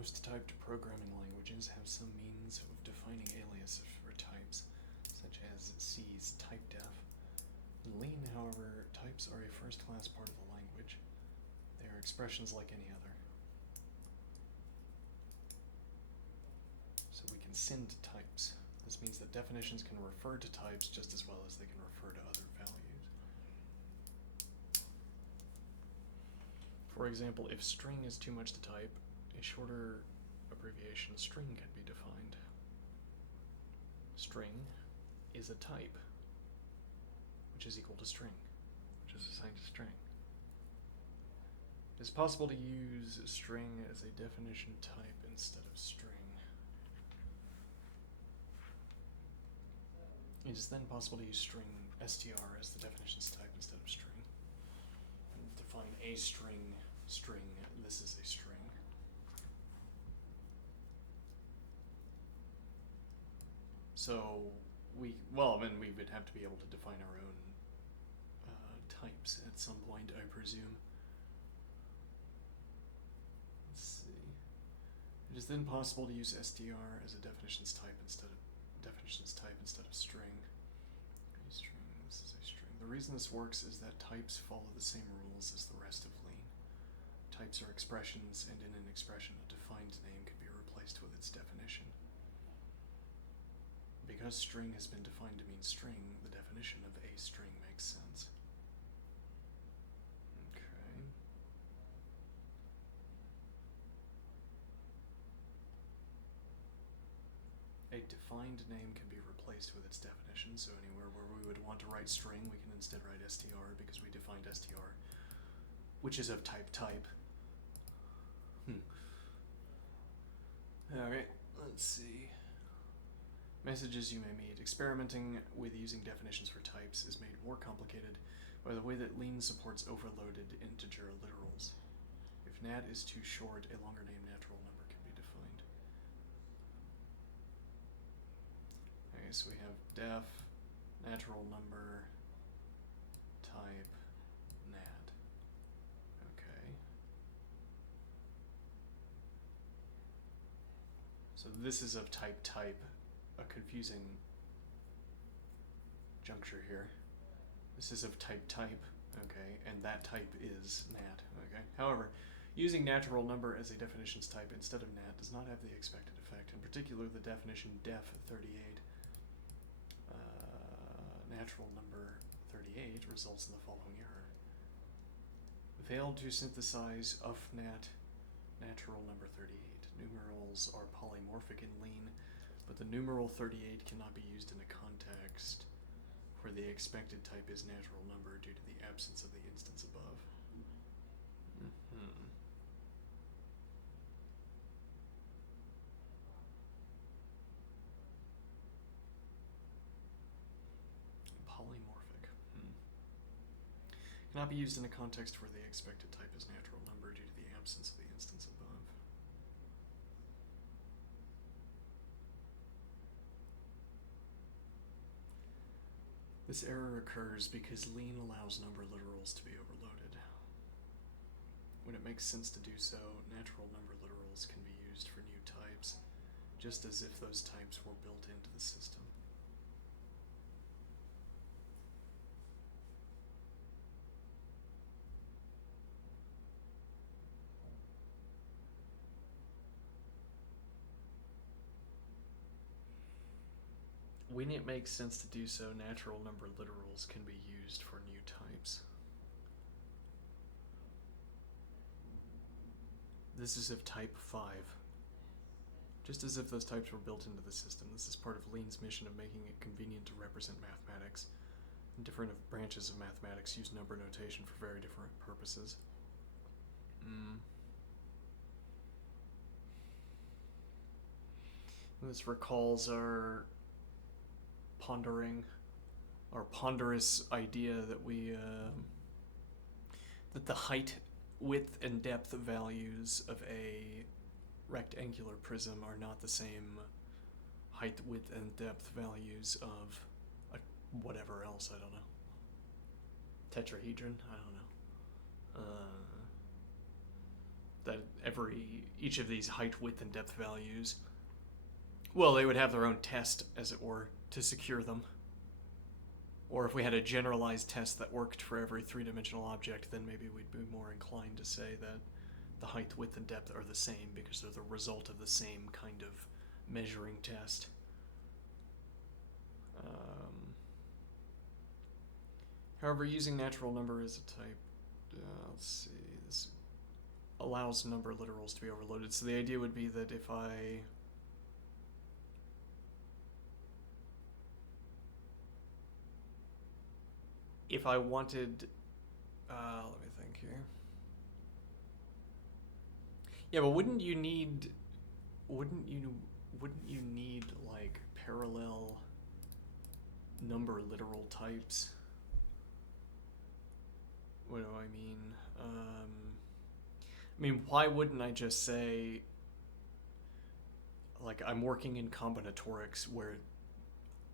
Most typed programming languages have some means of defining aliases for types, such as C's typedef. In Lean, however, types are a first-class part of the language. They are expressions like any other. So we can send types. This means that definitions can refer to types just as well as they can refer to other values. For example, if string is too much to type, a shorter abbreviation string can be defined. String is a type, which is equal to string, which is assigned to string. It is possible to use string as a definition type instead of string. It is then possible to use string str as the definitions type instead of string. And define a string, this is a string. So we would have to be able to define our own types at some point, I presume. Let's see. It is then possible to use str as a definitions type instead of string. A string, this is a string. The reason this works is that types follow the same rules as the rest of Lean. Types are expressions, and in an expression, a defined name can be replaced with its definition. Because string has been defined to mean string, the definition of a string makes sense. Okay. A defined name can be replaced with its definition, so anywhere where we would want to write string, we can instead write str because we defined str, which is of type. Alright, let's see. Messages you may meet. Experimenting with using definitions for types is made more complicated by the way that Lean supports overloaded integer literals. If nat is too short, a longer name natural number can be defined. Okay, so we have def, natural number, type, nat. Okay. So this is of type, a confusing juncture here. This is of type, okay, and that type is nat, okay. However, using natural number as a definitions type instead of nat does not have the expected effect. In particular, the definition def 38, natural number 38, results in the following error. Failed to synthesize of natural number 38. Numerals are polymorphic in Lean, but the numeral 38 cannot be used in a context where the expected type is natural number due to the absence of the instance above. Polymorphic. Cannot be used in a context where the expected type is natural number due to the absence of the instance above. This error occurs because Lean allows number literals to be overloaded. When it makes sense to do so, natural number literals can be used for new types, just as if those types were built into the system. When it makes sense to do so, natural number literals can be used for new types. This is of type 5. Just as if those types were built into the system, this is part of Lean's mission of making it convenient to represent mathematics. And different branches of mathematics use number notation for very different purposes. This recalls our ponderous idea that that the height, width, and depth values of a rectangular prism are not the same height, width, and depth values of whatever else, I don't know. Tetrahedron? I don't know. that each of these height, width, and depth values, well, they would have their own test, as it were, to secure them. Or if we had a generalized test that worked for every three-dimensional object, then maybe we'd be more inclined to say that the height, width, and depth are the same because they're the result of the same kind of measuring test. However, using natural number as a type, let's see, this allows number literals to be overloaded. So the idea would be that if I wanted, let me think here. Yeah, but wouldn't you need like parallel number literal types? What do I mean? Why wouldn't I just say, like, I'm working in combinatorics where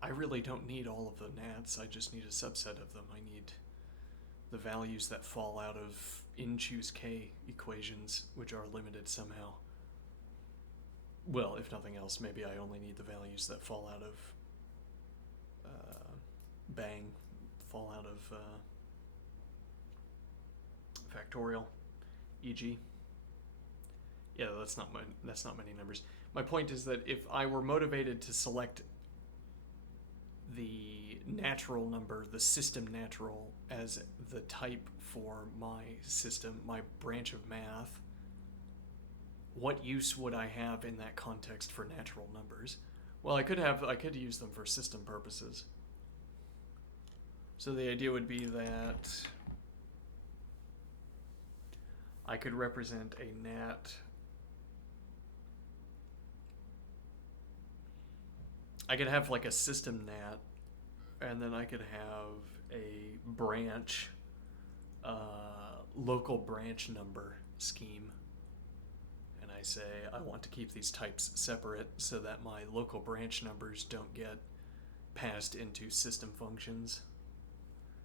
I really don't need all of the nats, I just need a subset of them. I need the values that fall out of in-choose k equations, which are limited somehow. Well, if nothing else, maybe I only need the values that fall out of fall out of factorial, e.g. Yeah, that's not many numbers. My point is that if I were motivated to select the natural number, the system natural, as the type for my system, my branch of math, what use would I have in that context for natural numbers? Well, I could use them for system purposes. So the idea would be that I could represent a nat. I could have like a system nat, and then I could have a branch, local branch number scheme. And I say I want to keep these types separate so that my local branch numbers don't get passed into system functions,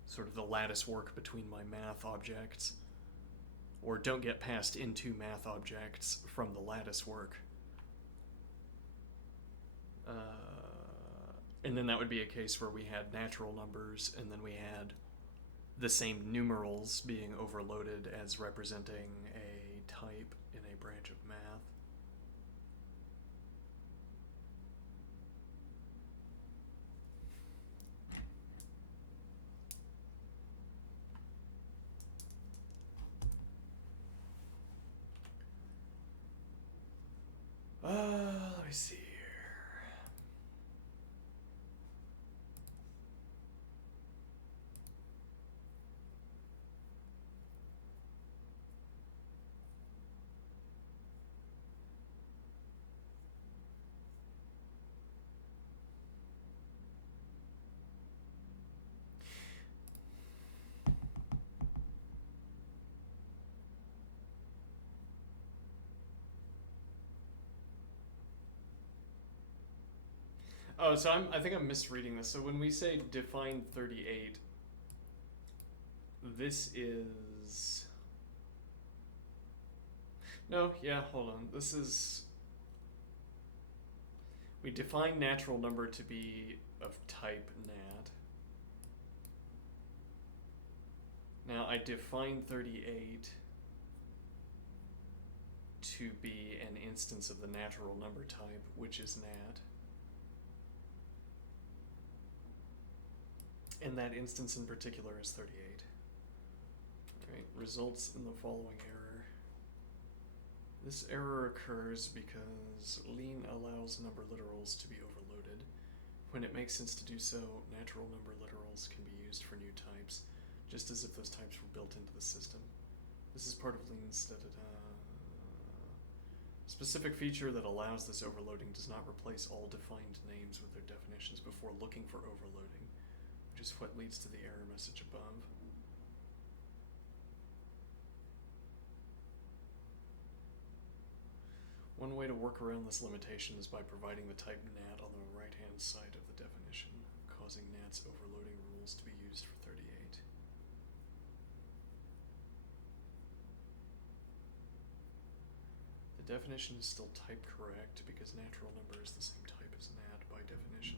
sort of the lattice work between my math objects, or don't get passed into math objects from the lattice work. And then that would be a case where we had natural numbers, and then we had the same numerals being overloaded as representing a type in a branch of math. Let me see. Oh, so I think I'm misreading this. So when we say define 38, this is... No, yeah, hold on. This is... We define natural number to be of type nat. Now I define 38 to be an instance of the natural number type, which is nat. And that instance in particular is 38. Right, results in the following error. This error occurs because lean allows number literals to be overloaded. When it makes sense to do so, natural number literals can be used for new types, just as if those types were built into the system. This is part of lean's specific feature that allows this overloading does not replace all defined names with their definitions before looking for overloading, which is what leads to the error message above. One way to work around this limitation is by providing the type nat on the right-hand side of the definition, causing nat's overloading rules to be used for 38. definition is still type correct because natural number is the same type as nat by definition.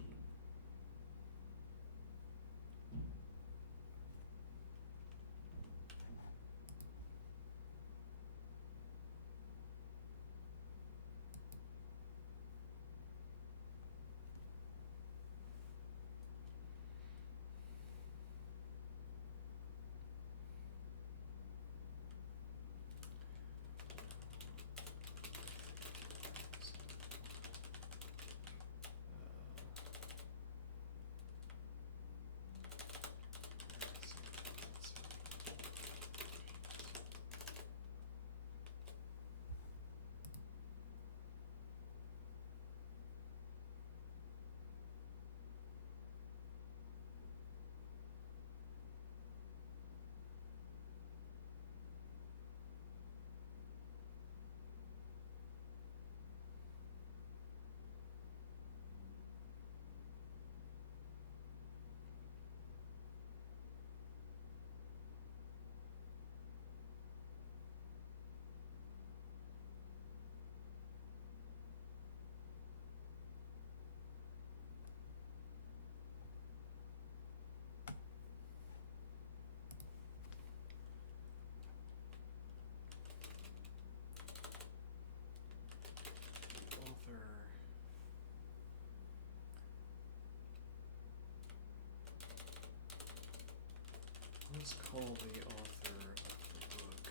Let's call the author of the book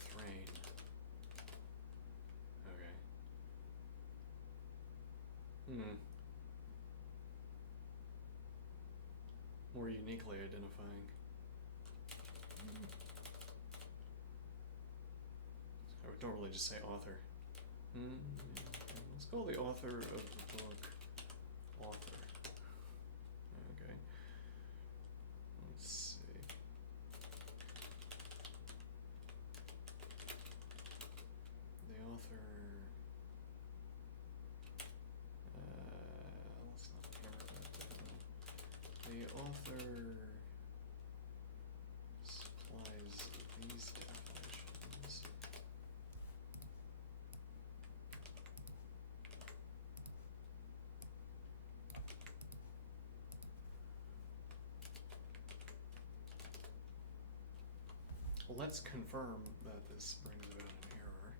Thrain. Okay. More uniquely identifying. I would normally just say author. Let's call the author of the book author. Okay. Let's see. The author. Let's not hammer that down. The author supplies these definitions. Let's confirm that this brings about an error.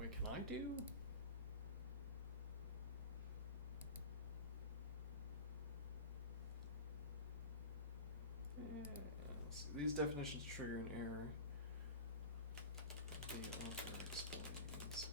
Wait, can I do? Let's see. These definitions trigger an error. The author explains.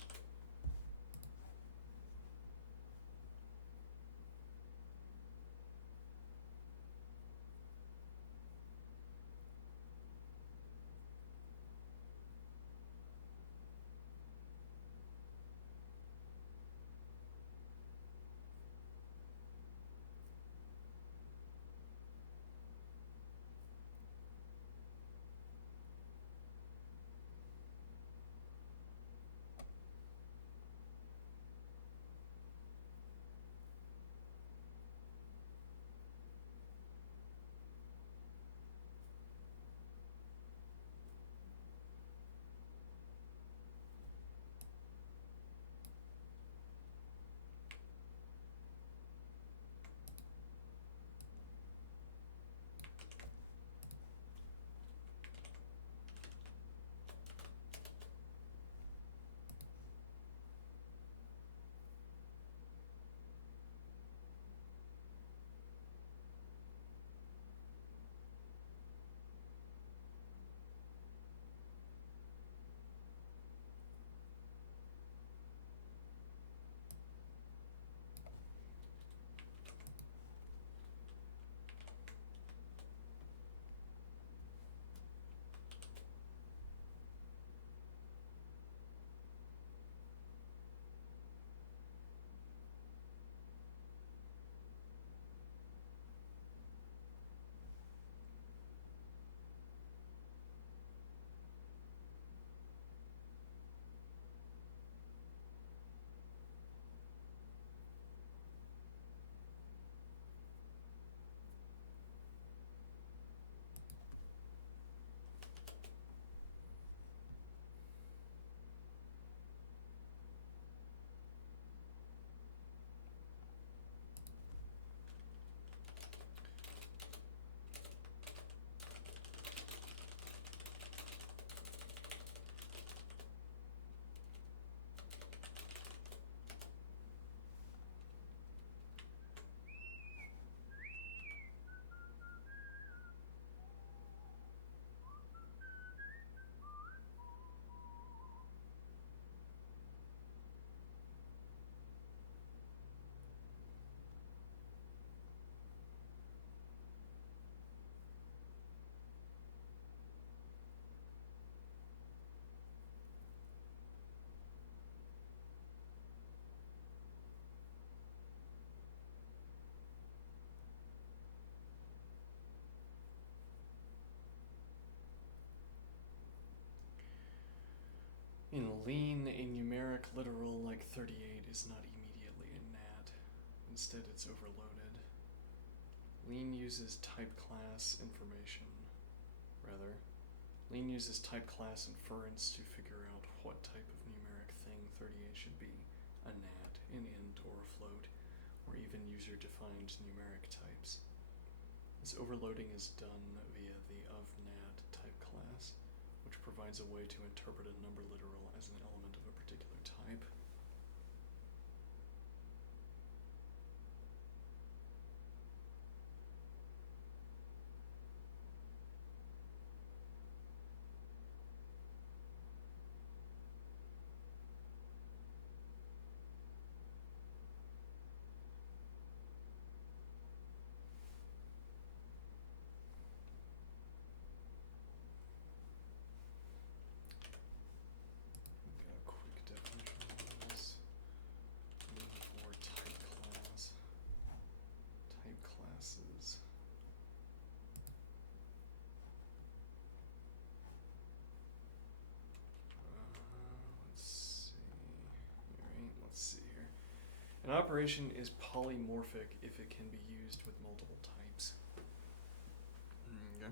Lean, a numeric literal like 38, is not immediately a nat. Instead, it's overloaded. Lean uses type class information. Lean uses type class inference to figure out what type of numeric thing 38 should be, a nat, an int, or a float, or even user-defined numeric types. This overloading is done via the of_nat type class, which provides a way to interpret a number literal as an element of a particular type. An operation is polymorphic if it can be used with multiple types. Okay.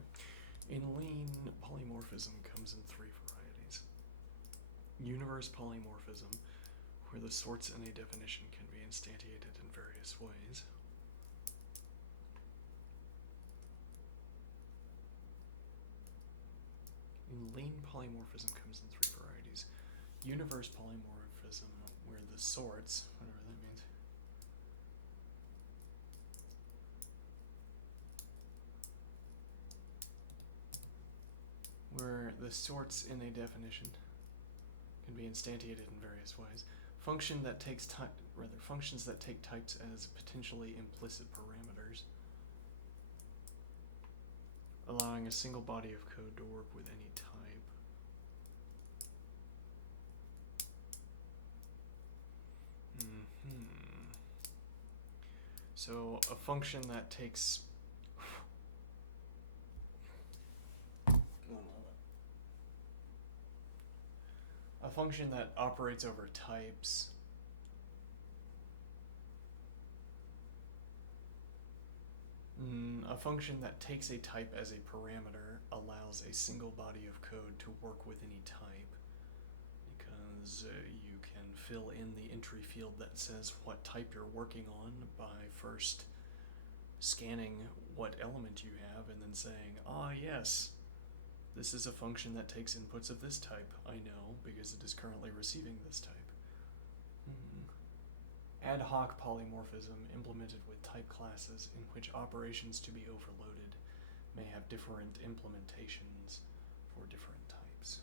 In Lean, polymorphism comes in 3 varieties. Universe polymorphism, where the sorts in a definition can be instantiated in various ways. In Lean, polymorphism comes in 3 varieties. Universe polymorphism, where the sorts, whatever that means, where the sorts in a definition can be instantiated in various ways. Functions that take types as potentially implicit parameters, allowing a single body of code to work with any type. So a function that takes a function that operates over types a function that takes a type as a parameter allows a single body of code to work with any type, because you can fill in the entry field that says what type you're working on by first scanning what element you have and then saying, yes, this is a function that takes inputs of this type. I know, because it is currently receiving this type. Ad hoc polymorphism implemented with type classes in which operations to be overloaded may have different implementations for different types.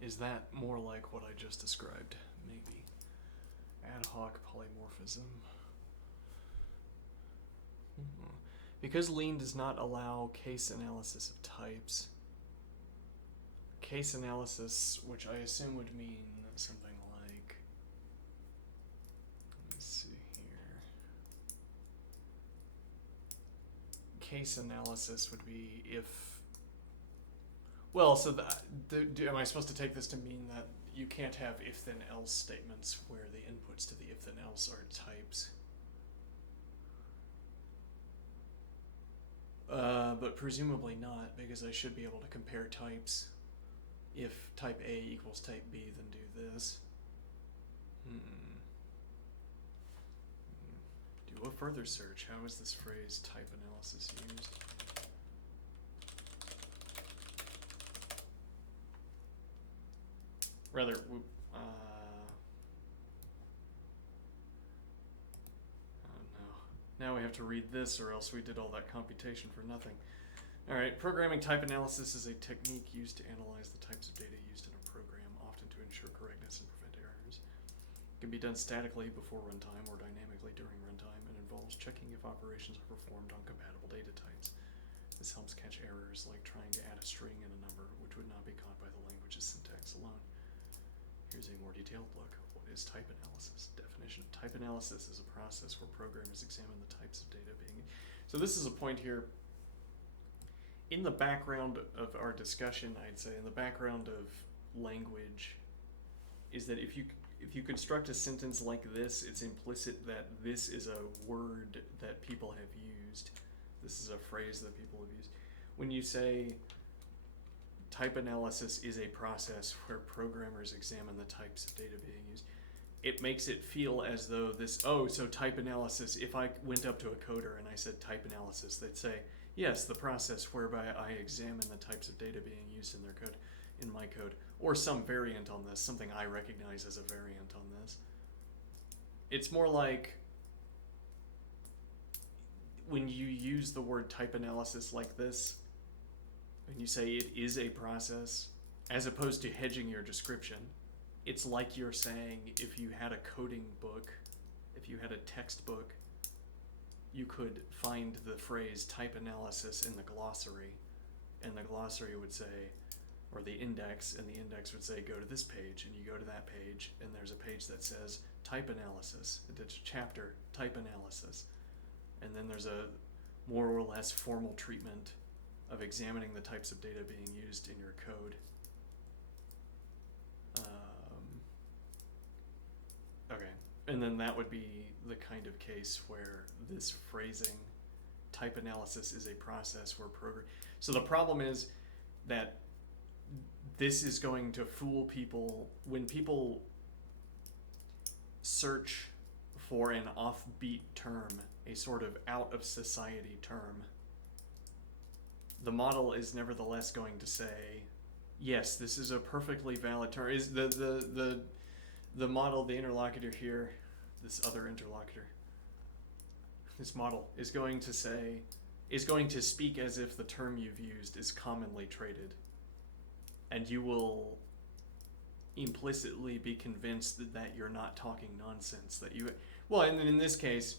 Is that more like what I just described? Maybe. Ad hoc polymorphism. Because Lean does not allow case analysis of types, case analysis, which I assume would mean something like, let me see here. Case analysis would be if, well, so am I supposed to take this to mean that you can't have if then else statements where the inputs to the if then else are types? But presumably not, because I should be able to compare types. If type A equals type B, then do this. Do a further search. How is this phrase type analysis used? Rather, oh no. Now we have to read this, or else we did all that computation for nothing. Alright, programming type analysis is a technique used to analyze the types of data used in a program, often to ensure correctness and prevent errors. It can be done statically before runtime or dynamically during runtime, and involves checking if operations are performed on compatible data types. This helps catch errors like trying to add a string in a number, which would not be caught by the language's syntax alone. Here's a more detailed look. What is type analysis? Definition. Type analysis is a process where programmers examine the types of data being... So this is a point here. in the background of our discussion, I'd say, in the background of language, is that if you construct a sentence like this, it's implicit that this is a word that people have used. This is a phrase that people have used. When you say type analysis is a process where programmers examine the types of data being used, it makes it feel as though so type analysis, if I went up to a coder and I said type analysis, they'd say, yes, the process whereby I examine the types of data being used in their code, in my code, or some variant on this, something I recognize as a variant on this. It's more like when you use the word type analysis like this, and you say it is a process, as opposed to hedging your description, it's like you're saying if you had a coding book, if you had a textbook, you could find the phrase type analysis in the glossary, and the glossary would say, or the index, and the index would say, go to this page, and you go to that page, and there's a page that says type analysis. It's a chapter, type analysis. And then there's a more or less formal treatment of examining the types of data being used in your code. Okay, and then that would be the kind of case where this phrasing, type analysis is a process where so the problem is that this is going to fool people when people search for an offbeat term, a sort of out of society term. The model is nevertheless going to say, yes, this is a perfectly valid term. Is the model, the interlocutor here, this other interlocutor, this model is going to speak as if the term you've used is commonly traded. And you will implicitly be convinced that you're not talking nonsense, and in this case,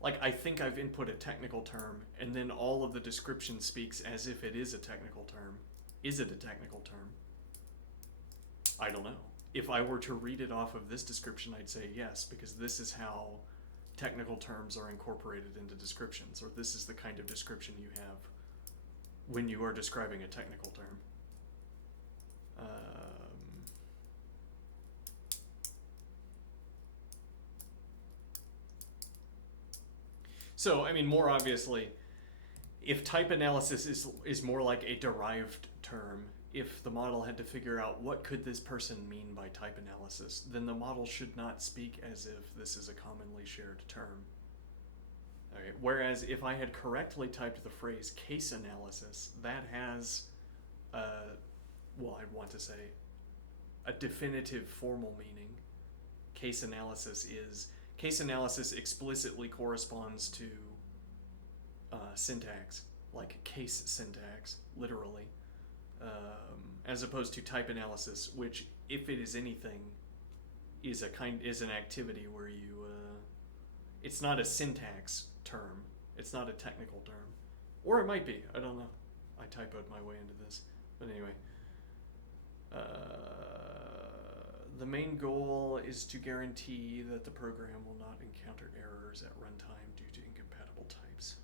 like, I think I've input a technical term, and then all of the description speaks as if it is a technical term. Is it a technical term? I don't know. If I were to read it off of this description, I'd say yes, because this is how technical terms are incorporated into descriptions, or this is the kind of description you have when you are describing a technical term. So, I mean, more obviously, if type analysis is more like a derived term, if the model had to figure out what could this person mean by type analysis, then the model should not speak as if this is a commonly shared term. Okay. Whereas if I had correctly typed the phrase case analysis, that has, I'd want to say, a definitive formal meaning. Case analysis explicitly corresponds to syntax, like case syntax, literally, as opposed to type analysis, which, if it is anything, is an activity where you, it's not a syntax term, it's not a technical term, or it might be. I don't know. I typoed my way into this, but anyway. The main goal is to guarantee that the program will not encounter errors at runtime due to incompatible types.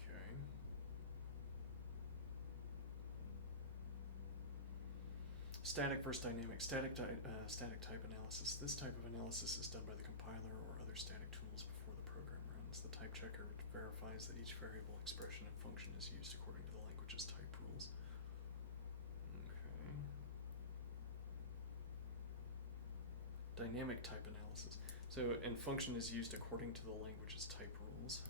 Okay. Static versus dynamic. Static type analysis. This type of analysis is done by the compiler or other static tools before the program runs. The type checker verifies that each variable, expression, and function is used according to the language's type rules. Dynamic type analysis. So, and function is used according to the language's type rules.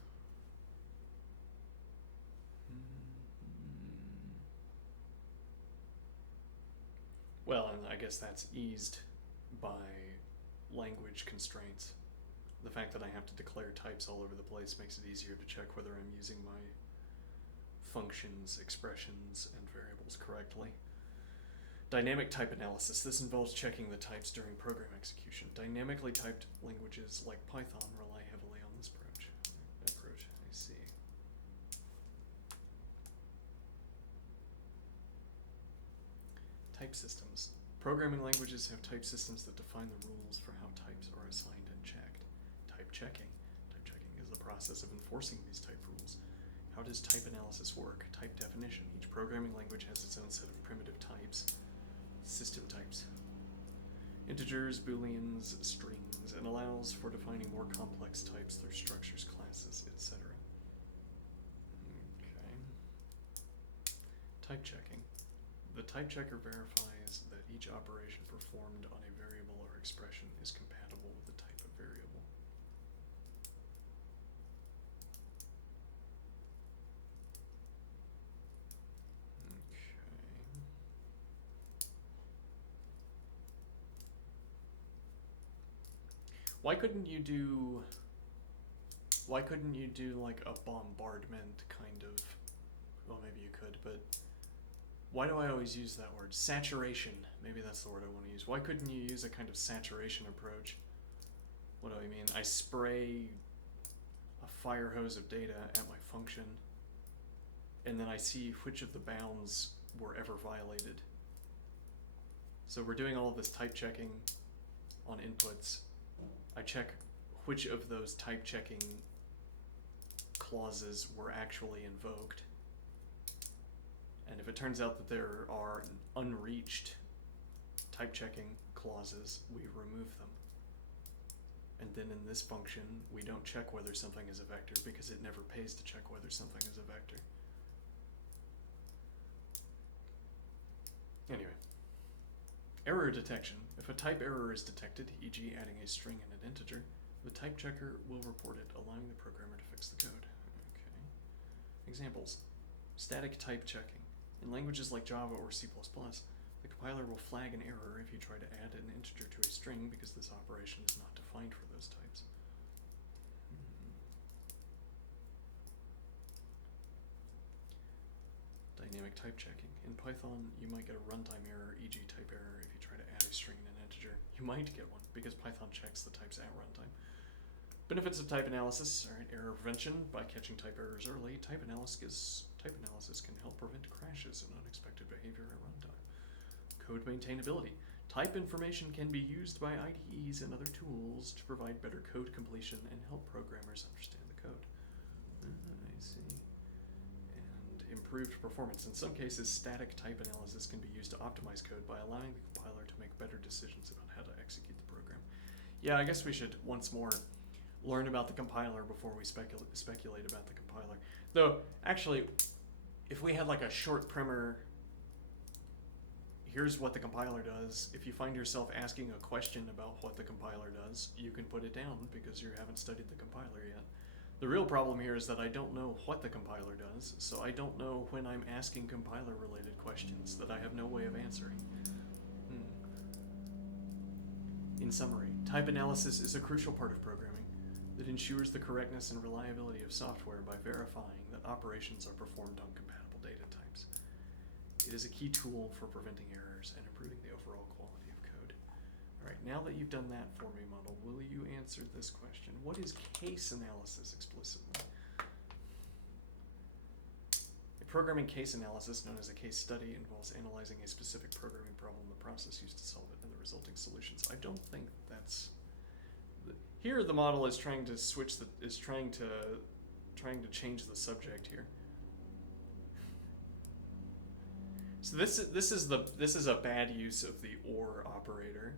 Well, and I guess that's eased by language constraints. The fact that I have to declare types all over the place makes it easier to check whether I'm using my functions, expressions, and variables correctly. Dynamic type analysis. This involves checking the types during program execution. Dynamically typed languages like Python rely heavily on this approach. I see. Type systems. Programming languages have type systems that define the rules for how types are assigned and checked. Type checking. Type checking is the process of enforcing these type rules. How does type analysis work? Type definition. Each programming language has its own set of primitive types, system types. Integers, booleans, strings, and allows for defining more complex types through structures, classes, etc. Okay. Type checking. The type checker verifies that each operation performed on a variable or expression is compatible with the type of variable. Okay. Why couldn't you do like a bombardment kind of, well, maybe you could, but why do I always use that word? Saturation. Maybe that's the word I want to use. Why couldn't you use a kind of saturation approach? What do I mean? I spray a fire hose of data at my function, and then I see which of the bounds were ever violated. So we're doing all of this type checking on inputs. I check which of those type checking clauses were actually invoked. And if it turns out that there are unreached type checking clauses, we remove them. And then in this function, we don't check whether something is a vector because it never pays to check whether something is a vector. Anyway, error detection. If a type error is detected, e.g. adding a string and an integer, the type checker will report it, allowing the programmer to fix the code. Okay. Examples. Static type checking. In languages like Java or C++, the compiler will flag an error if you try to add an integer to a string because this operation is not defined for those types. Dynamic type checking. In Python, you might get a runtime error, e.g. type error, if you try to add a string and an integer. You might get one because Python checks the types at runtime. Benefits of type analysis. All right, error prevention by catching type errors early. Type analysis can help prevent crashes and unexpected behavior at runtime. Code maintainability. Type information can be used by IDEs and other tools to provide better code completion and help programmers understand the code. I see. And improved performance. In some cases, static type analysis can be used to optimize code by allowing the compiler to make better decisions about how to execute the program. Yeah, I guess we should once more learn about the compiler before we speculate about the compiler. Though, actually, if we had like a short primer, here's what the compiler does. If you find yourself asking a question about what the compiler does, you can put it down because you haven't studied the compiler yet. The real problem here is that I don't know what the compiler does, so I don't know when I'm asking compiler-related questions that I have no way of answering. In summary, type analysis is a crucial part of programming that ensures the correctness and reliability of software by verifying that operations are performed on compatible data types. It is a key tool for preventing errors and improving the overall quality of code. All right, now that you've done that for me, Model, will you answer this question? What is case analysis explicitly? A programming case analysis, known as a case study, involves analyzing a specific programming problem, the process used to solve it, and the resulting solutions. I don't think that's... Here, the model is trying to trying to change the subject here. So this is a bad use of the OR operator.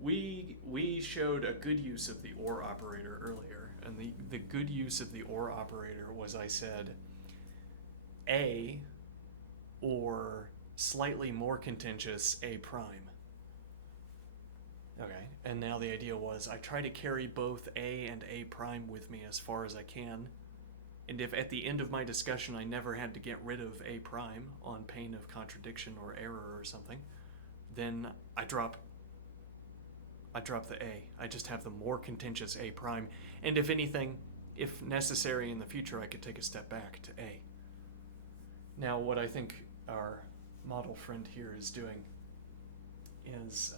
We showed a good use of the OR operator earlier, and the good use of the OR operator was I said A or slightly more contentious A prime. Okay, and now the idea was I try to carry both A and A prime with me as far as I can, and if at the end of my discussion I never had to get rid of A prime on pain of contradiction or error or something, then I drop the A. I just have the more contentious A prime, and if anything, if necessary in the future, I could take a step back to A. Now what I think our model friend here is doing is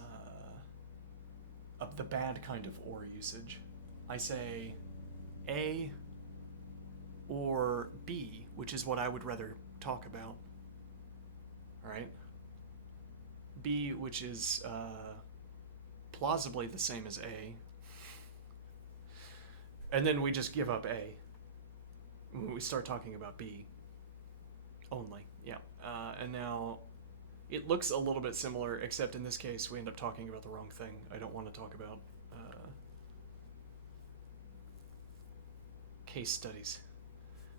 the bad kind of OR usage. I say A or B, which is what I would rather talk about. All right? B, which is plausibly the same as A. And then we just give up A when we start talking about B only. Yeah. And now it looks a little bit similar, except in this case we end up talking about the wrong thing. I don't want to talk about case studies,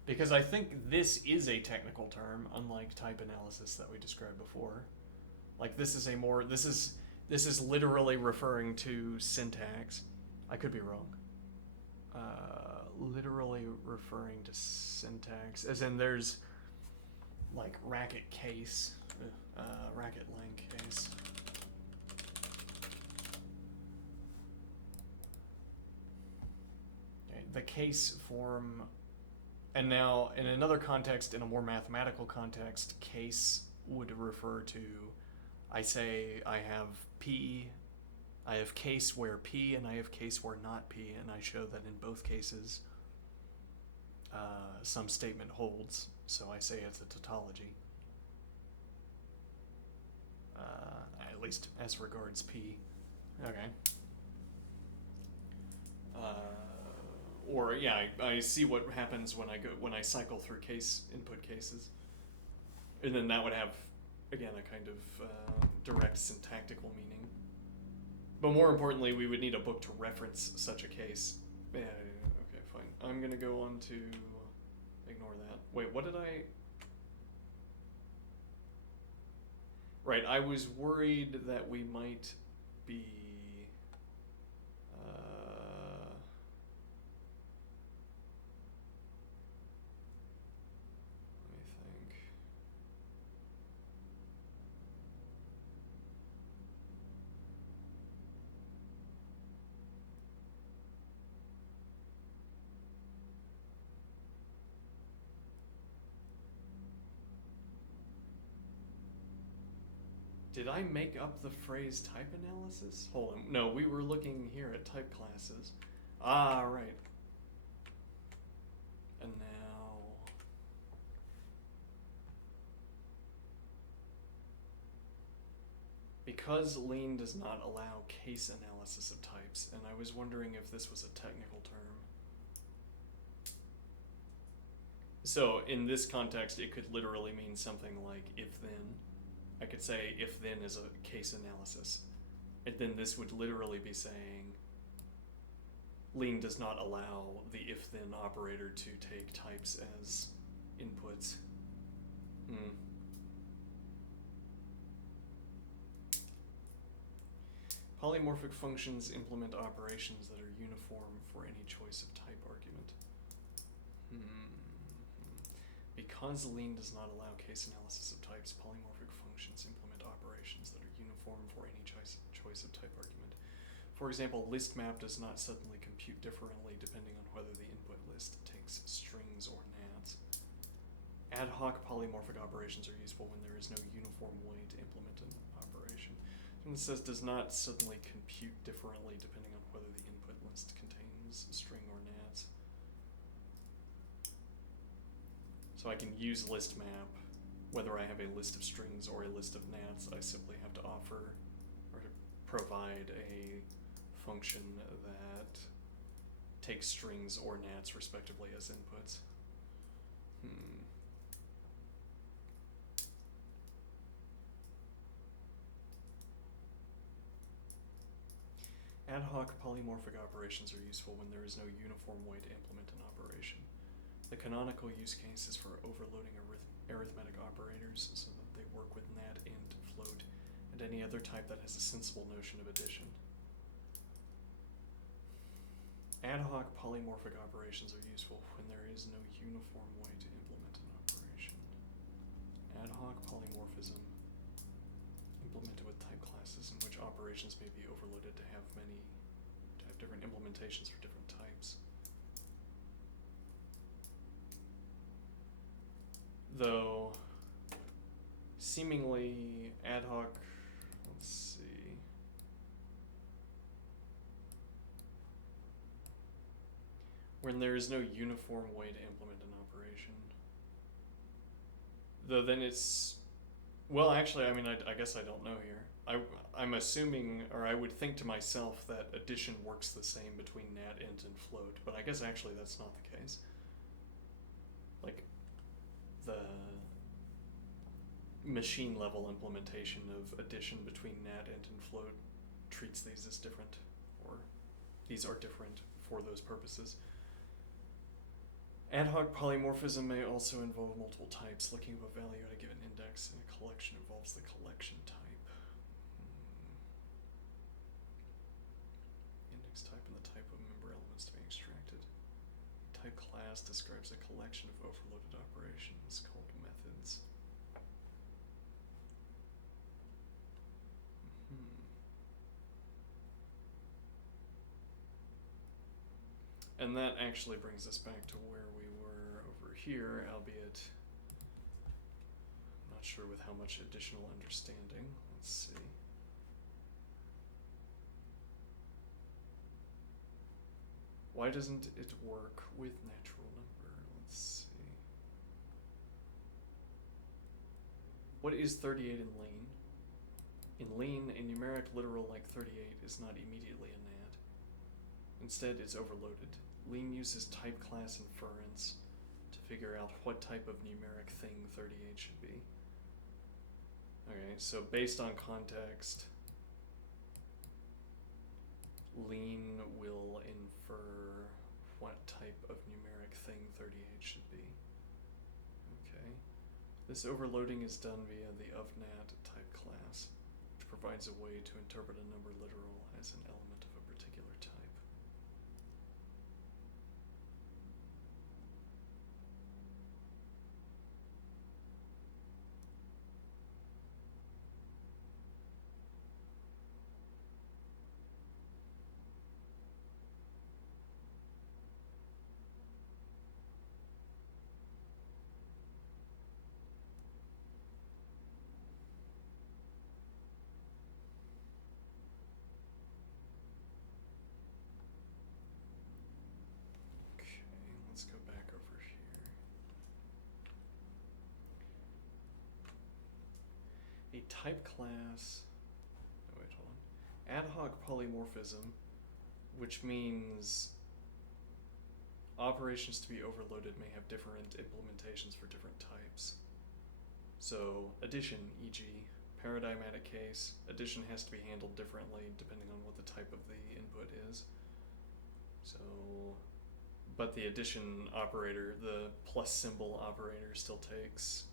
because I think this is a technical term, unlike type analysis that we described before. Like this is literally referring to syntax. I could be wrong. Literally referring to syntax, as in there's like racket case, racket length case. Okay, the case form, and now in another context, in a more mathematical context, case would refer to, I say I have P, I have case where P, and I have case where not P, and I show that in both cases some statement holds, so I say it's a tautology. At least as regards P. Okay. Or yeah, I see what happens when I cycle through input cases, and then that would have, again, a kind of direct syntactical meaning. But more importantly, we would need a book to reference such a case. Yeah, okay, fine. I'm gonna go on to ignore that. Wait, what did I? Right, I was worried that we might be. Let me think. Did I make up the phrase type analysis? Hold on. No, we were looking here at type classes. Ah, right. And now... Because Lean does not allow case analysis of types, and I was wondering if this was a technical term. So in this context, it could literally mean something like if-then. I could say if-then is a case analysis. And then this would literally be saying Lean does not allow the if-then operator to take types as inputs. Polymorphic functions implement operations that are uniform for any choice of type argument. Because Lean does not allow case analysis of types, polymorphic functions implement operations that are uniform for any choice of type argument. For example, list map does not suddenly compute differently depending on whether the input list takes strings or nats. Ad hoc polymorphic operations are useful when there is no uniform way to implement an operation. And it says does not suddenly compute differently depending on whether the input list contains string or nats. So I can use list map, whether I have a list of strings or a list of nats. I simply have to offer or to provide a function that takes strings or nats respectively as inputs. Ad hoc polymorphic operations are useful when there is no uniform way to implement an operation. The canonical use case is for overloading arithmetic operators so that they work with nat, int, float, and any other type that has a sensible notion of addition. Ad hoc polymorphic operations are useful when there is no uniform way to implement an operation. Ad hoc polymorphism implemented with type classes in which operations may be overloaded to have different implementations for different types. Though seemingly ad hoc, let's see. When there is no uniform way to implement an operation. Though then it's Well, actually, I mean, I guess I don't know here. I'm assuming, or I would think to myself that addition works the same between nat, int, and float, but I guess actually that's not the case. Like, the machine level implementation of addition between nat, int, and float treats these as different, or these are different for those purposes. Ad hoc polymorphism may also involve multiple types. Looking up a value at a given index in a collection involves the collection type. Index type and the type of member elements to be extracted. Type class describes a collection of overloaded operations called methods. And that actually brings us back to where we were over here, albeit I'm not sure with how much additional understanding. Let's see. Why doesn't it work with natural number? Let's see. What is 38 in lean? In lean, a numeric literal like 38 is not immediately a nat. Instead, it's overloaded. Lean uses type class inference to figure out what type of numeric thing 38 should be. Okay, so based on context, lean will infer what type of numeric thing 38 should be. Okay. This overloading is done via the ofNat type class, which provides a way to interpret a number literal as an element of a particular type. Let's go back over here. A type class, oh wait, hold on. Ad hoc polymorphism, which means operations to be overloaded may have different implementations for different types. So addition, e.g., paradigmatic case, addition has to be handled differently depending on what the type of the input is. So, but the addition operator, the plus symbol operator, still takes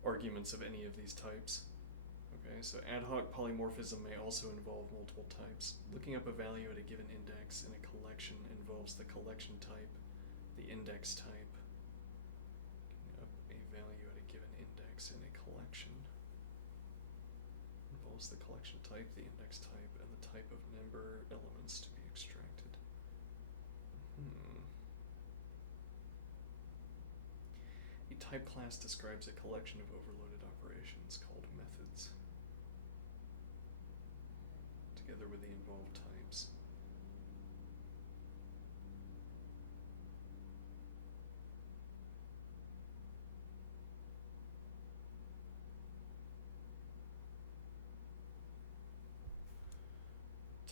arguments of any of these types. Okay, so ad hoc polymorphism may also involve multiple types. Looking up a value at a given index in a collection involves the collection type, the index type. Looking up a value at a given index in a collection involves the collection type, the index type, and the type of member elements to be extracted. A type class describes a collection of overloaded operations called methods, together with the involved types.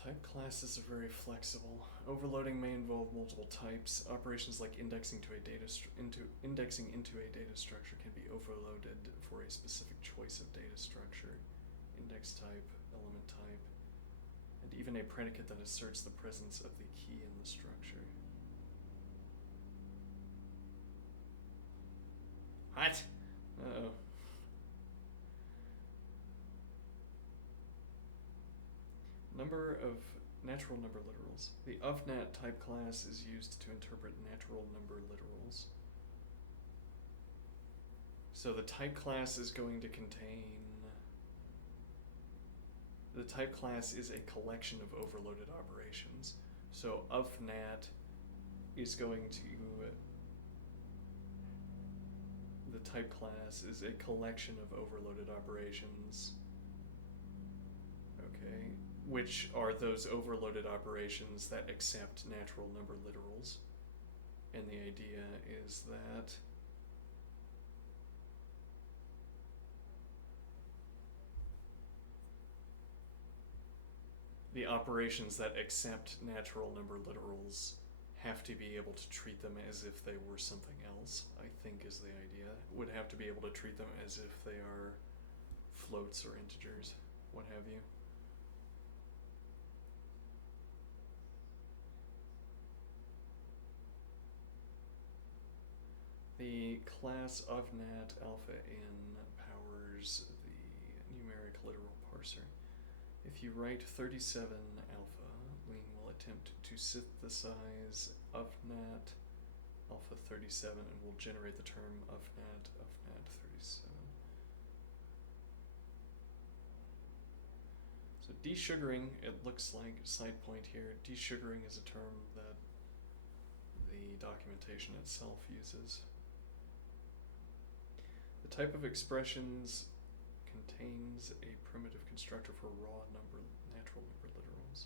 Type classes are very flexible. Overloading may involve multiple types. Operations like indexing into a data structure can be overloaded for a specific choice of data structure, index type, element type, and even a predicate that asserts the presence of the key in the structure. What? Uh-oh. Number of natural number literals. The ofNat type class is used to interpret natural number literals. So the type class is going to contain... The type class is a collection of overloaded operations. So ofNat is going to... The type class is a collection of overloaded operations. Okay. Which are those overloaded operations that accept natural number literals. And the idea is that the operations that accept natural number literals have to be able to treat them as if they were something else, I think is the idea. Would have to be able to treat them as if they are floats or integers, what have you. The class of nat alpha n powers the numeric literal parser. If you write 37 alpha, Lean will attempt to synthesize of nat alpha 37 and will generate the term of nat 37. So desugaring, it looks like, side point here, desugaring is a term that the documentation itself uses. The type of expressions contains a primitive constructor for raw natural number literals.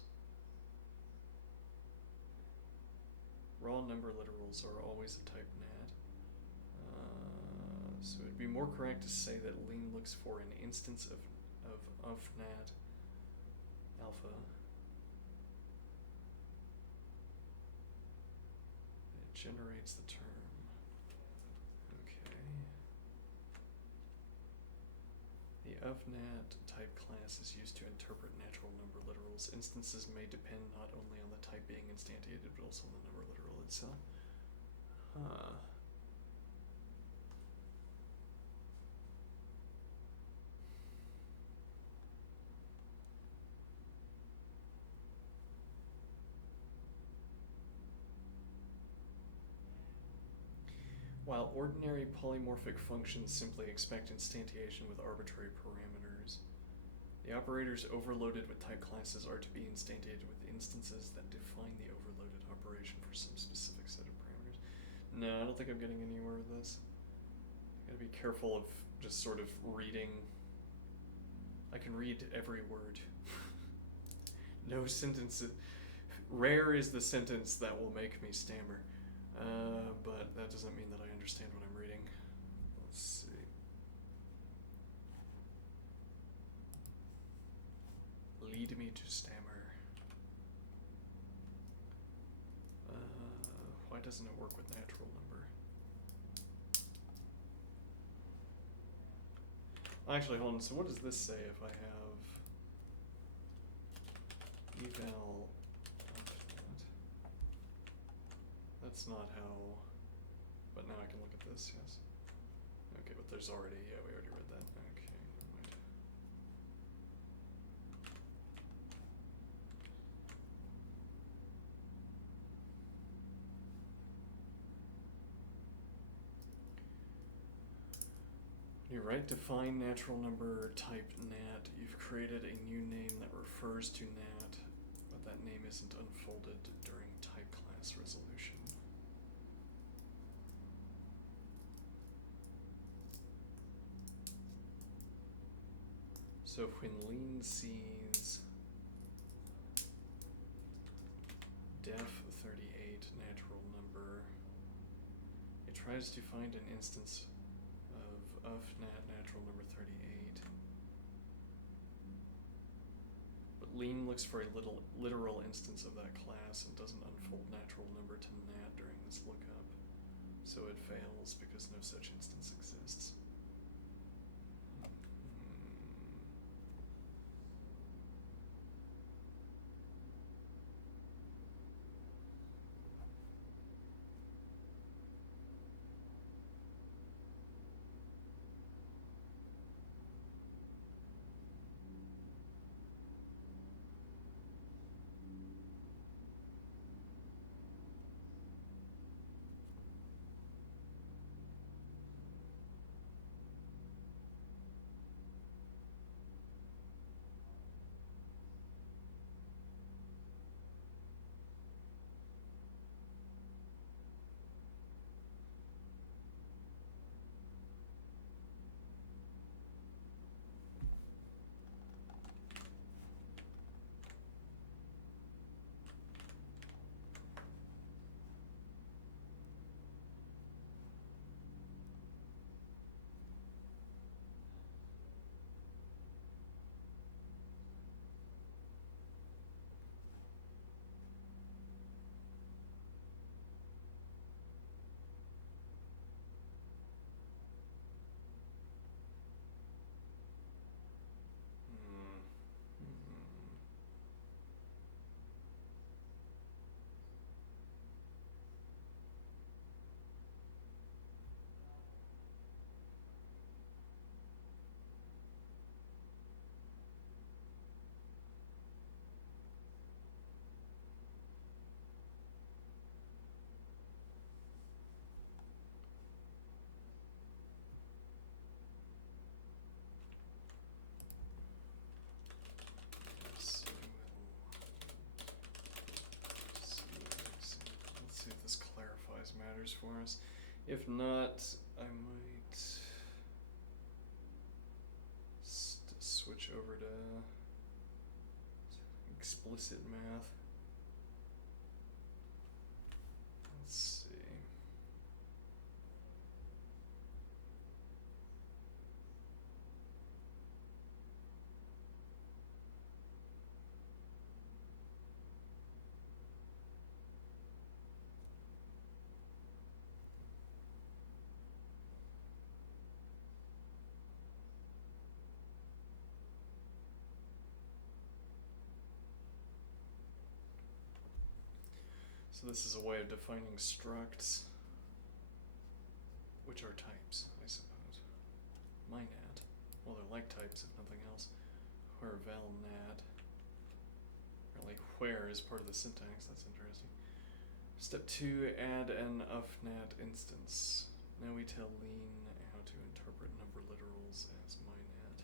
Raw number literals are always a type nat. So it'd be more correct to say that Lean looks for an instance of nat alpha. It generates the term. The ofnat type class is used to interpret natural number literals. Instances may depend not only on the type being instantiated, but also on the number literal itself. While ordinary polymorphic functions simply expect instantiation with arbitrary parameters, the operators overloaded with type classes are to be instantiated with instances that define the overloaded operation for some specific set of parameters. No, I don't think I'm getting anywhere with this. I gotta be careful of just sort of reading. I can read every word. No sentences. Rare is the sentence that will make me stammer. But that doesn't mean that I understand what I'm reading. Let's see. Lead me to stammer. Why doesn't it work with natural number? Actually, hold on. So what does this say if I have eval? That's not how, but now I can look at this, yes. Okay, but there's already, yeah, we already read that. Okay, never mind. You write define natural number type nat. You've created a new name that refers to nat, but that name isn't unfolded during type class resolution. So when Lean sees def 38 natural number, it tries to find an instance of nat natural number 38. But Lean looks for a literal instance of that class and doesn't unfold natural number to nat during this lookup. So it fails because no such instance exists. for us. If not, I might switch over to explicit math. Let's see. So this is a way of defining structs, which are types, I suppose. MyNat, well, they're like types if nothing else. Where valNat, really where is part of the syntax, that's interesting. Step 2, add an ufnat instance. Now we tell Lean how to interpret number literals as MyNat.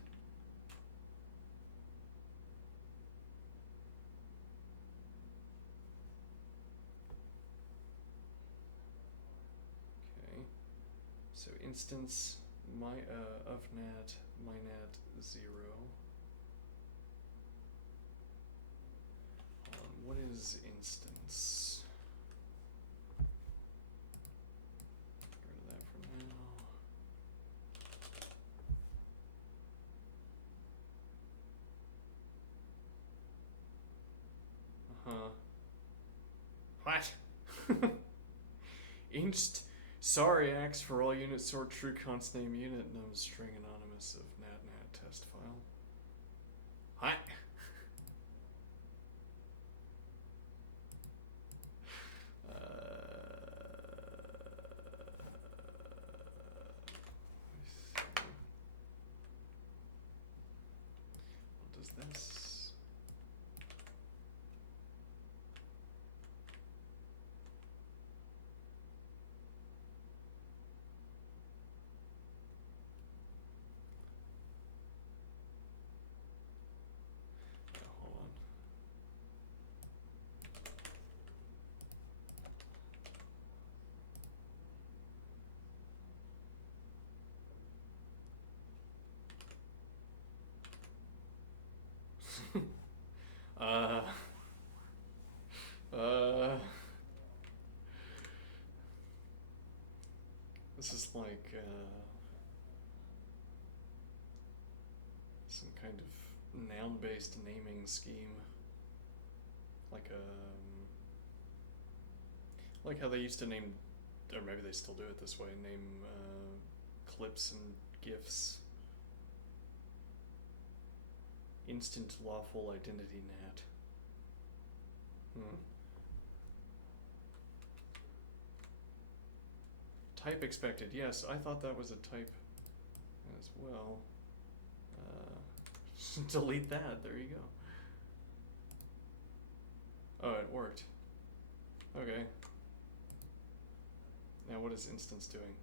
Okay, so instance ufnat MyNat 0. What is instance? Get rid of that for now. What? Sorry, Axe for all unit sort true const name unit num string anonymous of nat test file. What? What does this? Hold on. This is like some kind of noun-based naming scheme, like like how they used to name, or maybe they still do it this way, name clips and GIFs. Instant lawful identity nat. Type expected. Yes, I thought that was a type as well. Delete that. There you go. Oh, it worked. Okay. Now what is instance doing?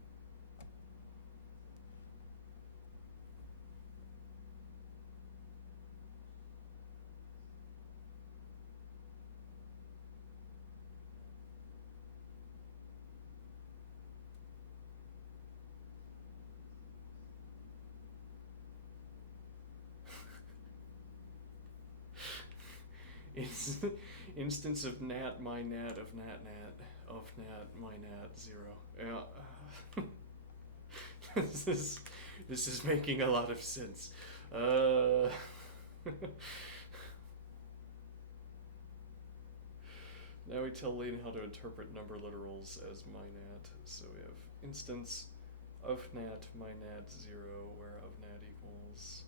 Instance of nat MyNat of nat of nat MyNat 0. Yeah. This is making a lot of sense. Now we tell Lean how to interpret number literals as MyNat. So we have instance of nat MyNat 0, where of nat equals.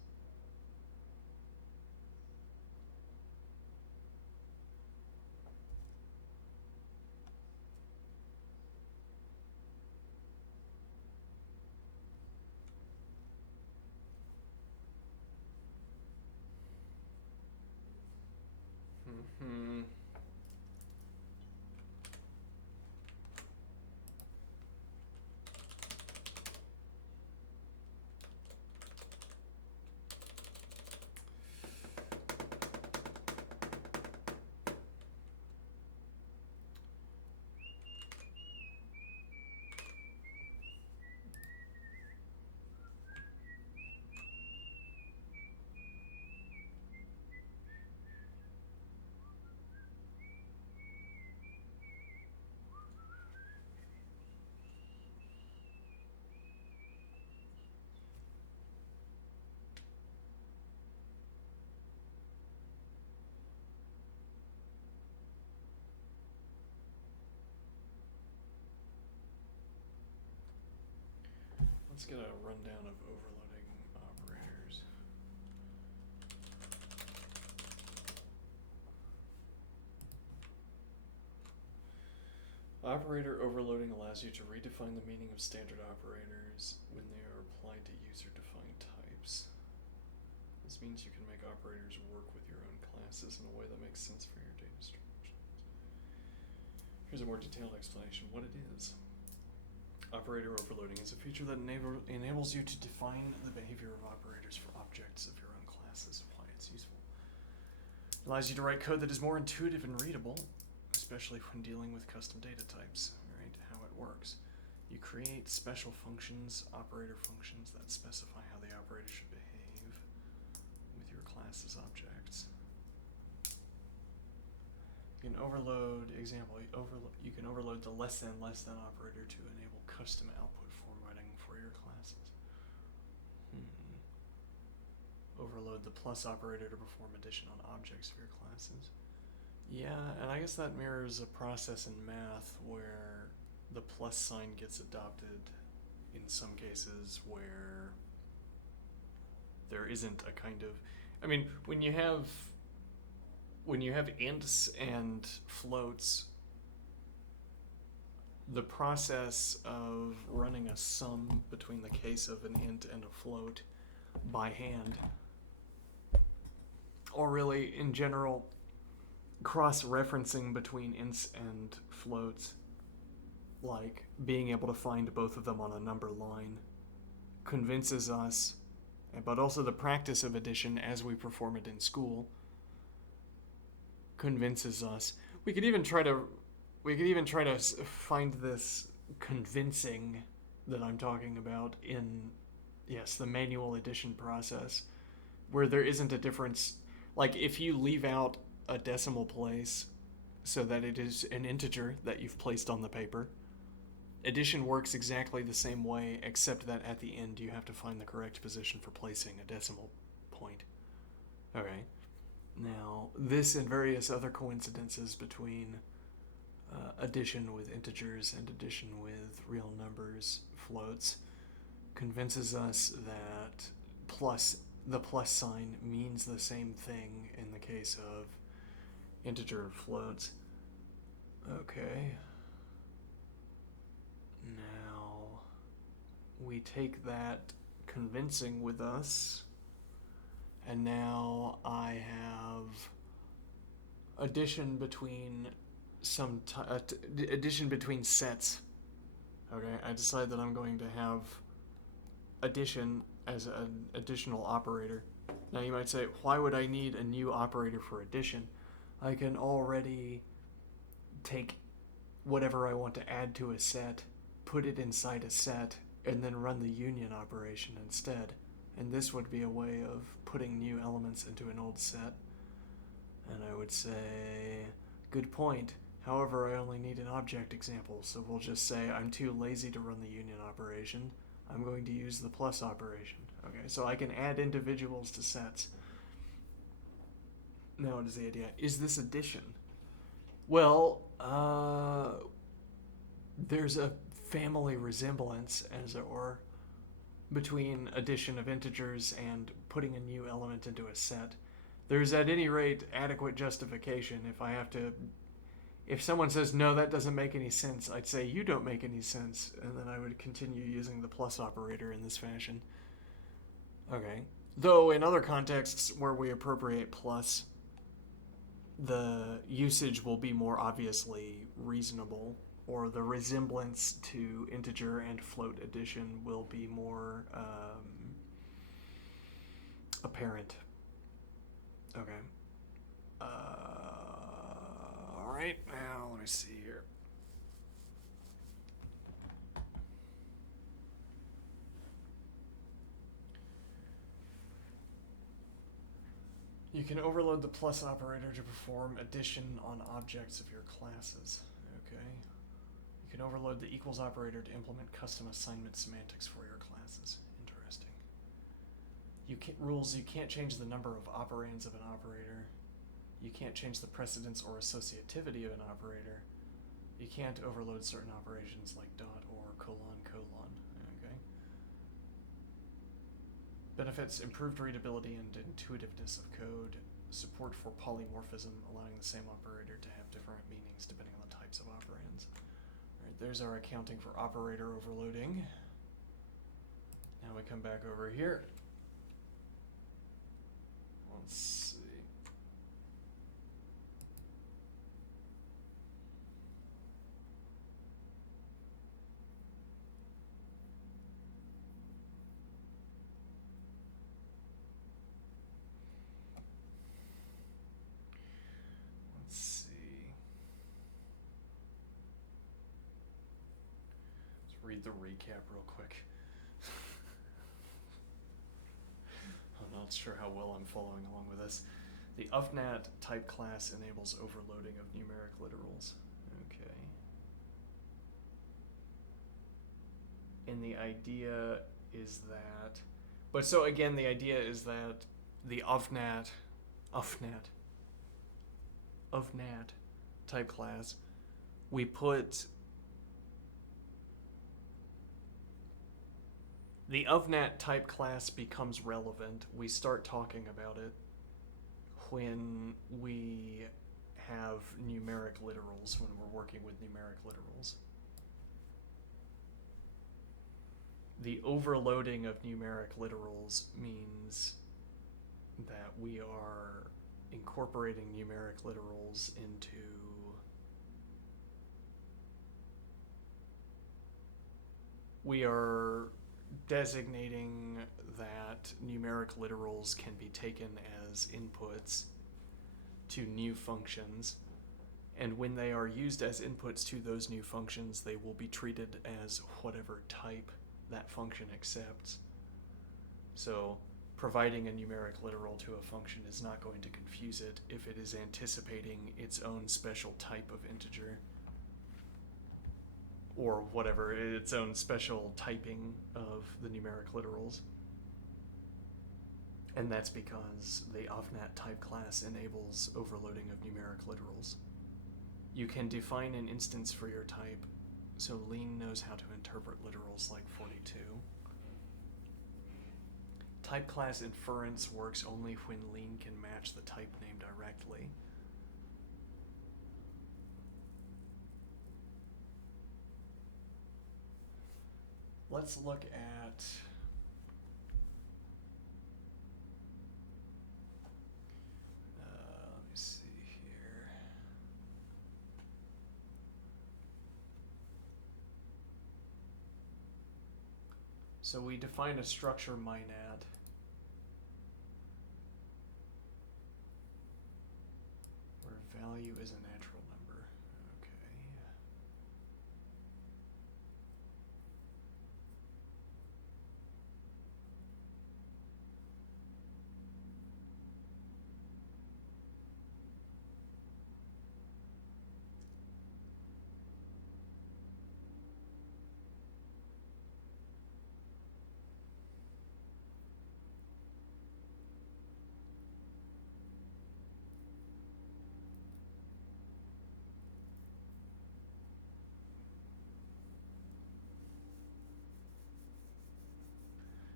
Let's get a rundown of overloading operators. Operator overloading allows you to redefine the meaning of standard operators when they are applied to user-defined types. This means you can make operators work with your own classes in a way that makes sense for your data structures. Here's a more detailed explanation of what it is. Operator overloading is a feature that enables you to define the behavior of operators for objects of your own classes and why it's useful. It allows you to write code that is more intuitive and readable, especially when dealing with custom data types, right? How it works. You create special functions, operator functions, that specify how the operator should behave with your class's objects. You can overload, you can overload the less than operator to enable custom output formatting for your classes. Overload the plus operator to perform addition on objects of your classes. Yeah, and I guess that mirrors a process in math where the plus sign gets adopted in some cases where there isn't a kind of, I mean, when you have ints and floats, the process of running a sum between the case of an int and a float by hand, or really in general cross-referencing between ints and floats, like being able to find both of them on a number line, convinces us, but also the practice of addition as we perform it in school convinces us. We could even try to find this convincing that I'm talking about in, yes, the manual addition process, where there isn't a difference. Like if you leave out a decimal place so that it is an integer that you've placed on the paper, addition works exactly the same way, except that at the end you have to find the correct position for placing a decimal point. Okay. Now, this and various other coincidences between addition with integers and addition with real numbers, floats, convinces us that the plus sign means the same thing in the case of integer and floats. Okay. Now, we take that convincing with us, and now I have addition between addition between sets. Okay, I decide that I'm going to have addition as an additional operator. Now you might say, why would I need a new operator for addition? I can already take whatever I want to add to a set, put it inside a set, and then run the union operation instead. And this would be a way of putting new elements into an old set. And I would say, good point. However, I only need an object example, so we'll just say I'm too lazy to run the union operation. I'm going to use the plus operation. Okay, so I can add individuals to sets. Now what is the idea? Is this addition? Well, there's a family resemblance, as it were, between addition of integers and putting a new element into a set. There's at any rate adequate justification. If someone says, no, that doesn't make any sense, I'd say, you don't make any sense, and then I would continue using the plus operator in this fashion. Okay. Though in other contexts where we appropriate plus, the usage will be more obviously reasonable, or the resemblance to integer and float addition will be more apparent. Okay. Alright, now let me see here. You can overload the plus operator to perform addition on objects of your classes. Okay. You can overload the equals operator to implement custom assignment semantics for your classes. Interesting. You can't change the number of operands of an operator. You can't change the precedence or associativity of an operator. You can't overload certain operations like dot or colon. Okay. Benefits: improved readability and intuitiveness of code, support for polymorphism, allowing the same operator to have different meanings depending on the types of operands. Alright, there's our accounting for operator overloading. Now we come back over here. Let's see. Let's see. Let's read the recap real quick. I'm not sure how well I'm following along with this. The UFNAT type class enables overloading of numeric literals. Okay. And the idea is that, but so again, the idea is that the UFNAT type class, we put the UFNAT type class becomes relevant. We start talking about it when we have numeric literals, when we're working with numeric literals. The overloading of numeric literals means that we are incorporating numeric literals into we are designating that numeric literals can be taken as inputs to new functions, and when they are used as inputs to those new functions, they will be treated as whatever type that function accepts. So providing a numeric literal to a function is not going to confuse it if it is anticipating its own special type of integer, or whatever, its own special typing of the numeric literals. And that's because the UFNAT type class enables overloading of numeric literals. You can define an instance for your type, so Lean knows how to interpret literals like 42. Type class inference works only when Lean can match the type name directly. Let's look at let me see here. So we define a structure mynad. Where value is a natural number. Okay.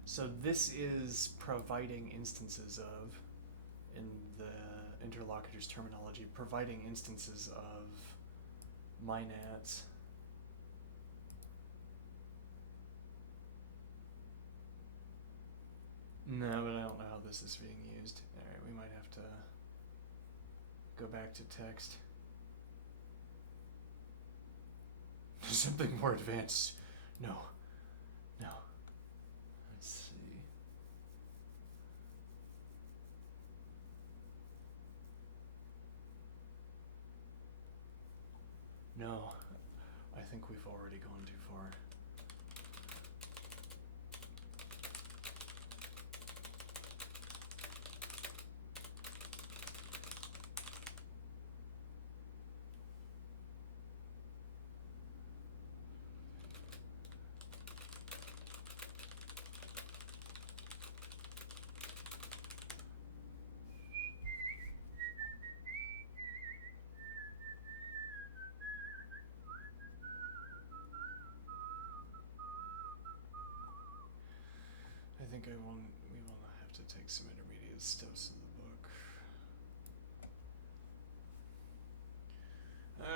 So this is providing instances of, in the interlocutor's terminology, providing instances of mynats. No, but I don't know how this is being used. Alright, we might have to go back to text. Something more advanced. No. Let's see. No. I think we've already gone too far. I think we want take some intermediate steps in the book.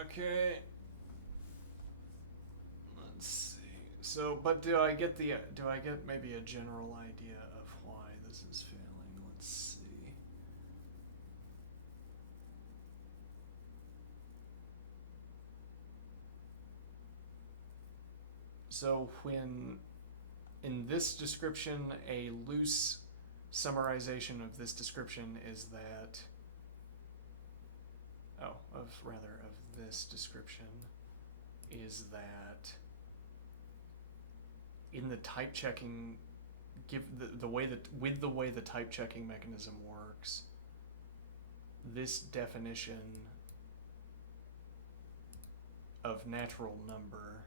Okay. Let's see. So, but do I get maybe a general idea of why this is failing? Let's see. So when in this description, a loose summarization of this description is that, of this description is that in the type checking, the way the type checking mechanism works, this definition of natural number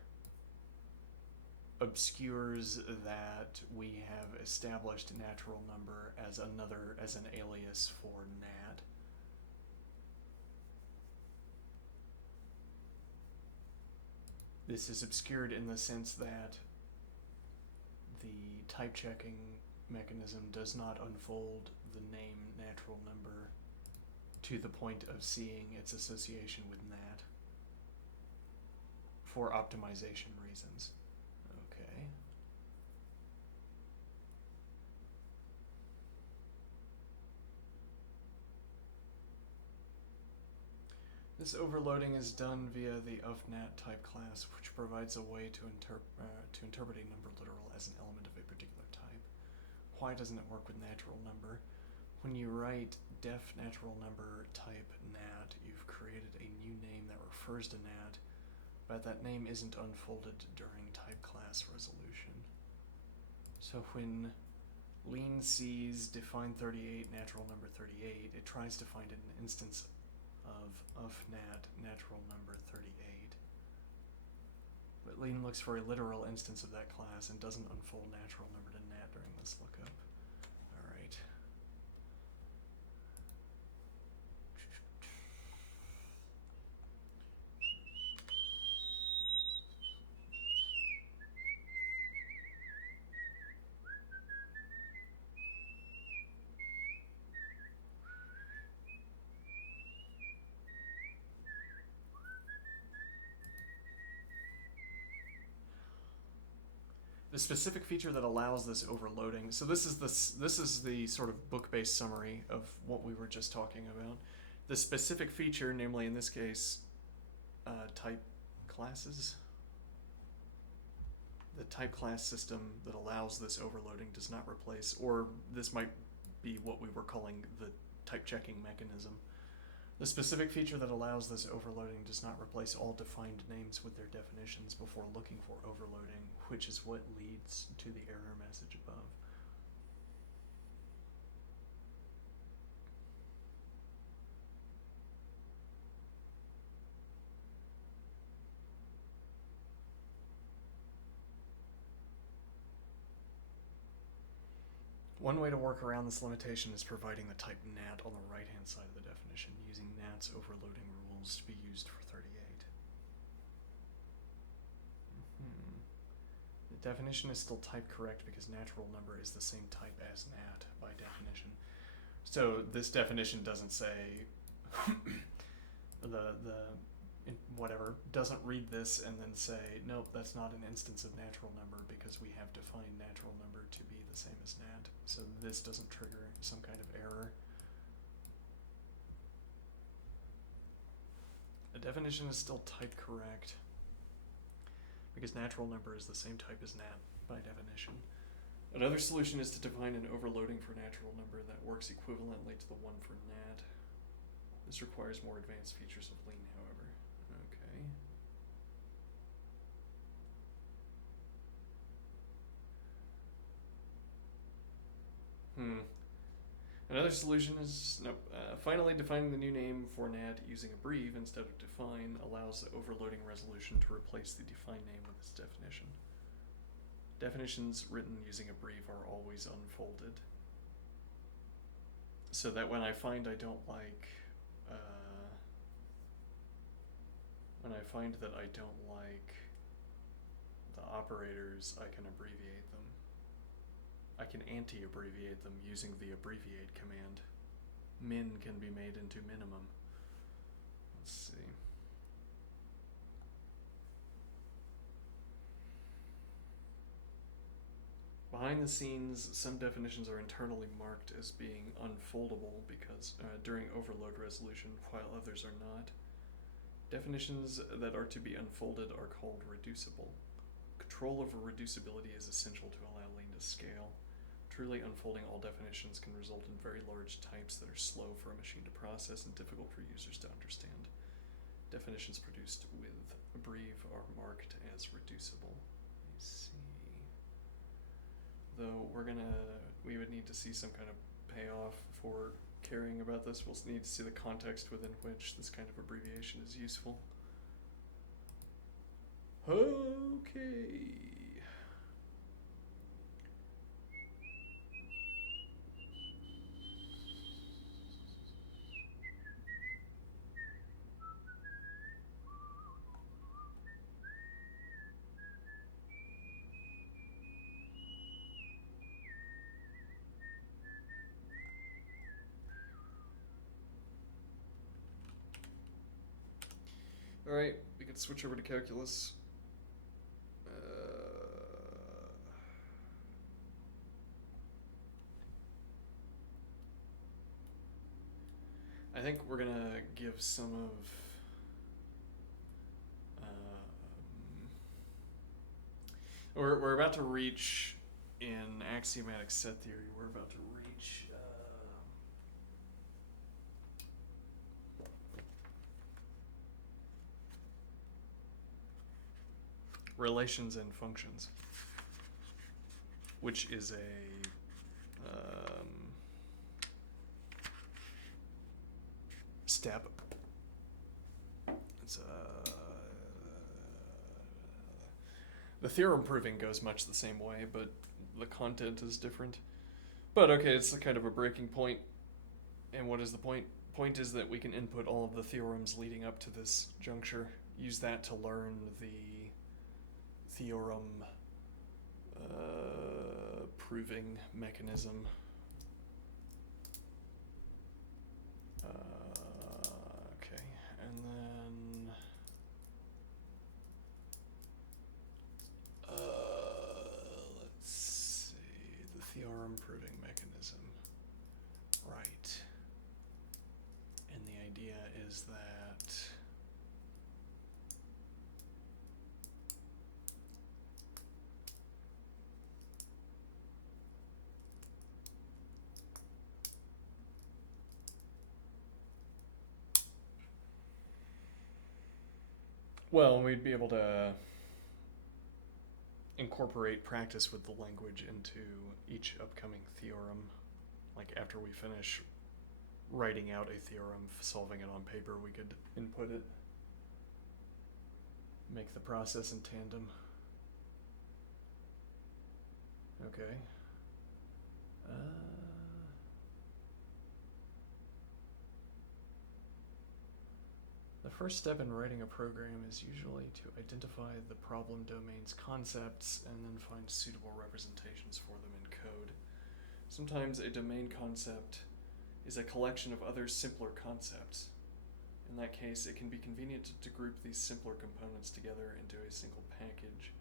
obscures that we have established natural number as an alias for nat. This is obscured in the sense that the type checking mechanism does not unfold the name natural number to the point of seeing its association with nat for optimization reasons. Okay. This overloading is done via the ofNat type class, which provides a way to interpret a number literal as an element of a particular type. Why doesn't it work with natural number? When you write def natural number type nat, you've created a new name that refers to nat, but that name isn't unfolded during type class resolution. So when lean sees define 38 natural number 38, it tries to find an instance of nat natural number 38. But lean looks for a literal instance of that class and doesn't unfold natural number to nat during this lookup. Alright. The specific feature that allows this overloading, so this is the sort of book-based summary of what we were just talking about. The specific feature, namely in this case, type classes, the type class system that allows this overloading does not replace, or this might be what we were calling the type checking mechanism. The specific feature that allows this overloading does not replace all defined names with their definitions before looking for overloading, which is what leads to the error message above. One way to work around this limitation is providing the type nat on the right-hand side of the definition, using nat's overloading rules to be used for 38. The definition is still type correct because natural number is the same type as nat by definition. So this definition doesn't say whatever doesn't read this and then say nope, that's not an instance of natural number because we have defined natural number to be the same as nat. So this doesn't trigger some kind of error. The definition is still type correct because natural number is the same type as nat by definition. Another solution is to define an overloading for natural number that works equivalently to the one for nat. This requires more advanced features of lean, however. Okay. Another solution is, finally defining the new name for nat using abbrev instead of define allows the overloading resolution to replace the defined name with its definition. Definitions written using abbrev are always unfolded, so that when I find I don't like, the operators, I can abbreviate them. I can anti-abbreviate them using the abbreviate command. Min can be made into minimum. Let's see. Behind the scenes, some definitions are internally marked as being unfoldable because during overload resolution, while others are not. Definitions that are to be unfolded are called reducible. Control over reducibility is essential to allow lean to scale. Truly unfolding all definitions can result in very large types that are slow for a machine to process and difficult for users to understand. Definitions produced with abbrev are marked as reducible. I see. Though we would need to see some kind of payoff for caring about this. We'll need to see the context within which this kind of abbreviation is useful. Okay. Alright, we can switch over to calculus. I think we're gonna give some of we're about to reach in axiomatic set theory. We're about to reach relations and functions, which is a step. It's the theorem proving goes much the same way, but the content is different. But okay, it's a kind of a breaking point. And what is the point? Point is that we can input all of the theorems leading up to this juncture, use that to learn the theorem proving mechanism. Okay, and then let's see, the theorem proving mechanism. Right. And the idea is that well, we'd be able to incorporate practice with the language into each upcoming theorem. Like after we finish writing out a theorem, solving it on paper, we could input it, make the process in tandem. Okay. The first step in writing a program is usually to identify the problem domain's concepts and then find suitable representations for them in code. Sometimes a domain concept is a collection of other simpler concepts. In that case, it can be convenient to group these simpler components together into a single package,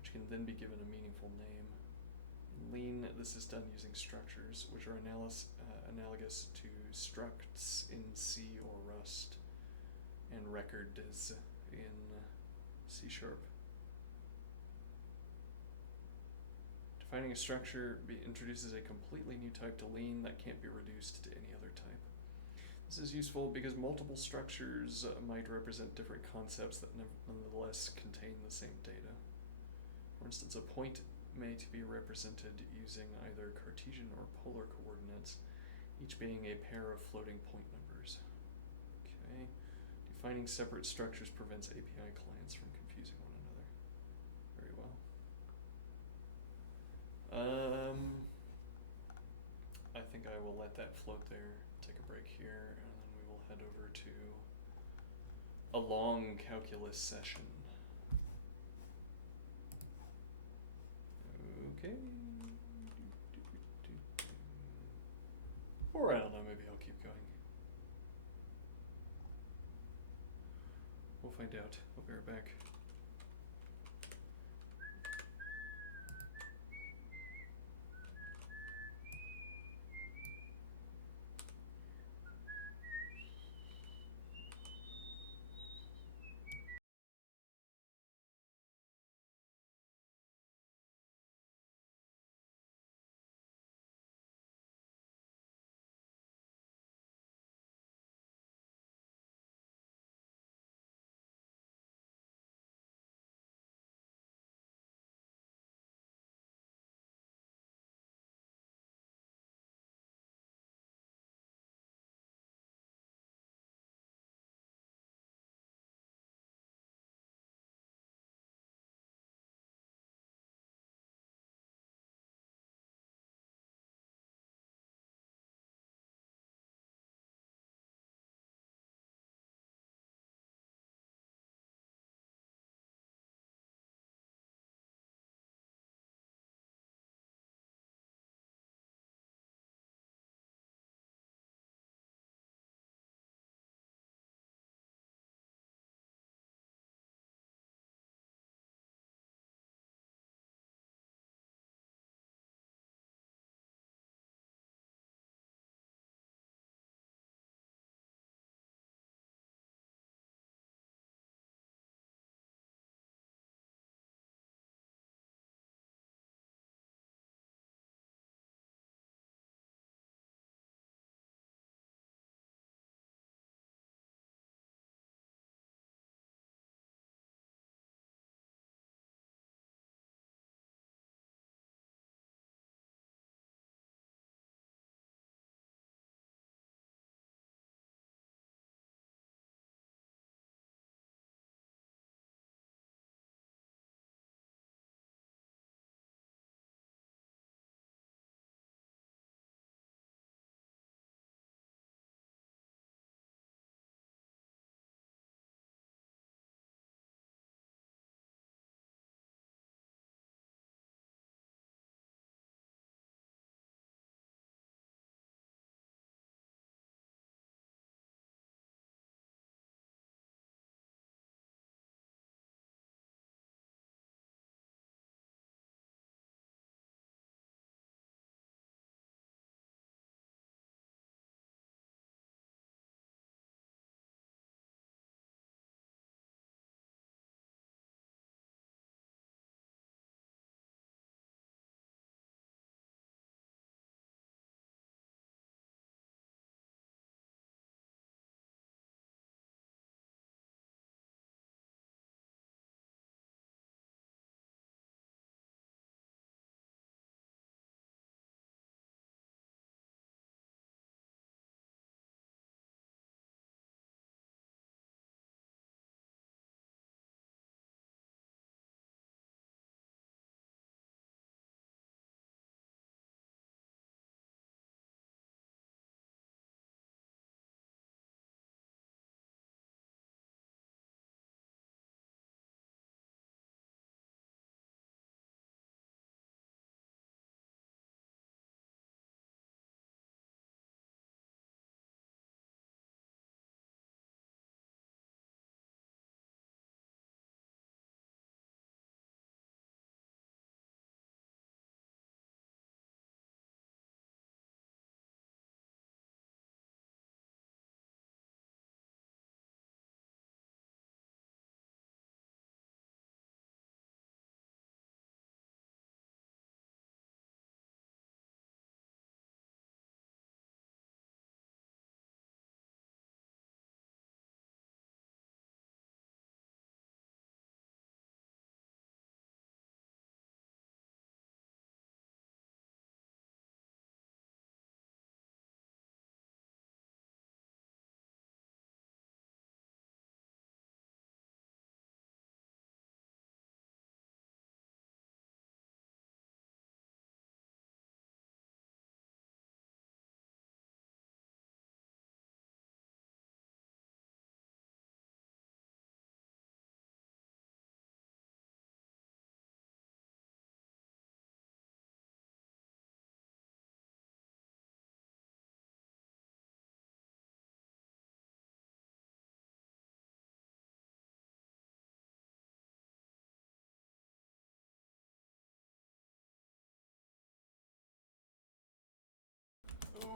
which can then be given a meaningful name. In Lean, this is done using structures, which are analogous to structs in C or Rust, and records in C#. Defining a structure introduces a completely new type to Lean that can't be reduced to any other type. This is useful because multiple structures might represent different concepts that nonetheless contain the same data. For instance, a point may be represented using either Cartesian or polar coordinates, each being a pair of floating point numbers. Okay. Defining separate structures prevents API clients from confusing one another. Very well. I think I will let that float there, take a break here, and then we will head over to a long calculus session. Okay. Or I don't know, maybe I'll keep going. We'll find out. We'll be right back.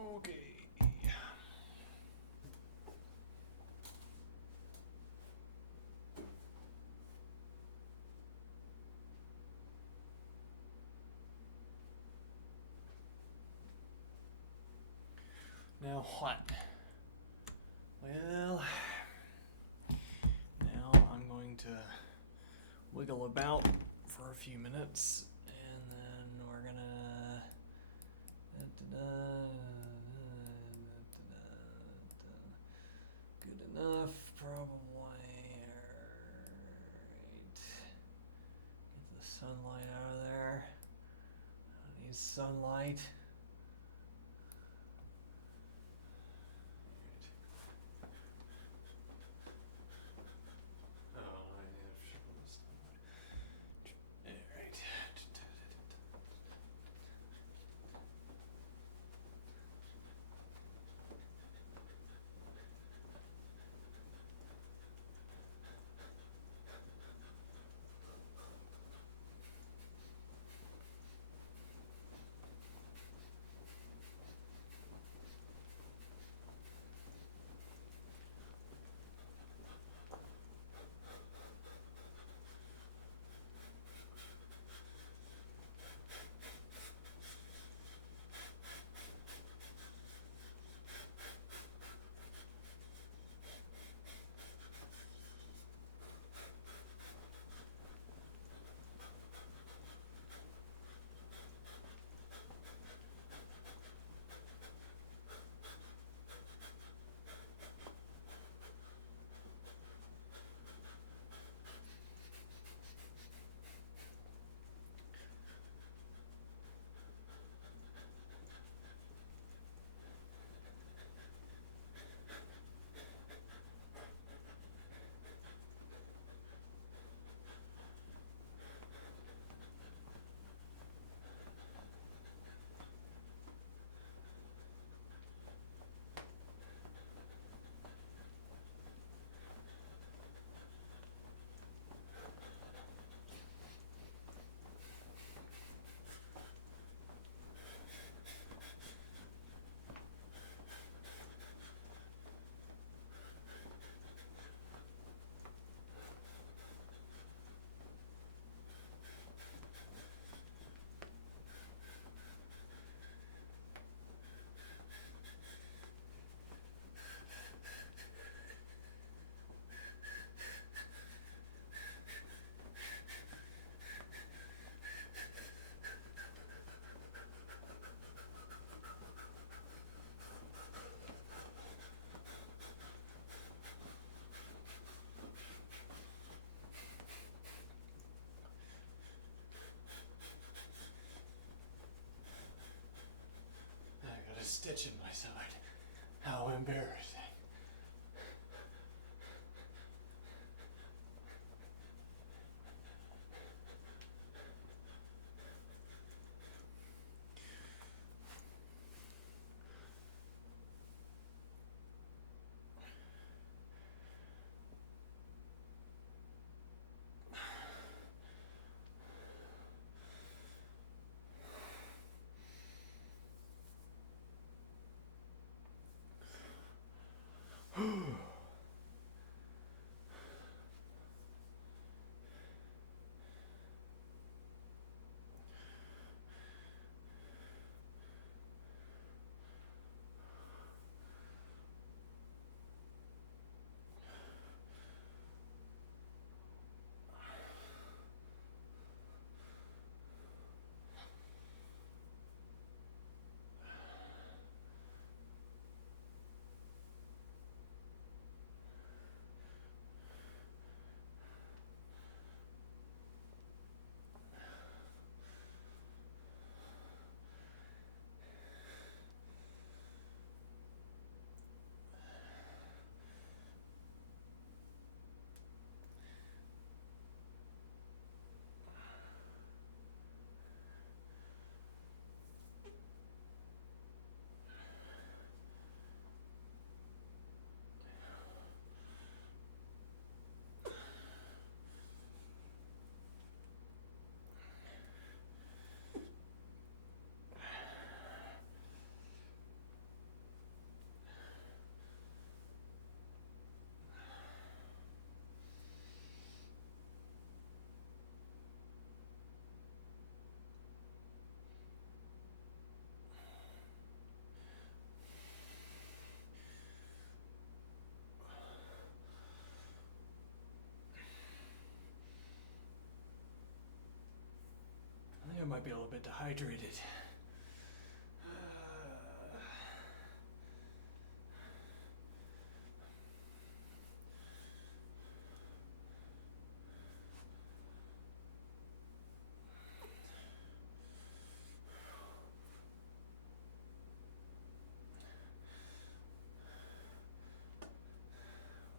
Okay. Now what? Well, now I'm going to wiggle about for a few minutes, and then we're gonna good enough, probably. Alright. Get the sunlight out of there. I need sunlight. I got a stitch in my side. How embarrassing. might be a little bit dehydrated.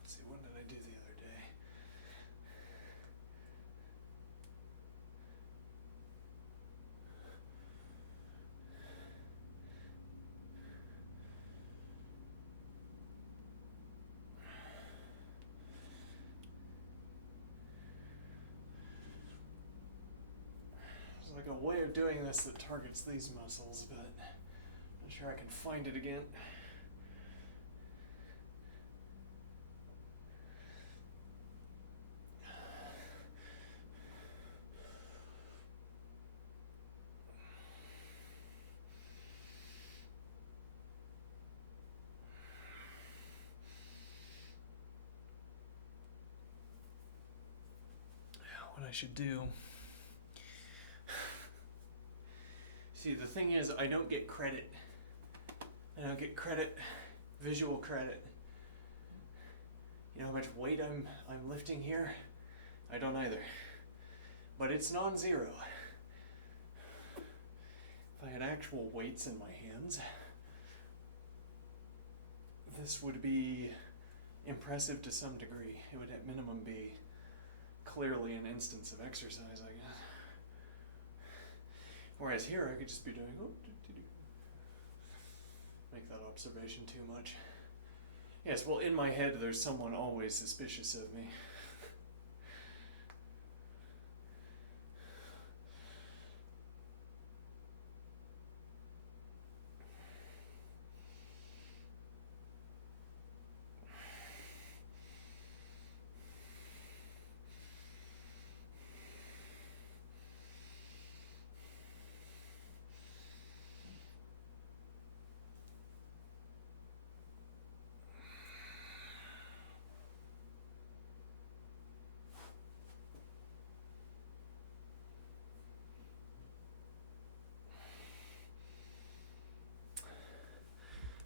Let's see, when did I do the other day? There's like a way of doing this that targets these muscles, but I'm not sure I can find it again. What I should do. See, the thing is, I don't get credit. I don't get credit, visual credit. You know how much weight I'm lifting here? I don't either. But it's non-zero. If I had actual weights in my hands, this would be impressive to some degree. It would at minimum be clearly an instance of exercise, I guess. Whereas here I could just be doing, make that observation too much. Yes, well, in my head there's someone always suspicious of me.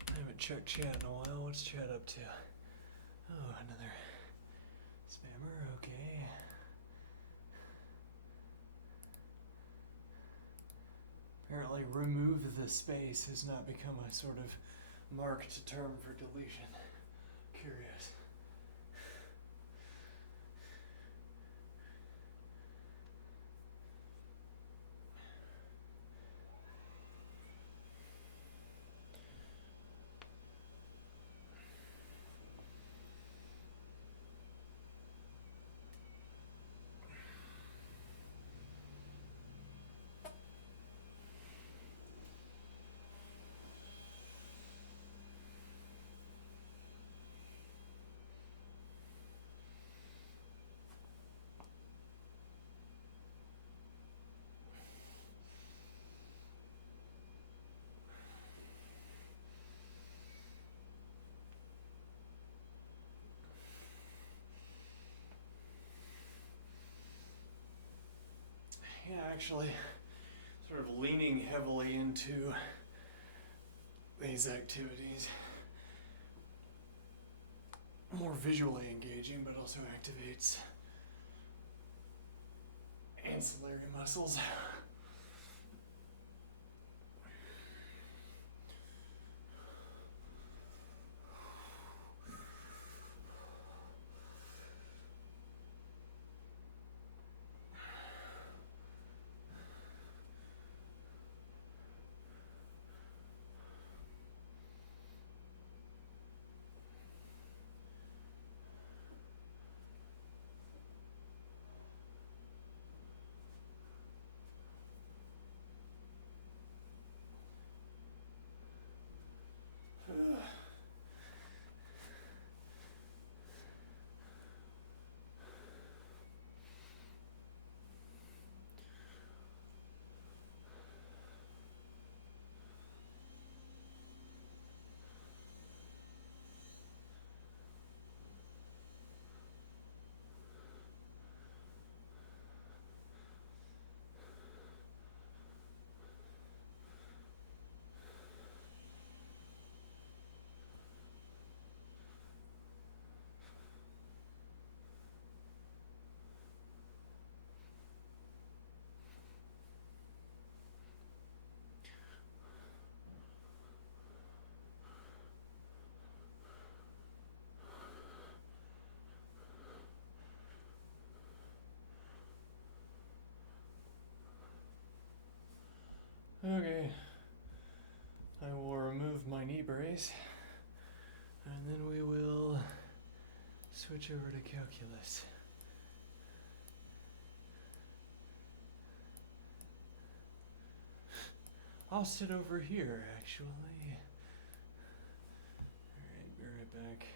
I haven't checked chat in a while. What's chat up to? Oh, another spammer, okay. Apparently remove the space has not become a sort of marked term for deletion. Curious. Yeah, actually, sort of leaning heavily into these activities. More visually engaging, but also activates ancillary muscles. exercise, and then we will switch over to calculus. I'll sit over here, actually. Alright, be right back.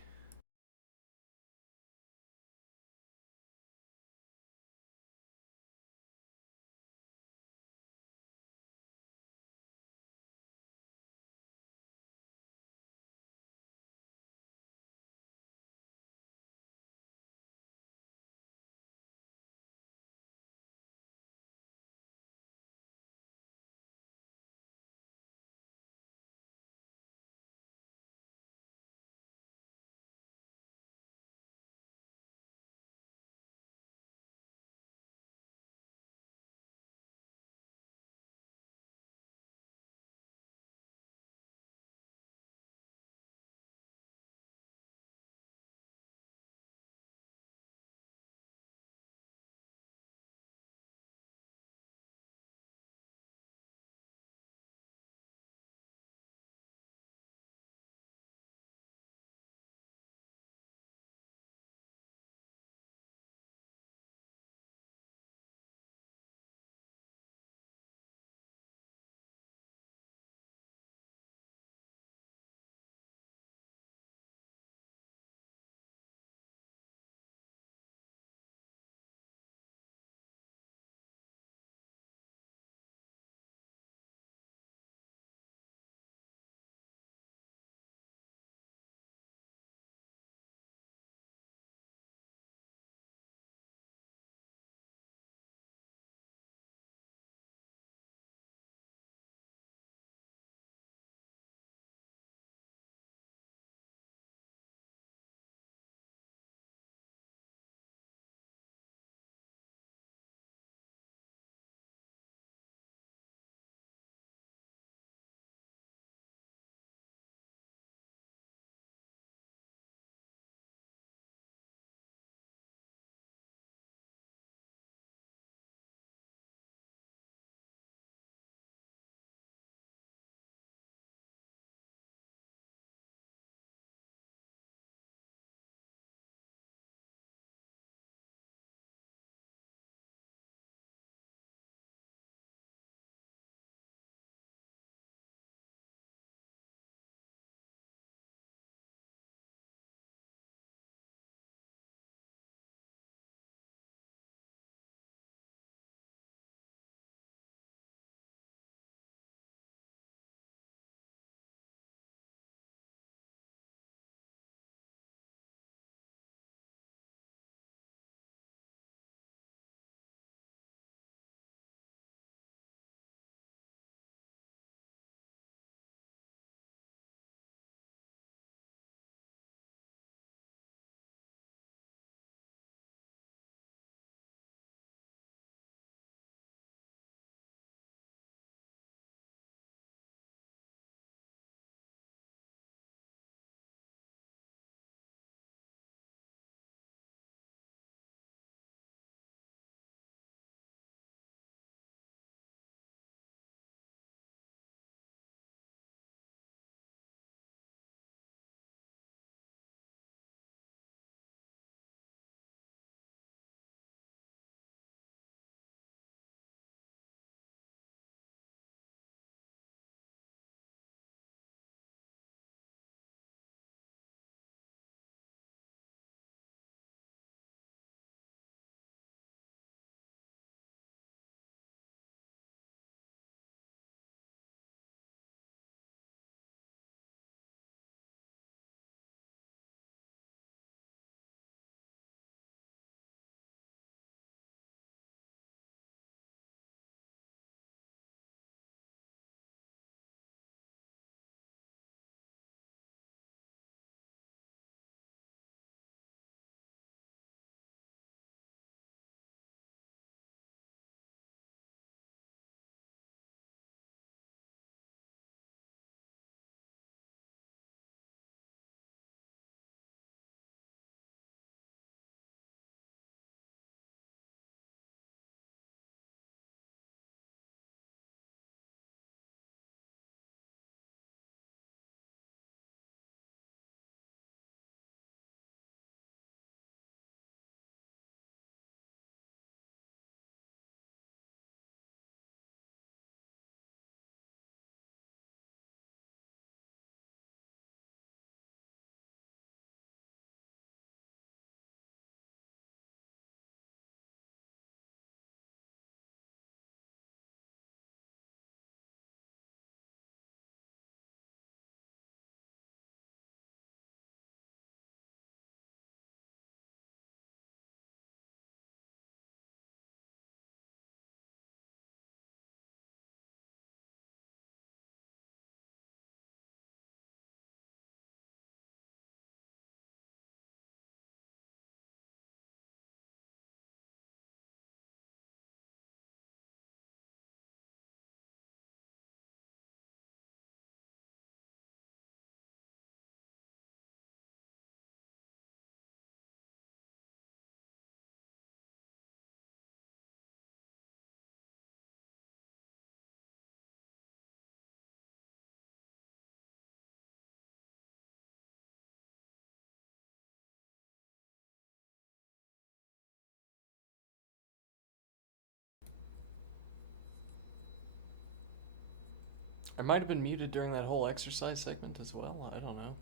I might have been muted during that whole exercise segment as well. I don't know.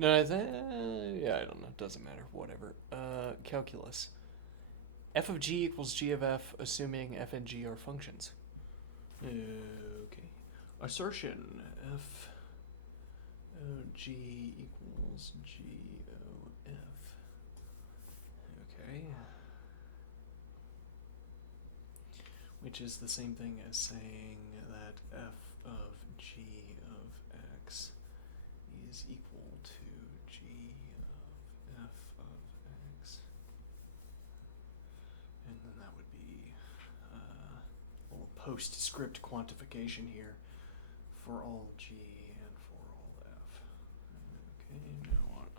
No, yeah, I don't know. Doesn't matter. Whatever. Calculus. F of g equals g of f, assuming f and g are functions. Okay. Assertion. F o g equals g o f. Okay. Which is the same thing as saying that f of g of x is equal to g of f of x. And then that would be a little postscript quantification here for all g and for all f. Okay, now what?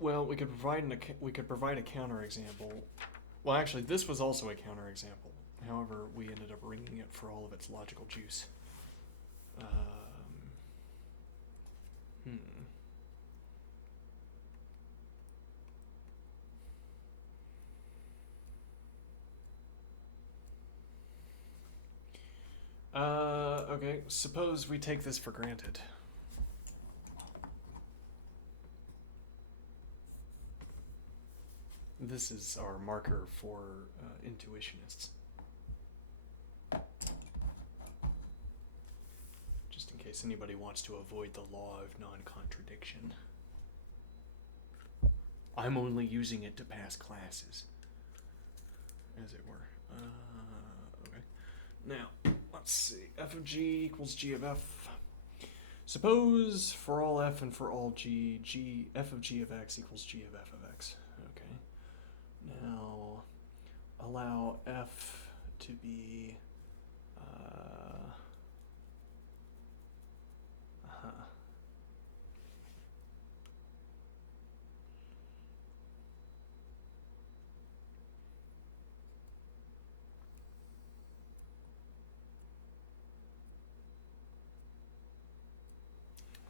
Well, we could provide a counterexample. Well, actually, this was also a counterexample. However, we ended up ringing it for all of its logical juice. Okay, suppose we take this for granted. This is our marker for intuitionists. Just in case anybody wants to avoid the law of non-contradiction. I'm only using it to pass classes, as it were. Okay. Now, let's see. F of g equals g of f. Suppose for all f and for all g, f of g of x equals g of f of x. Okay. Now, allow f to be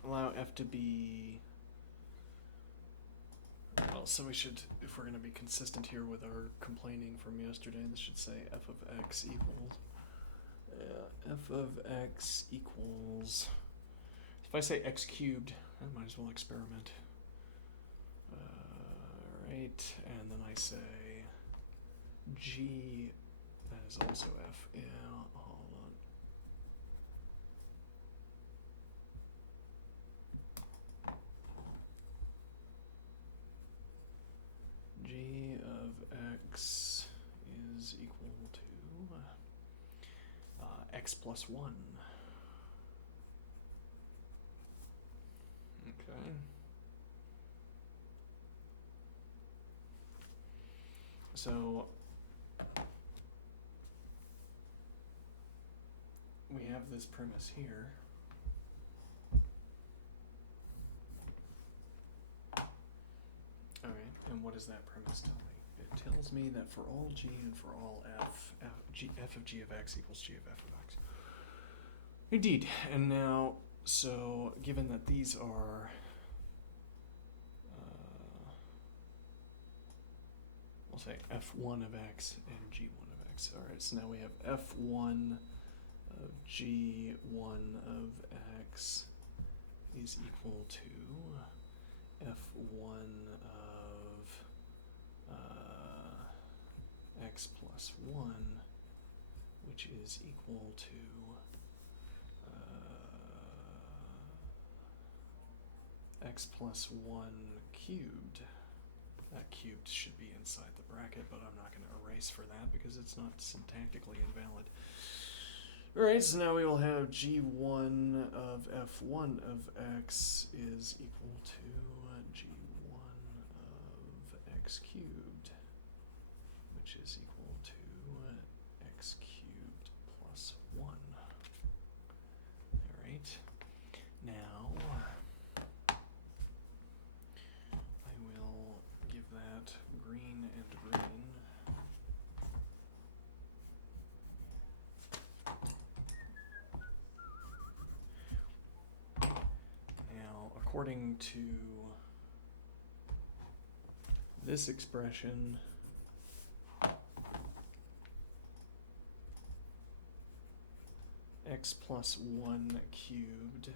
allow f to be, well, so we should, if we're going to be consistent here with our complaining from yesterday, this should say f of x equals, f of x equals, if I say x cubed, I might as well experiment. Right, and then I say g, that is also f, yeah, hold on. G of x is equal to x plus 1. Okay. So we have this premise here. Alright, and what does that premise tell me? It tells me that for all g and for all f, f of g of x equals g of f of x. Indeed, and now, so given that these are, we'll say f1 of x and g1 of x. Alright, so now we have f1 of g1 of x is equal to f1 of x plus 1, which is equal to x plus 1 cubed. That cubed should be inside the bracket, but I'm not going to erase for that because it's not syntactically invalid. Alright, so now we will have g1 of f1 of x is equal to g1 of x cubed, which is equal to x cubed plus 1. Alright, now I will give that green and green. Now, according to this expression, x plus 1 cubed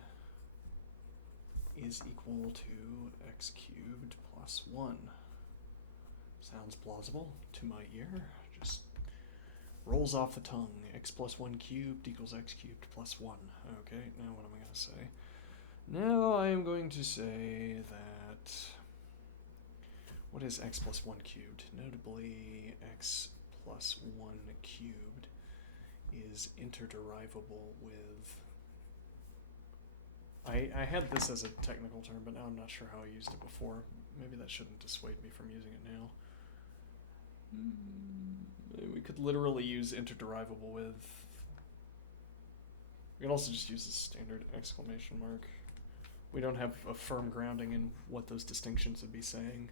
is equal to x cubed plus 1. Sounds plausible to my ear. Just rolls off the tongue. X plus 1 cubed equals x cubed plus 1. Okay, now what am I going to say? Now I am going to say that... What is x plus 1 cubed? Notably, x plus 1 cubed is interderivable with... I had this as a technical term, but now I'm not sure how I used it before. Maybe that shouldn't dissuade me from using it now. We could literally use interderivable with... We could also just use the standard exclamation mark. We don't have a firm grounding in what those distinctions would be saying.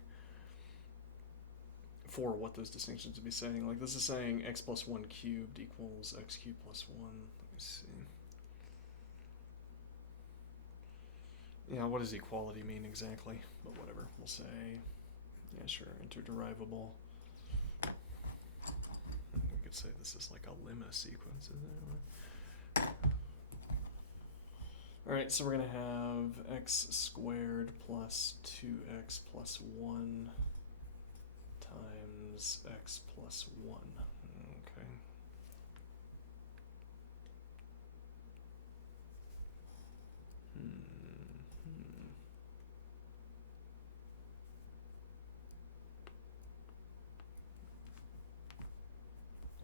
For what those distinctions would be saying. Like, this is saying x plus 1 cubed equals x cubed plus 1. Let me see. Yeah, what does equality mean exactly? But whatever, we'll say, yeah, sure, interderivable. We could say this is like a lemma sequence, isn't it? Alright, so we're going to have x squared plus 2x plus 1 times x plus 1. Okay.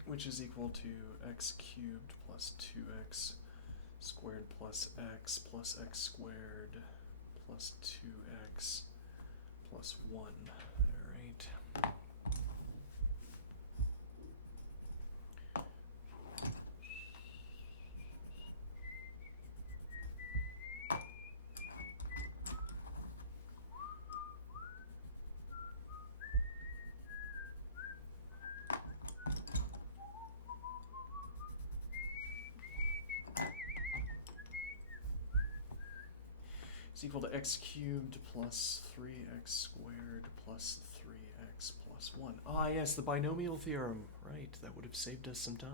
Which is equal to x cubed plus 2x squared plus x squared plus 2x plus 1. Alright. Is equal to x cubed plus 3x squared plus 3x plus 1. Ah, yes, the binomial theorem. Right, that would have saved us some time.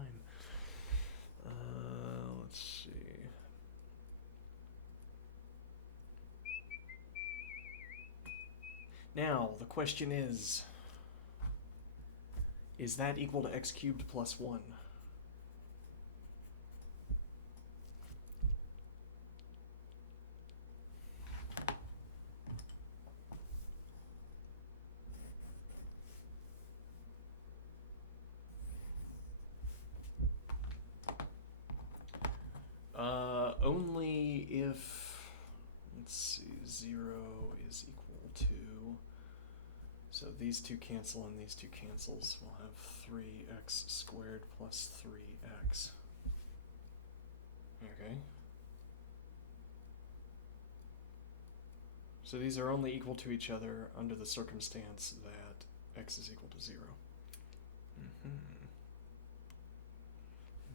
Let's see. Now, the question is that equal to x cubed plus 1? Only if, let's see, 0 is equal to, so these two cancel and these two cancels. We'll have 3x squared plus 3x. Okay. So these are only equal to each other under the circumstance that x is equal to 0.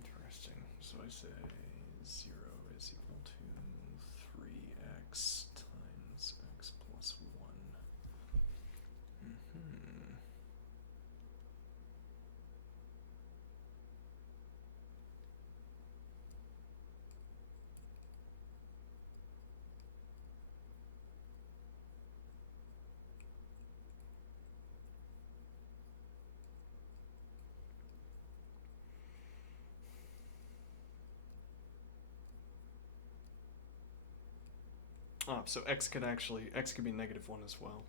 Interesting. So I say 0 is equal to 3x times x plus 1. So x could be -1 as well.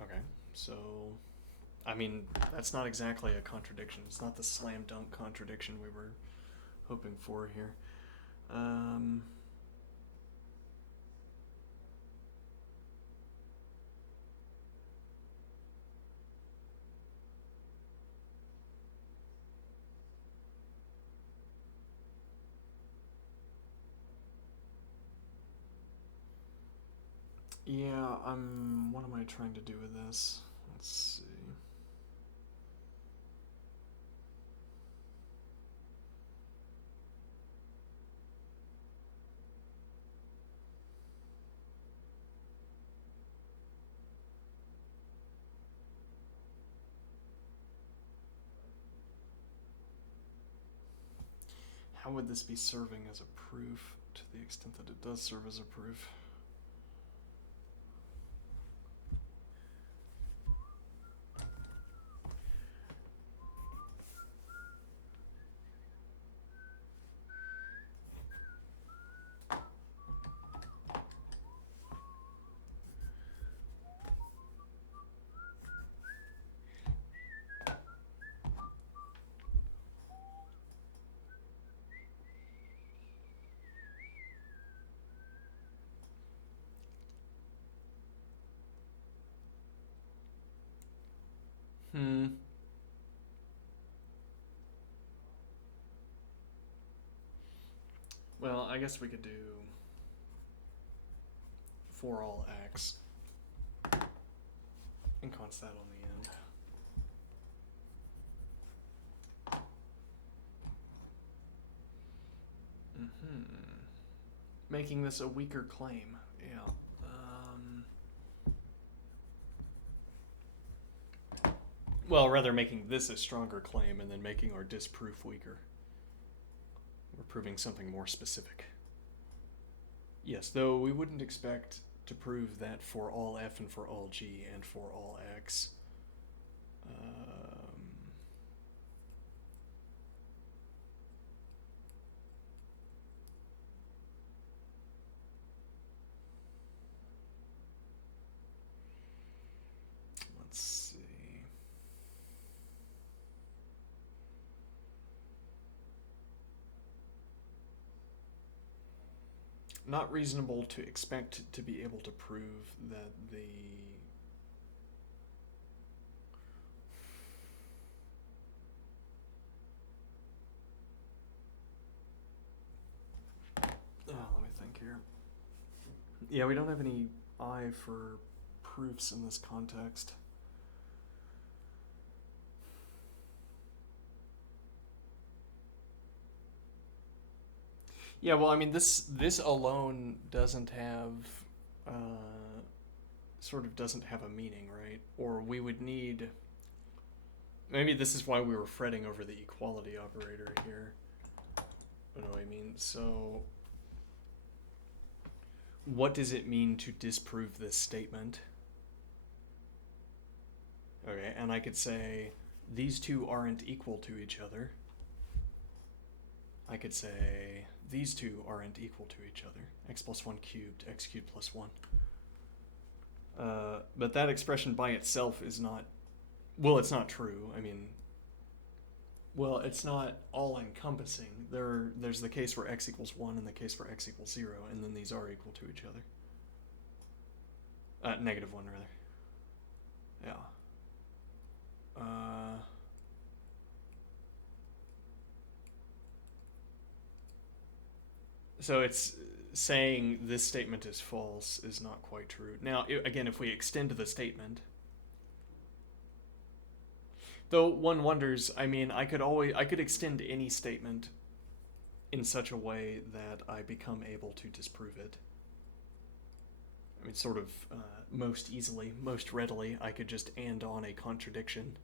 Okay, so, I mean, that's not exactly a contradiction. It's not the slam dunk contradiction we were hoping for here. Yeah, what am I trying to do with this? Let's see. how would this be serving as a proof to the extent that it does serve as a proof? Well, I guess we could do for all x and const that on the end. Making this a weaker claim. Yeah. Well, rather making this a stronger claim and then making our disproof weaker. We're proving something more specific. Yes, though we wouldn't expect to prove that for all f and for all g and for all x. Let's see. Not reasonable to expect to be able to prove that the let me think here. Yeah, we don't have any I for proofs in this context. Yeah, well, I mean, this alone doesn't have, sort of doesn't have a meaning, right? Or we would need, maybe this is why we were fretting over the equality operator here. What do I mean? So, what does it mean to disprove this statement? Okay, and I could say, these two aren't equal to each other. I could say, these two aren't equal to each other. X plus 1 cubed, x cubed plus 1. But that expression by itself is not, well, it's not true. I mean, well, it's not all-encompassing. There's the case where x equals 1 and the case where x equals 0, and then these are equal to each other. Negative 1, rather. Yeah. So it's saying this statement is false is not quite true. Now, again, if we extend the statement, though one wonders, I mean, I could extend any statement in such a way that I become able to disprove it. I mean, sort of most easily, most readily, I could just and on a contradiction.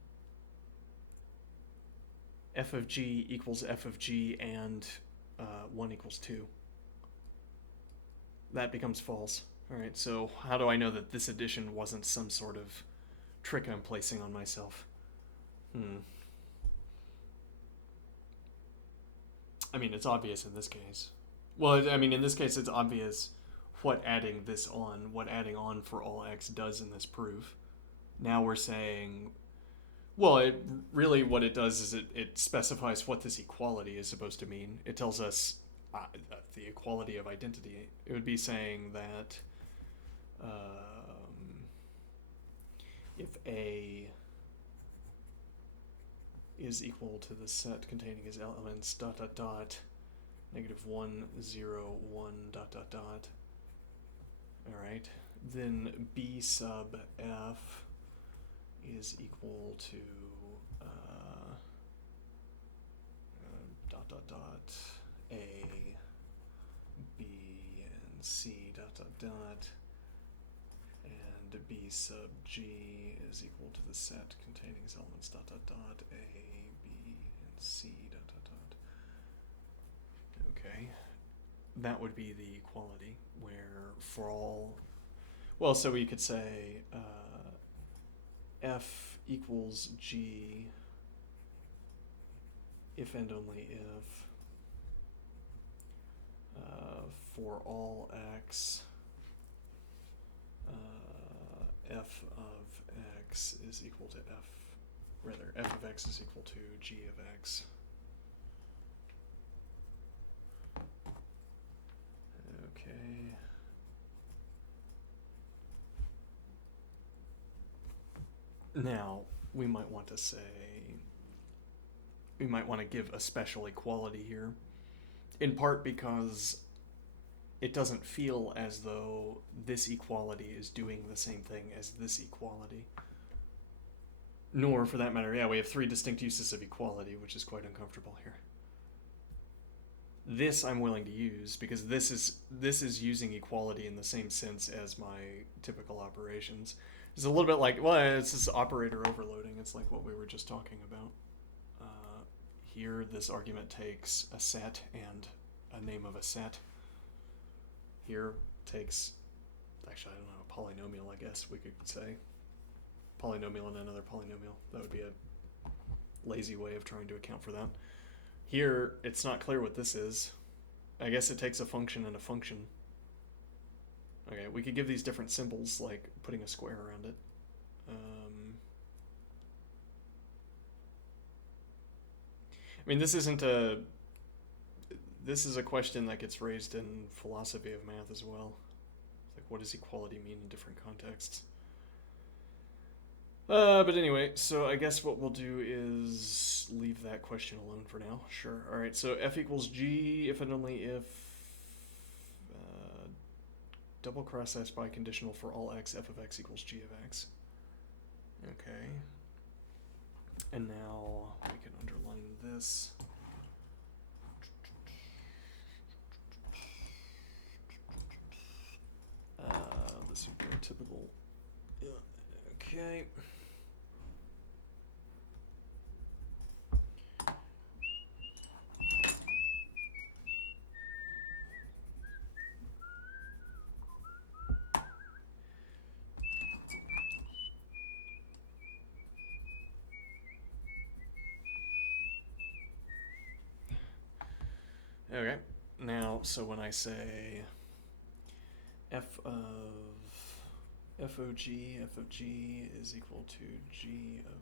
F of g equals f of g and 1 equals 2. That becomes false. All right, so how do I know that this addition wasn't some sort of trick I'm placing on myself? I mean, it's obvious in this case. Well, I mean, in this case, it's obvious what adding adding on for all x does in this proof. Now we're saying, well, really what it does is it specifies what this equality is supposed to mean. It tells us the equality of identity. It would be saying that if A is equal to the set containing its elements ... negative 1 0 1 ... all right, then B sub F is equal to ... A, B, and C ... and B sub G is equal to the set containing its elements ... A, B, and C ... Okay, that would be the equality where for all, well, so we could say f equals g if and only if for all x f of x is equal to f of x is equal to g of x. Okay. Now, we might want to say, we might want to give a special equality here, in part because it doesn't feel as though this equality is doing the same thing as this equality. Nor, for that matter, yeah, we have three distinct uses of equality, which is quite uncomfortable here. This I'm willing to use because this is using equality in the same sense as my typical operations. It's a little bit like, well, it's this operator overloading. It's like what we were just talking about. Here, this argument takes a set and a name of a set. Here takes, actually, I don't know, a polynomial, I guess we could say. Polynomial and another polynomial. That would be a lazy way of trying to account for that. Here, it's not clear what this is. I guess it takes a function and a function. Okay, we could give these different symbols, like putting a square around it. I mean, this is a question that gets raised in philosophy of math as well. Like, what does equality mean in different contexts? But anyway, so I guess what we'll do is leave that question alone for now. Sure. All right, so f equals g if and only if double cross s biconditional for all x, f of x equals g of x. Okay. And now we can underline this. This would be a typical. Okay. Okay, now, so when I say f of g is equal to g of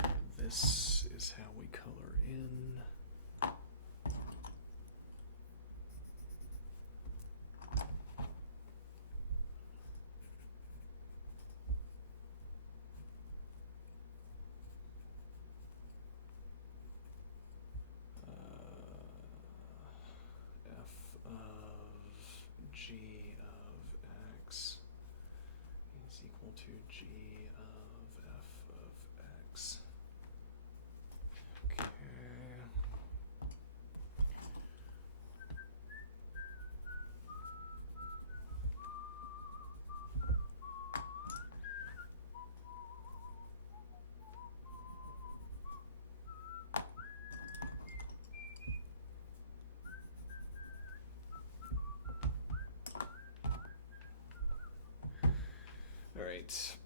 f, this is how we color in. G of x is equal to g of f of x. Okay. All right.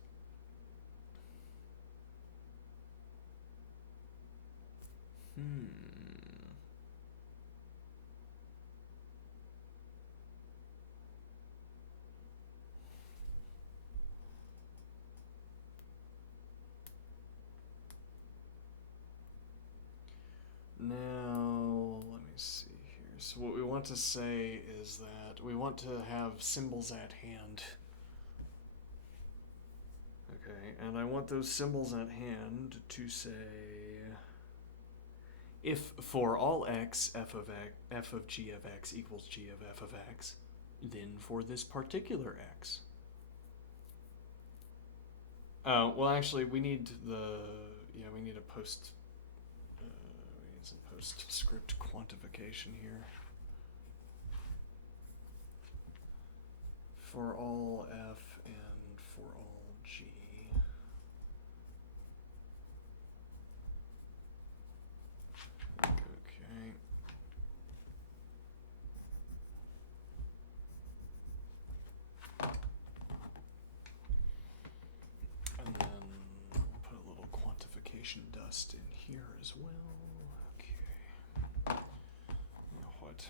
Now, let me see here. So what we want to say is that we want to have symbols at hand. Okay, and I want those symbols at hand to say, if for all x, f of g of x equals g of f of x, then for this particular x. Well, actually, we need we need a some postscript quantification here. For all f and for all g. adjust in here as well. Okay. Now what?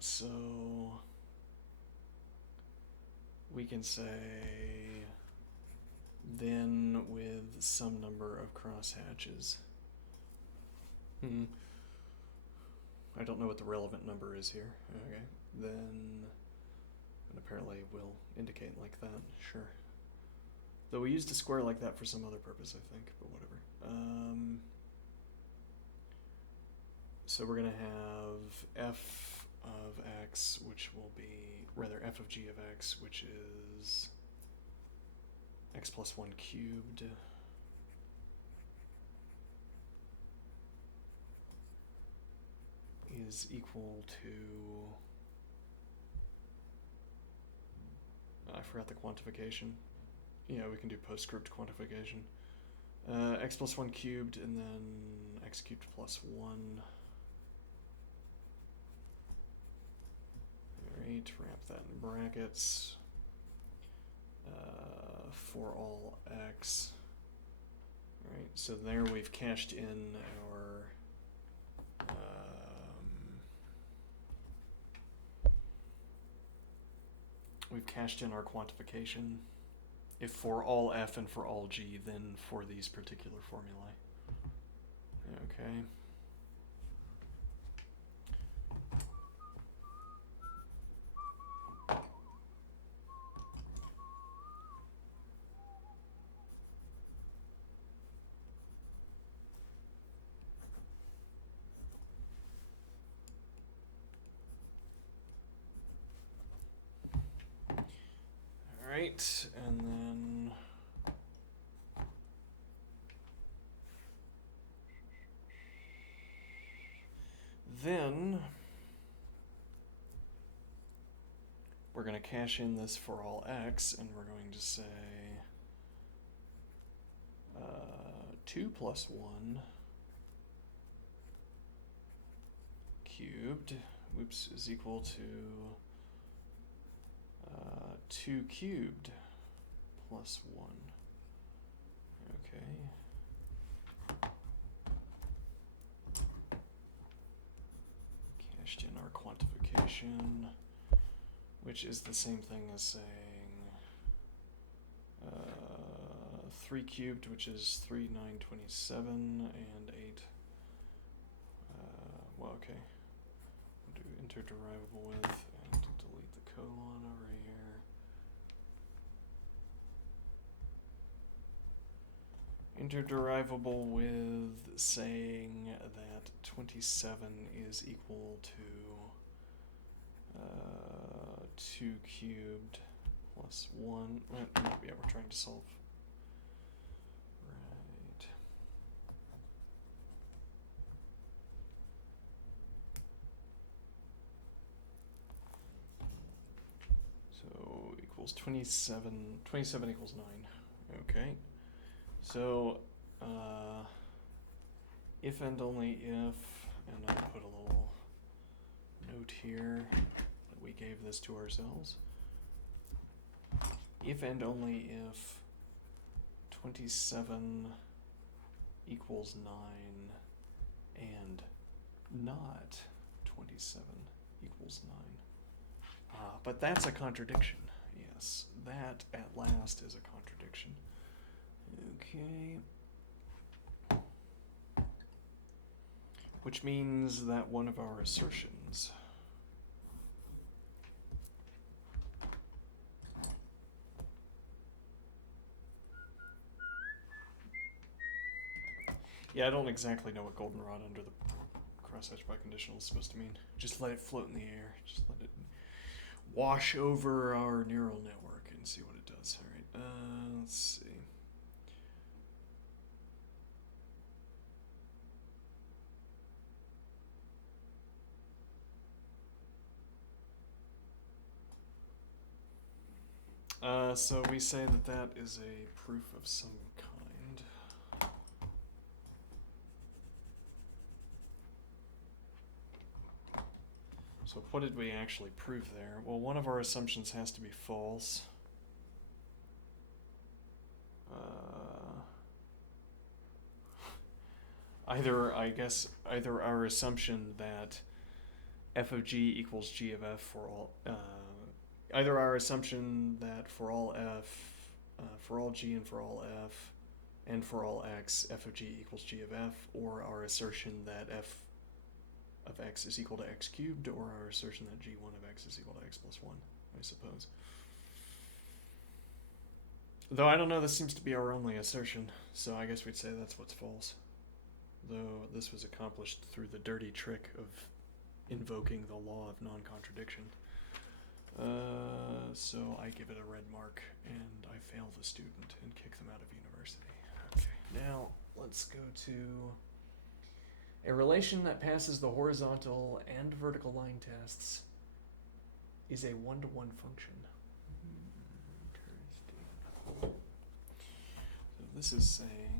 So we can say then with some number of crosshatches. I don't know what the relevant number is here. Okay, then and apparently we'll indicate like that. Sure. Though we used a square like that for some other purpose, I think, but whatever. So we're going to have f of x, which will be, rather, f of g of x, which is x plus 1 cubed is equal to, I forgot the quantification. Yeah, we can do postscript quantification. X plus 1 cubed, and then x cubed plus 1. Alright, wrap that in brackets. For all x. Alright, so there we've cashed in our quantification. If for all f and for all g, then for these particular formulae. Okay. Alright, and then we're going to cash in this for all x, and we're going to say 2 plus 1 cubed, whoops, is equal to 2 cubed plus 1. Okay. Cashed in our quantification, which is the same thing as saying 3 cubed, which is 3, 9, 27, and 8. Well, okay. We'll do interderivable with, and delete the colon over here. Interderivable with saying that 27 is equal to 2 cubed plus 1. Yeah, we're trying to solve. Right. So equals 27. 27 equals 9. Okay. So, if and only if, and I'll put a little note here that we gave this to ourselves. If and only if 27 equals 9 and not 27 equals 9. But that's a contradiction. Yes, that at last is a contradiction. Okay. Which means that one of our assertions yeah, I don't exactly know what goldenrod under the crosshatch biconditional is supposed to mean. Just let it float in the air. Just let it wash over our neural network and see what it does. All right, let's see. So we say that that is a proof of some kind. So what did we actually prove there? Well, one of our assumptions has to be false. Either our assumption that f of g equals g of f for all, either our assumption that for all g and for all f, and for all x, f of g equals g of f, or our assertion that f of x is equal to x cubed, or our assertion that g1 of x is equal to x plus 1, I suppose. Though I don't know, this seems to be our only assertion, so I guess we'd say that's what's false. Though this was accomplished through the dirty trick of invoking the law of non-contradiction. So I give it a red mark, and I fail the student and kick them out of university. Okay, now let's go to a relation that passes the horizontal and vertical line tests is a one-to-one function. Interesting. So this is saying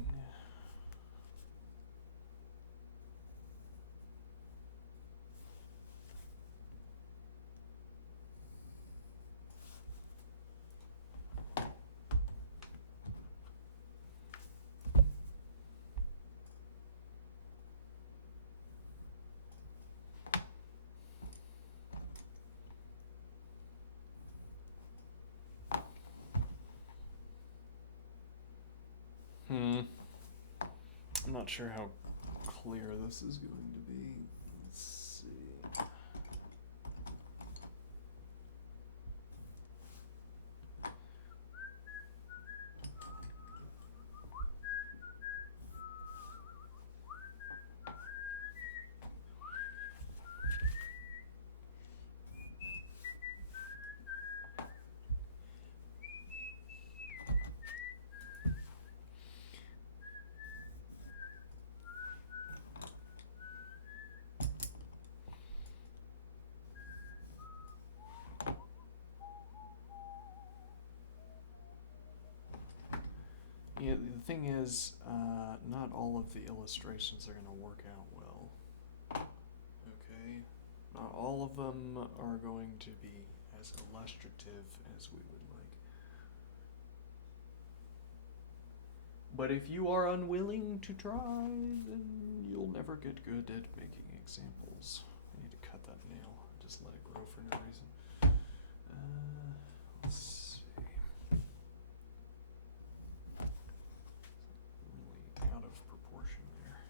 I'm not sure how clear this is going to be. Let's see. Yeah, the thing is, not all of the illustrations are going to work out well. Okay? Not all of them are going to be as illustrative as we would like. But if you are unwilling to try, then you'll never get good at making examples. I need to cut that nail. Just let it grow for no reason. Let's see. Really out of proportion there.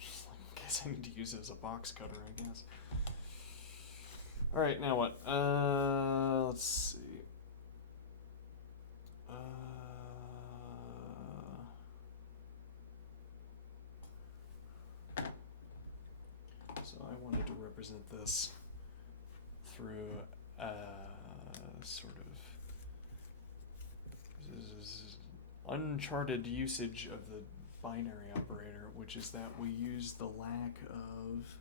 Just like, I guess I need to use it as a box cutter, I guess. Alright, now what? Let's see. So I wanted to represent this through sort of uncharted usage of the binary operator, which is that we use the lack of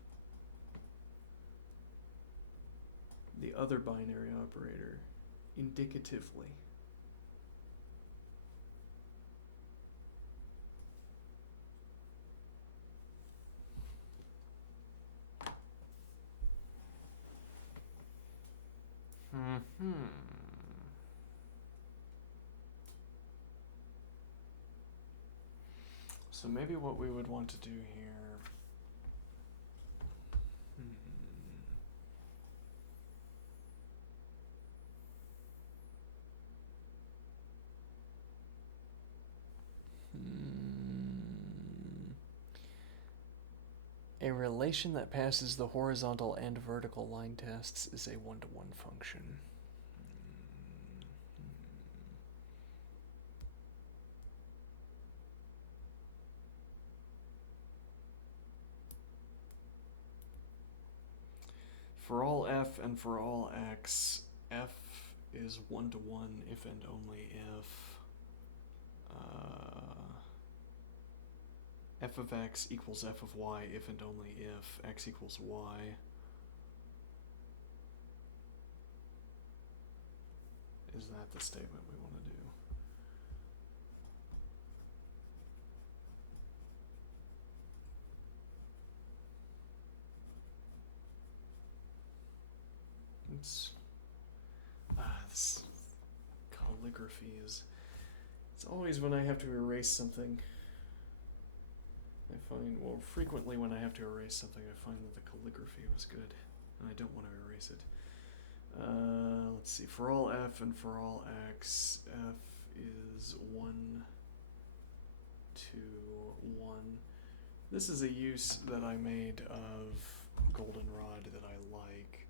the other binary operator indicatively. So maybe what we would want to do here. A relation that passes the horizontal and vertical line tests is a one-to-one function. For all f and for all x, f is one-to-one if and only if f of x equals f of y if and only if x equals y. Is that the statement we want to do? It's this calligraphy is. It's always when I have to erase something. I find, well, frequently when I have to erase something, I find that the calligraphy was good, and I don't want to erase it. Let's see. For all f and for all x, f is 1, 2, 1. This is a use that I made of goldenrod that I like.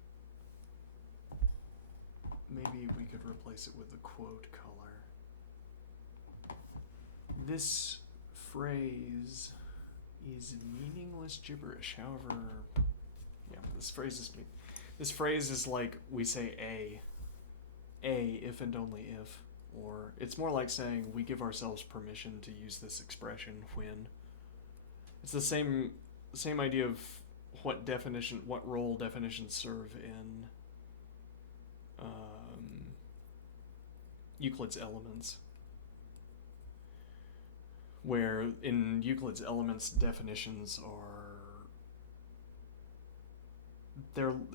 Maybe we could replace it with a quote color. This phrase is meaningless gibberish. However, yeah, this phrase is like we say a if and only if, or it's more like saying we give ourselves permission to use this expression when. It's the same idea of what role definitions serve in Euclid's Elements, where in Euclid's Elements definitions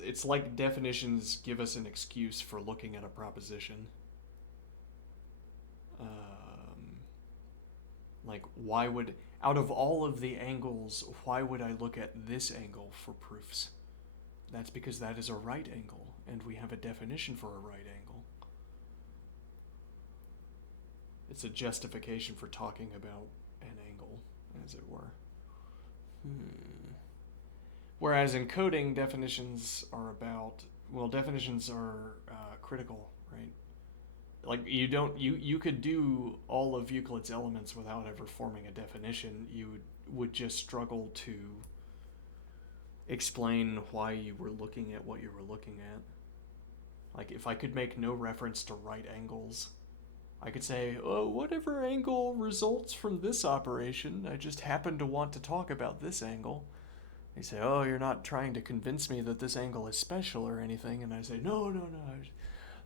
it's like definitions give us an excuse for looking at a proposition. Like, out of all of the angles, why would I look at this angle for proofs? That's because that is a right angle, and we have a definition for a right angle. It's a justification for talking about an angle, as it were. Whereas in coding, definitions are critical, right? Like, you could do all of Euclid's Elements without ever forming a definition. You would just struggle to explain why you were looking at what you were looking at. Like, if I could make no reference to right angles, I could say, oh, whatever angle results from this operation, I just happen to want to talk about this angle. They say, oh, you're not trying to convince me that this angle is special or anything. And I say, no, I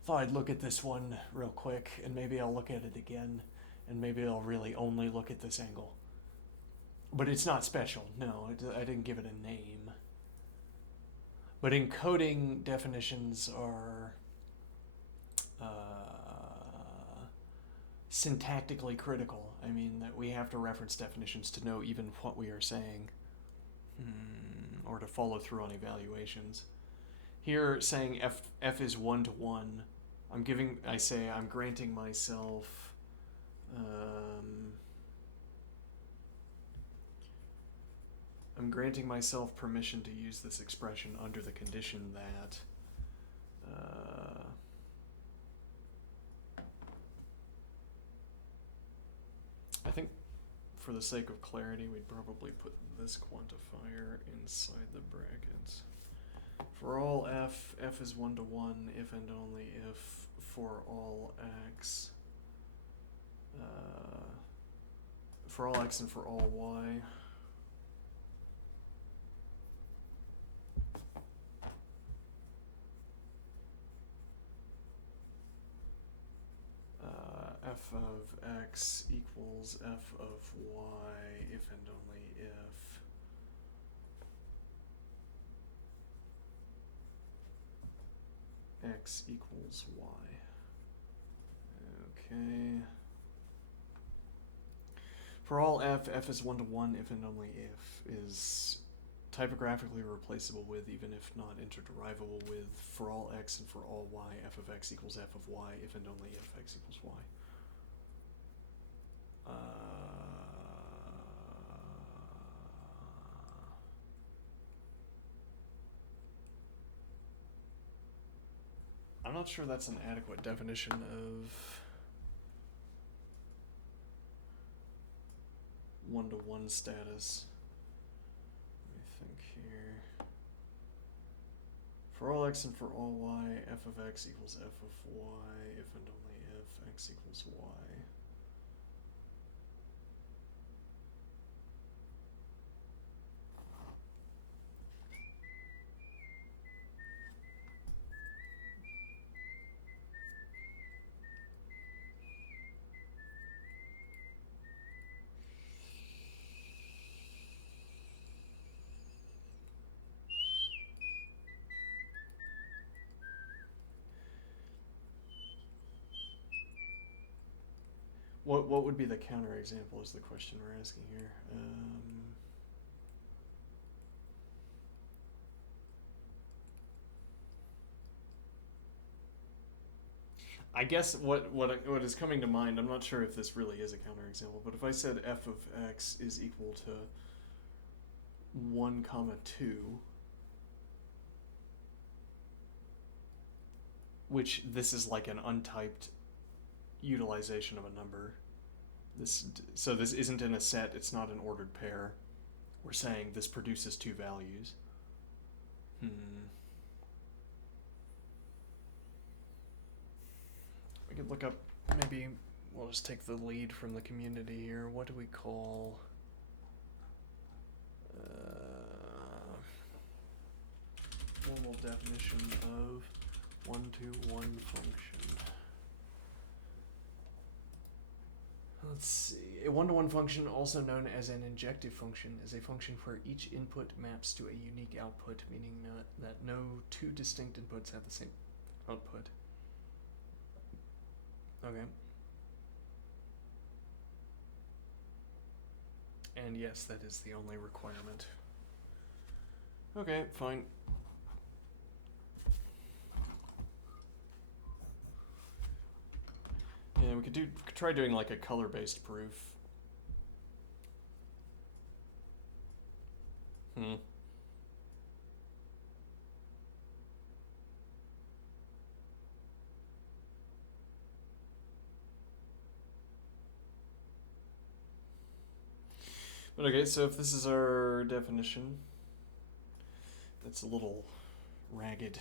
thought I'd look at this one real quick, and maybe I'll look at it again, and maybe I'll really only look at this angle. But it's not special. No, I didn't give it a name. But in coding, definitions are syntactically critical. I mean, that we have to reference definitions to know even what we are saying, or to follow through on evaluations. Here, saying f is 1 to 1, I'm granting myself permission to use this expression under the condition that I think for the sake of clarity, we'd probably put this quantifier inside the brackets. For all f is 1 to 1 if and only if for all x, for all x and for all y. F of x equals f of y if and only if x equals y. Okay. For all f is 1 to 1 if and only if is typographically replaceable with, even if not interderivable with, for all x and for all y, f of x equals f of y if and only if x equals y. I'm not sure that's an adequate definition of 1 to 1 status. Let me think here. For all x and for all y, f of x equals f of y if and only if x equals y. What would be the counterexample is the question we're asking here. I guess what is coming to mind, I'm not sure if this really is a counterexample, but if I said f of x is equal to 1 comma 2, which this is like an untyped utilization of a number. So this isn't in a set, it's not an ordered pair. We're saying this produces 2 values. We could look up, maybe we'll just take the lead from the community here. What do we call formal definition of one-to-one function? Let's see. A one-to-one function, also known as an injective function, is a function where each input maps to a unique output, meaning that no two distinct inputs have the same output. Okay. And yes, that is the only requirement. Okay, fine. Yeah, we could try doing like a color-based proof. But okay, so if this is our definition, that's a little ragged.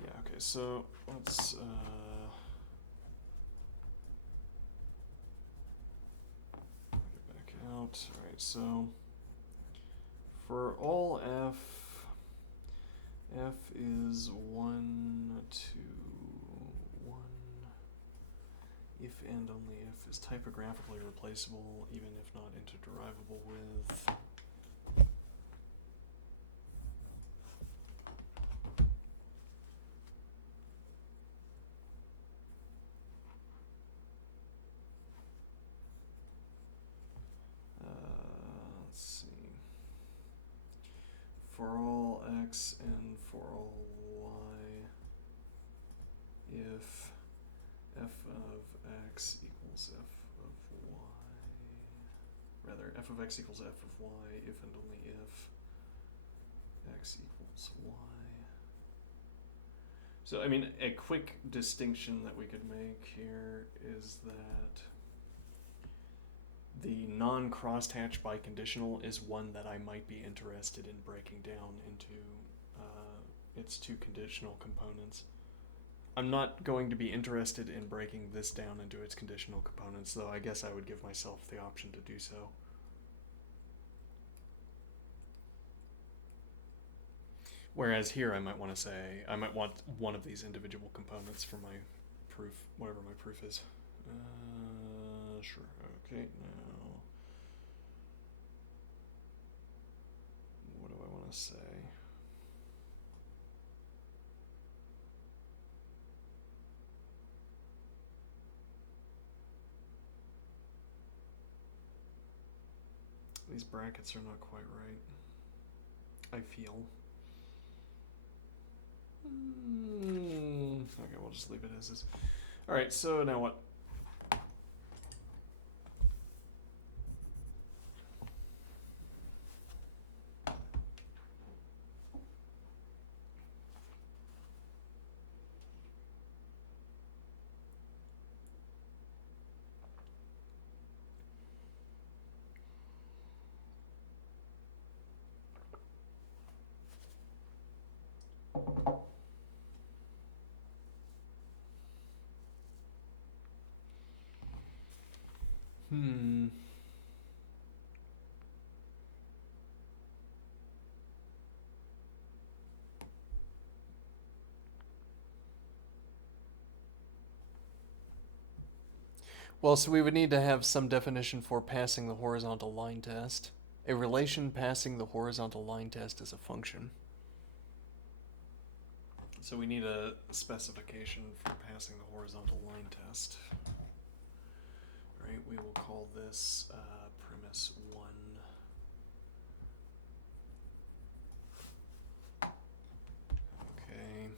Yeah, okay, so let's get back out. Alright, so for all f is 1 to 1 if and only if is typographically replaceable, even if not interderivable with. Let's see. For all x and for all y, if f of x equals f of y, rather f of x equals f of y if and only if x equals y. So I mean, a quick distinction that we could make here is that the non-crosshatch biconditional is one that I might be interested in breaking down into its 2 conditional components. I'm not going to be interested in breaking this down into its conditional components, though I guess I would give myself the option to do so. Whereas here I might want to say, I might want one of these individual components for my proof, whatever my proof is. Sure, okay, now, what do I want to say? These brackets are not quite right, I feel. Okay, we'll just leave it as is. Alright, so now what? Well, so we would need to have some definition for passing the horizontal line test. A relation passing the horizontal line test is a function. So we need a specification for passing the horizontal line test. right? We will call this premise 1. Okay.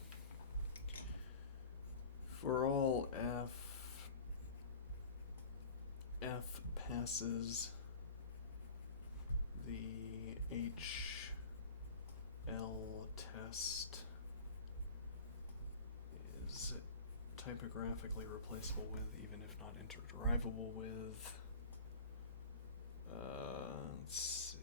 For all f passes the HL test is typographically replaceable with, even if not interderivable with. Let's see.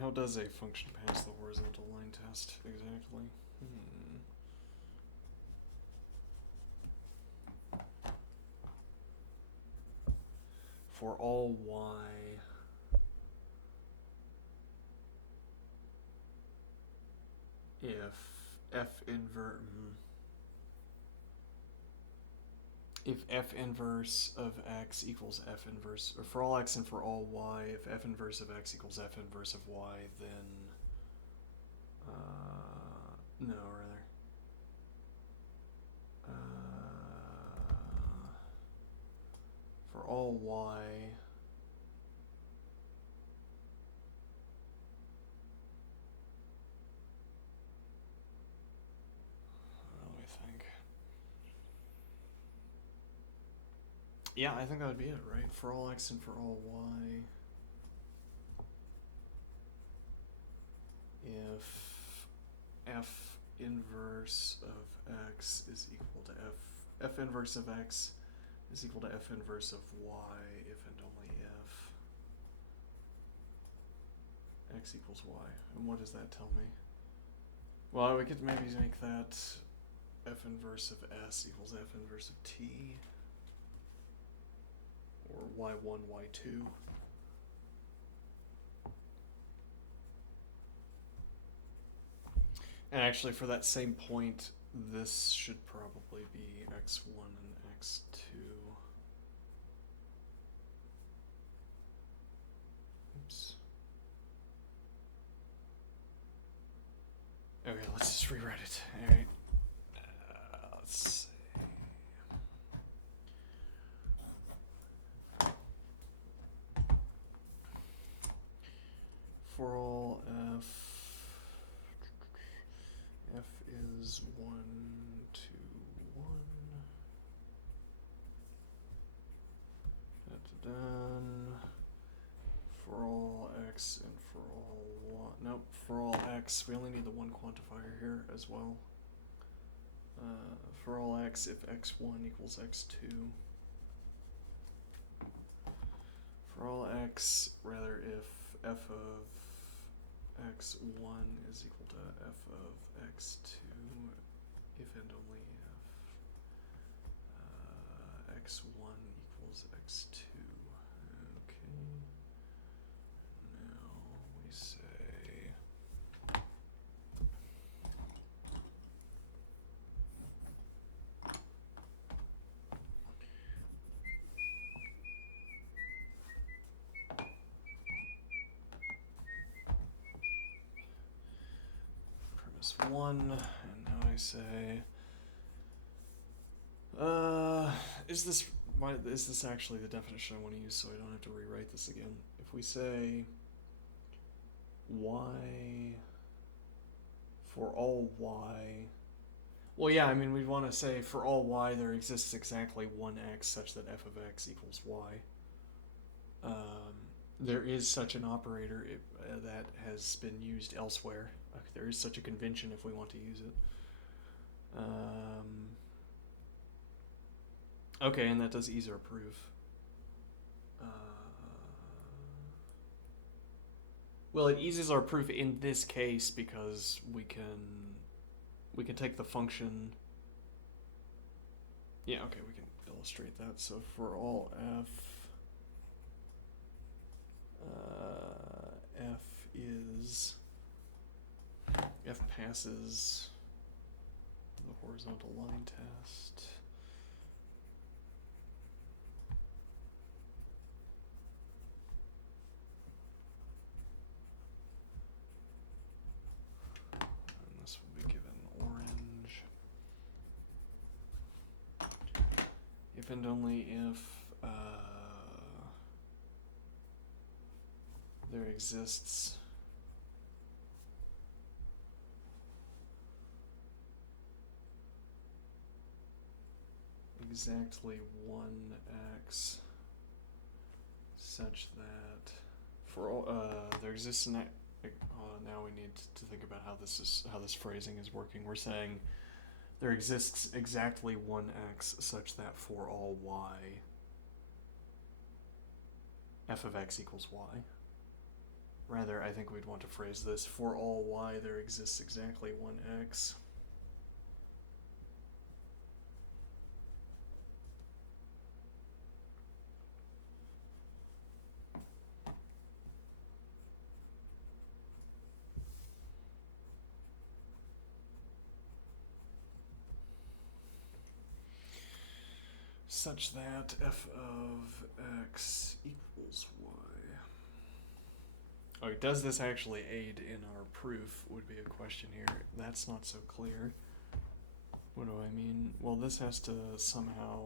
How does a function pass the horizontal line test exactly? For all y, if f inverse of x equals f inverse, or for all x and for all y, if f inverse of x equals f inverse of y, then no, rather. For all y, let me think. Yeah, I think that would be it, right? For all x and for all y, if f inverse of x is equal to f inverse of x is equal to f inverse of y if and only if x equals y. And what does that tell me? Well, we could maybe make that f inverse of s equals f inverse of t, or y1, y2. And actually, for that same point, this should probably be x1 and x2. Oops. Okay, let's just rewrite it. All right. Let's see. For all f is 1, 2, 1. Done. For all x and for all y. Nope, for all x, we only need the one quantifier here as well. For all x, if x1 equals x2. For all x, rather, if f of x1 is equal to f of x2, if and only if x1 equals x2. Okay. Now we say premise 1, and now I say is this actually the definition I want to use so I don't have to rewrite this again? If we say y for all y, well, yeah, I mean, we'd want to say for all y there exists exactly one x such that f of x equals y. There is such an operator that has been used elsewhere. There is such a convention if we want to use it. Okay, and that does ease our proof. Well, it eases our proof in this case because we can take the function. Yeah, okay, we can illustrate that. So for all f, f passes the horizontal line test. if and only if there exists exactly one x such that for all there exists an now we need to think about how this phrasing is working. We're saying there exists exactly one x such that for all y f of x equals y. Rather, I think we'd want to phrase this: for all y there exists exactly one x such that f of x equals y. Oh, does this actually aid in our proof would be a question here. That's not so clear. What do I mean? Well, this has to somehow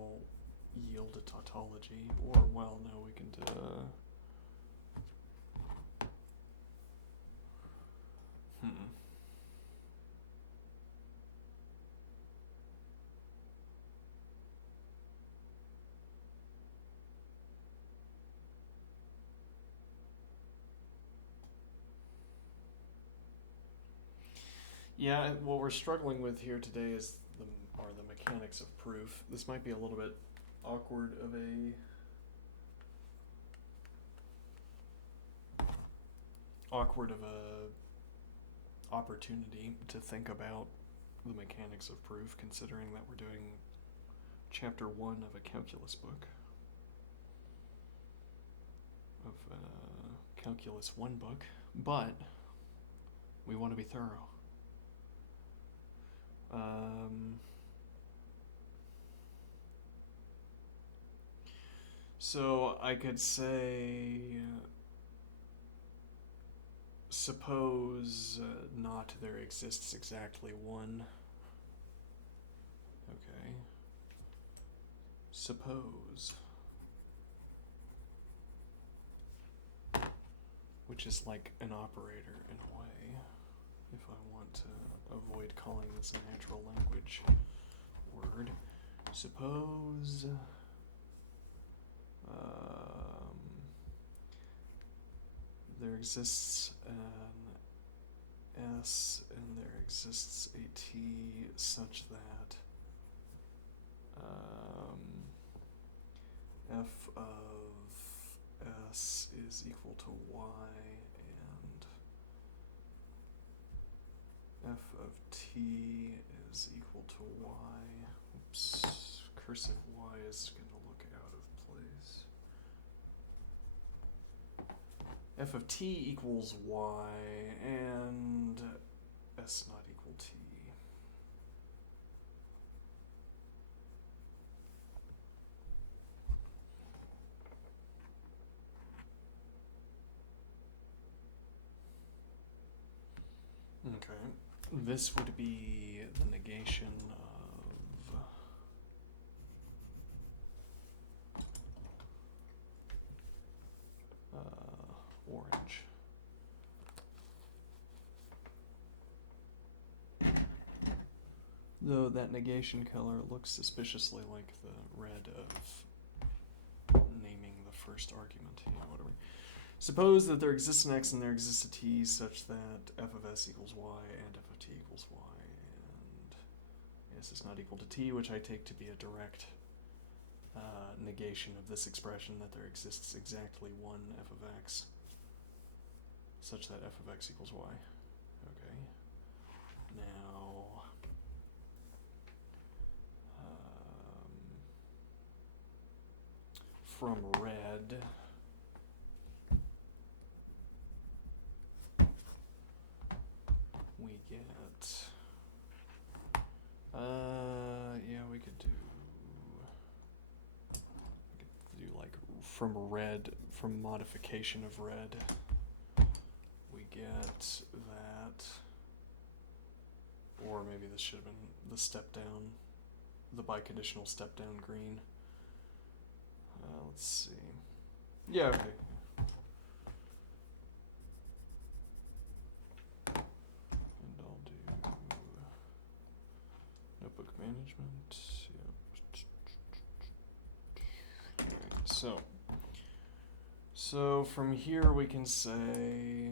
yield a tautology, or, well, no, we can do... Yeah, what we're struggling with here today are the mechanics of proof. This might be a little bit awkward of a opportunity to think about the mechanics of proof, considering that we're doing chapter 1 of a calculus book, of calculus 1 book, but we want to be thorough. So I could say, suppose not there exists exactly one. Okay. Suppose, which is like an operator in a way, if I want to avoid calling this a natural language word. Suppose there exists an S and there exists a T such that f of S is equal to y and f of T is equal to y. Oops, cursive y is going to look out of place. F of T equals y and S not equal T. Okay, this would be the negation of orange. Though that negation color looks suspiciously like the red of naming the first argument. Yeah, whatever. Suppose that there exists an x and there exists a t such that f of s equals y and f of t equals y, and s is not equal to t, which I take to be a direct negation of this expression that there exists exactly one f of x such that f of x equals y. Okay. Now, from red, we get, yeah, we could do like from red, from modification of red, we get that, or maybe this should have been the step down, the biconditional step down green. Let's see. Yeah, okay. And I'll do notebook management. Yeah. Alright, so from here we can say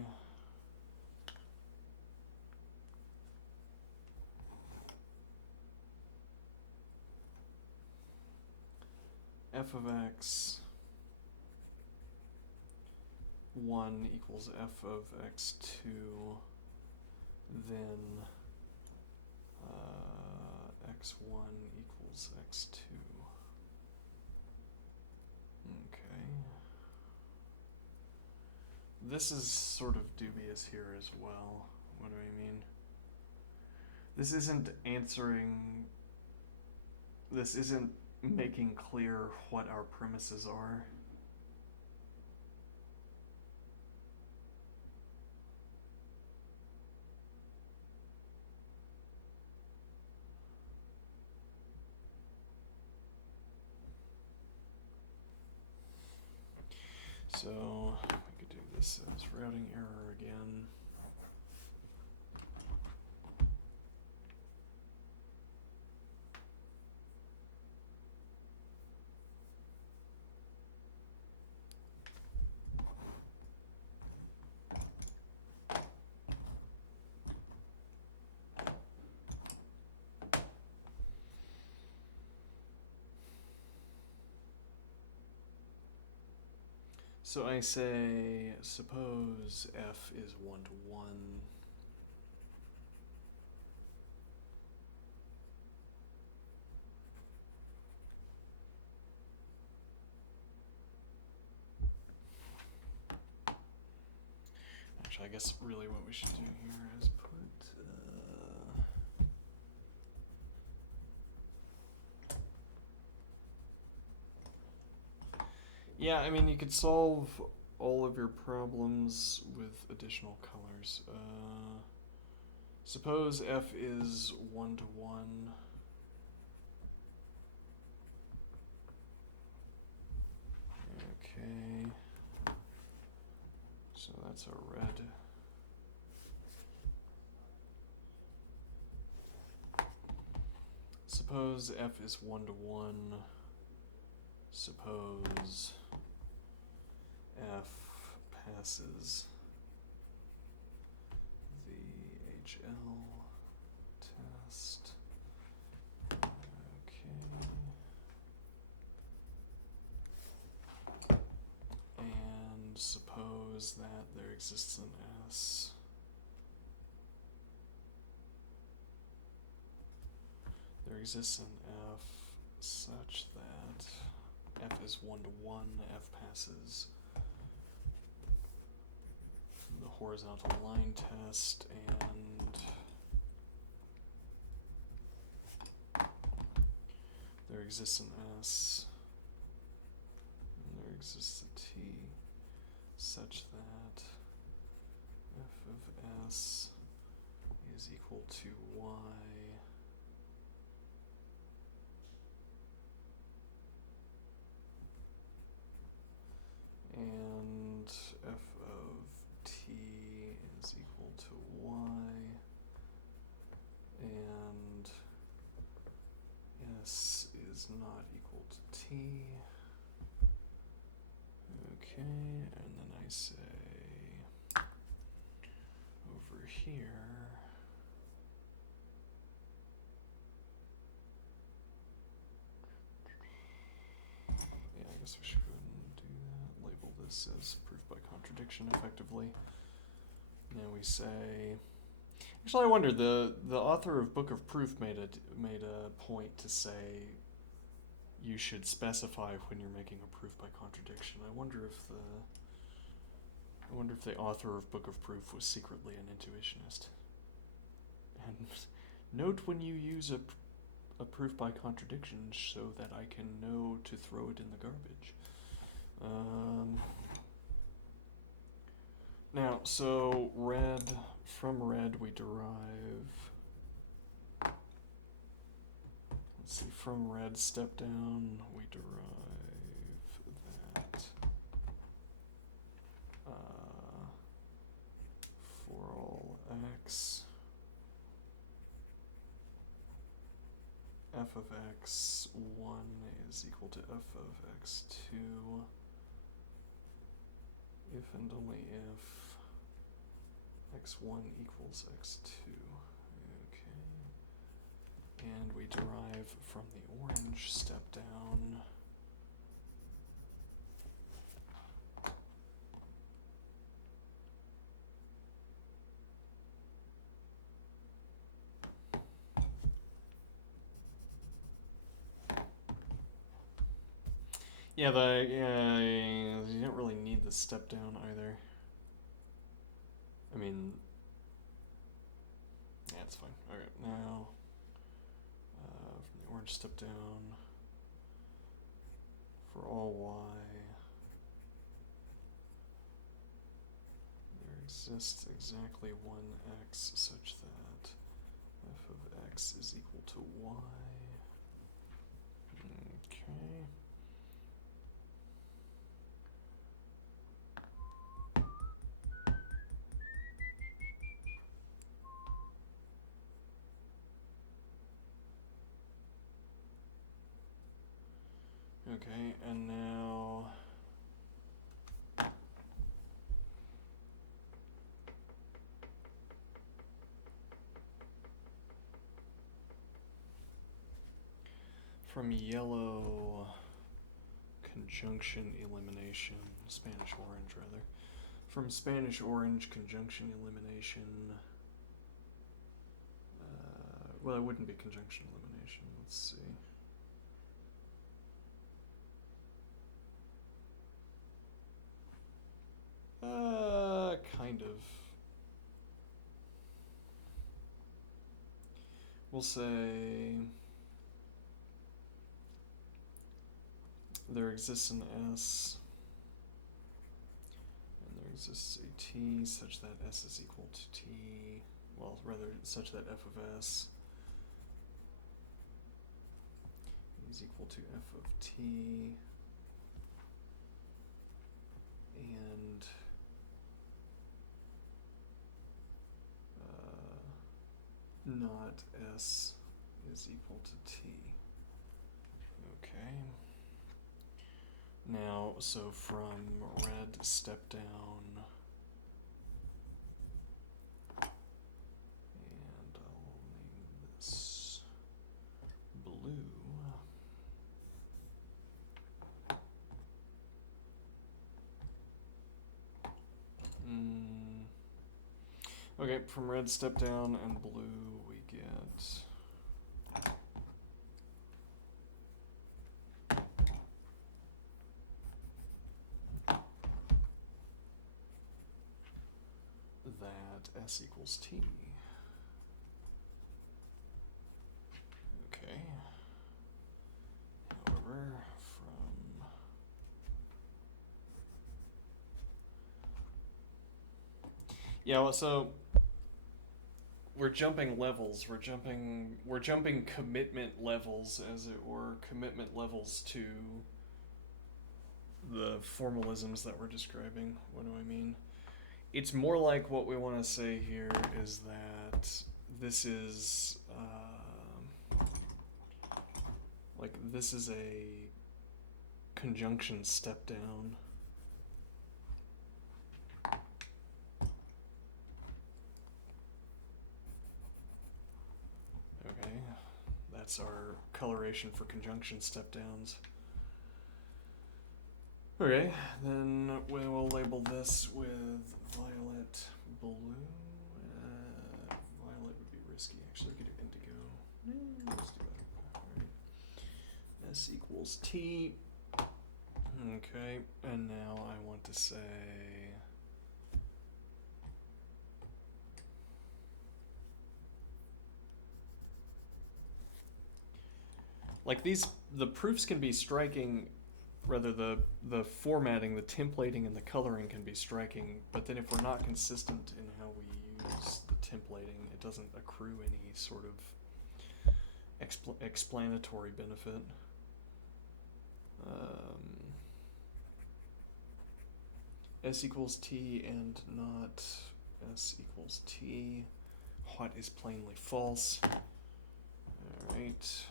f of x 1 equals f of x2, then x1 equals x2. Okay. This is sort of dubious here as well. What do I mean? This isn't making clear what our premises are. So we could do this as routing error again. So I say, suppose f is 1 to 1. Actually, I guess really what we should do here is put yeah, I mean, you could solve all of your problems with additional colors. Suppose f is 1 to 1. Okay. So that's a red. Suppose f is 1 to 1. Suppose f passes the HL test. Okay. And suppose that there exists an S. There exists an F such that f is 1 to 1, f passes the horizontal line test, and there exists an S, and there exists a T such that f of S is equal to Y. And f of t is equal to y, and s is not equal to t. Okay, and then I say over here, yeah, I guess we should go ahead and do that. Label this as proof by contradiction effectively. And we say, actually I wonder, the author of Book of Proof made a point to say you should specify when you're making a proof by contradiction. I wonder if the author of Book of Proof was secretly an intuitionist. And note when you use a proof by contradiction so that I can know to throw it in the garbage. Now, so from red we derive, let's see, from red step down we derive f of x1 is equal to f of x2 if and only if x1 equals x2. Okay. And we derive from the orange step down you don't really need the step down either. I mean, yeah, it's fine. Alright, now from the orange step down for all y, there exists exactly one x such that f of x is equal to y. Okay. Okay, and now from yellow conjunction elimination, Spanish orange rather, from Spanish orange conjunction elimination, well, it wouldn't be conjunction elimination, let's see. Kind of. We'll say there exists an S and there exists a T such that S is equal to T, well, rather such that f of S is equal to f of T and not S is equal to T. Okay. Now, so from red step down, and I'll name this blue. Okay, from red step down and blue we get that S equals T. Okay. However, from well, so we're jumping levels. We're jumping commitment levels, as it were, commitment levels to the formalisms that we're describing. What do I mean? It's more like what we want to say here is that this is this is a conjunction step down. Okay, that's our coloration for conjunction step downs. Okay, then we will label this with violet blue. Violet would be risky, actually. We could do indigo. Let's do that. Alright. S equals T. Okay, and now I want to say like the proofs can be striking, rather the formatting, the templating, and the coloring can be striking, but then if we're not consistent in how we use the templating, it doesn't accrue any sort of explanatory benefit. S equals T and not S equals T. What is plainly false? Alright.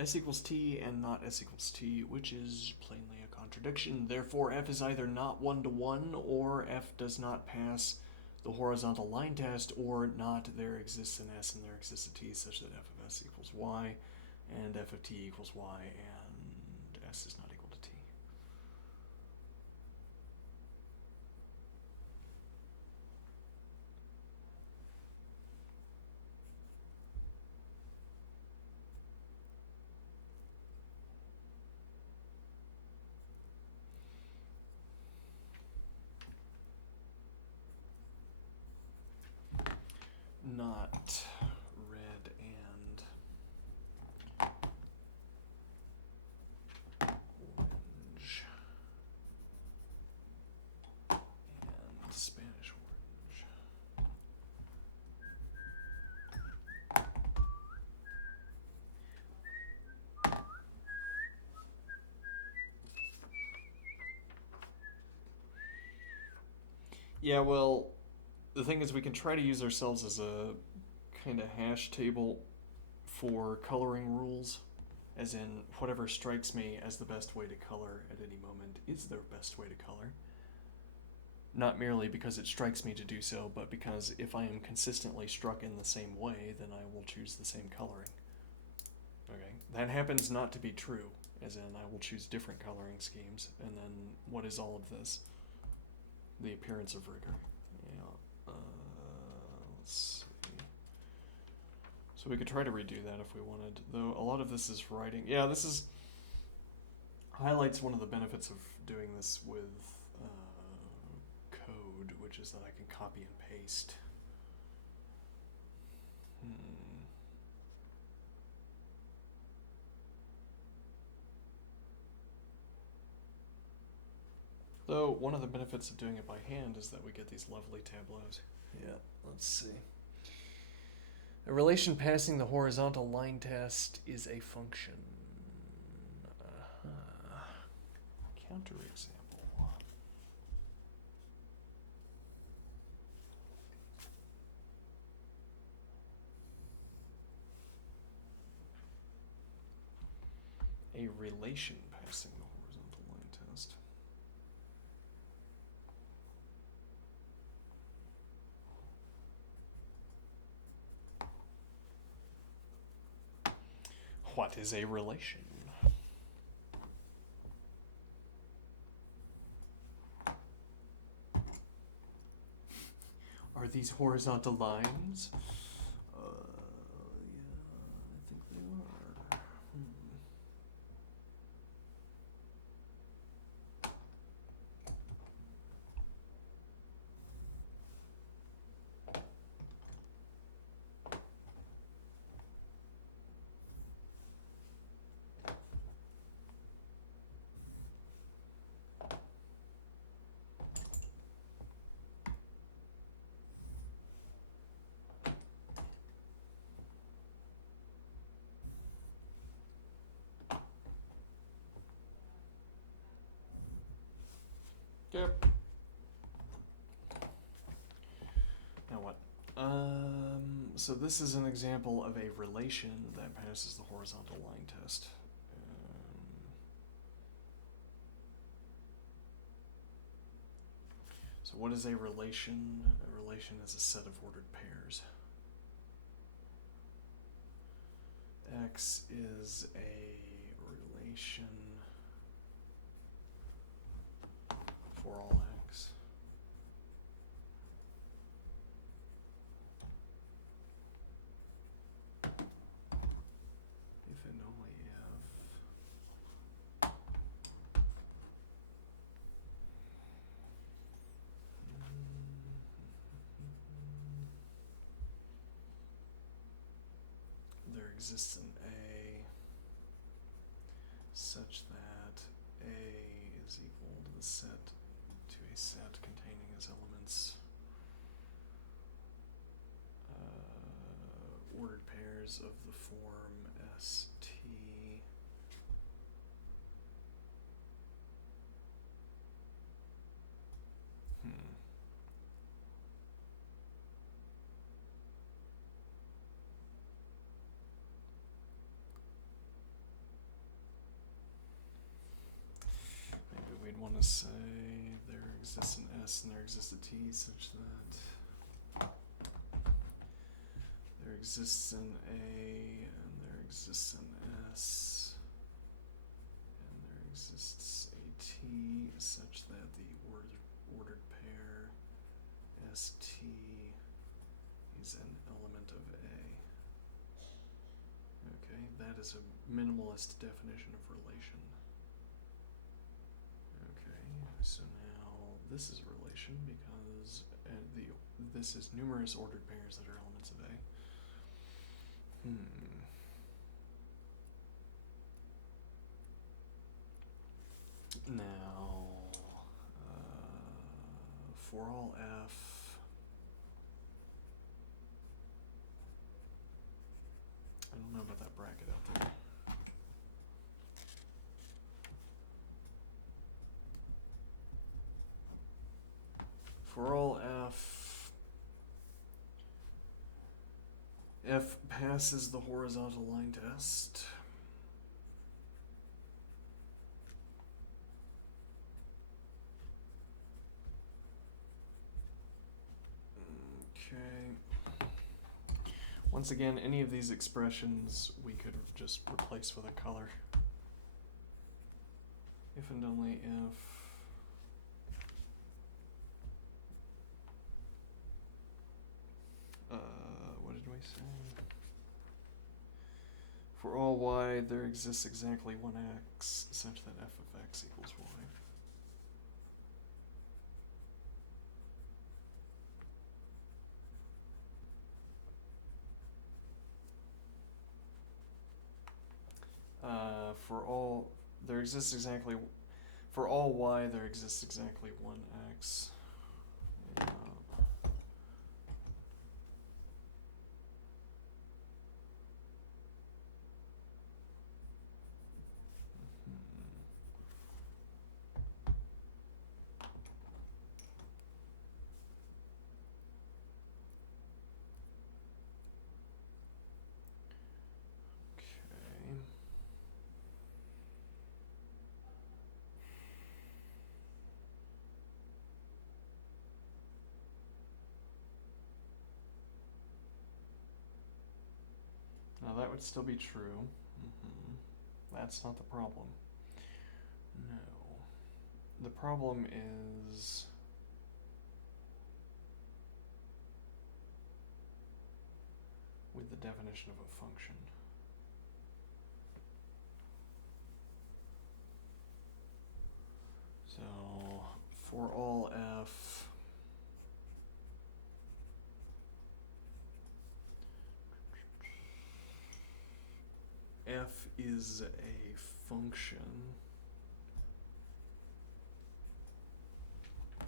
S equals t and not s equals t, which is plainly a contradiction. Therefore, f is either not 1-to-1, or f does not pass the horizontal line test, or not there exists an s and there exists a t such that f of s equals y, and f of t equals y, and s is not equal to t. Not red and orange and Spanish orange. Yeah, well, the thing is we can try to use ourselves as a kind of hash table for coloring rules, as in whatever strikes me as the best way to color at any moment is the best way to color. Not merely because it strikes me to do so, but because if I am consistently struck in the same way, then I will choose the same coloring. Okay, that happens not to be true, as in I will choose different coloring schemes, and then what is all of this? The appearance of rigor. Yeah, let's see. So we could try to redo that if we wanted, though a lot of this is writing. Yeah, this is highlights one of the benefits of doing this with code, which is that I can copy and paste. Though one of the benefits of doing it by hand is that we get these lovely tableaus. Yeah, let's see. A relation passing the horizontal line test is a function. Counterexample. A relation passing the horizontal line test. What is a relation? Are these horizontal lines? Yeah, I think they are. Yep. Now what? So this is an example of a relation that passes the horizontal line test. So what is a relation? A relation is a set of ordered pairs. X is a relation for all x. If and only if there exists an A such that A is equal to the set to a set containing as elements ordered pairs of the form ST. going to say there exists an S and there exists a T such that there exists an A and there exists an S and there exists a T such that the ordered pair ST is an element of A. Okay, that is a minimalist definition of relation. Okay, so now this is a relation because this is numerous ordered pairs that are elements of A. Now, for all F, I don't know about that bracket out there. For all F passes the horizontal line test. Okay. Once again, any of these expressions we could just replace with a color. If and only if what did we say? For all y, there exists exactly one x such that f of x equals y. For all y, there exists exactly one x. Now that would still be true. That's not the problem. No. The problem is with the definition of a function. So for all f is a function.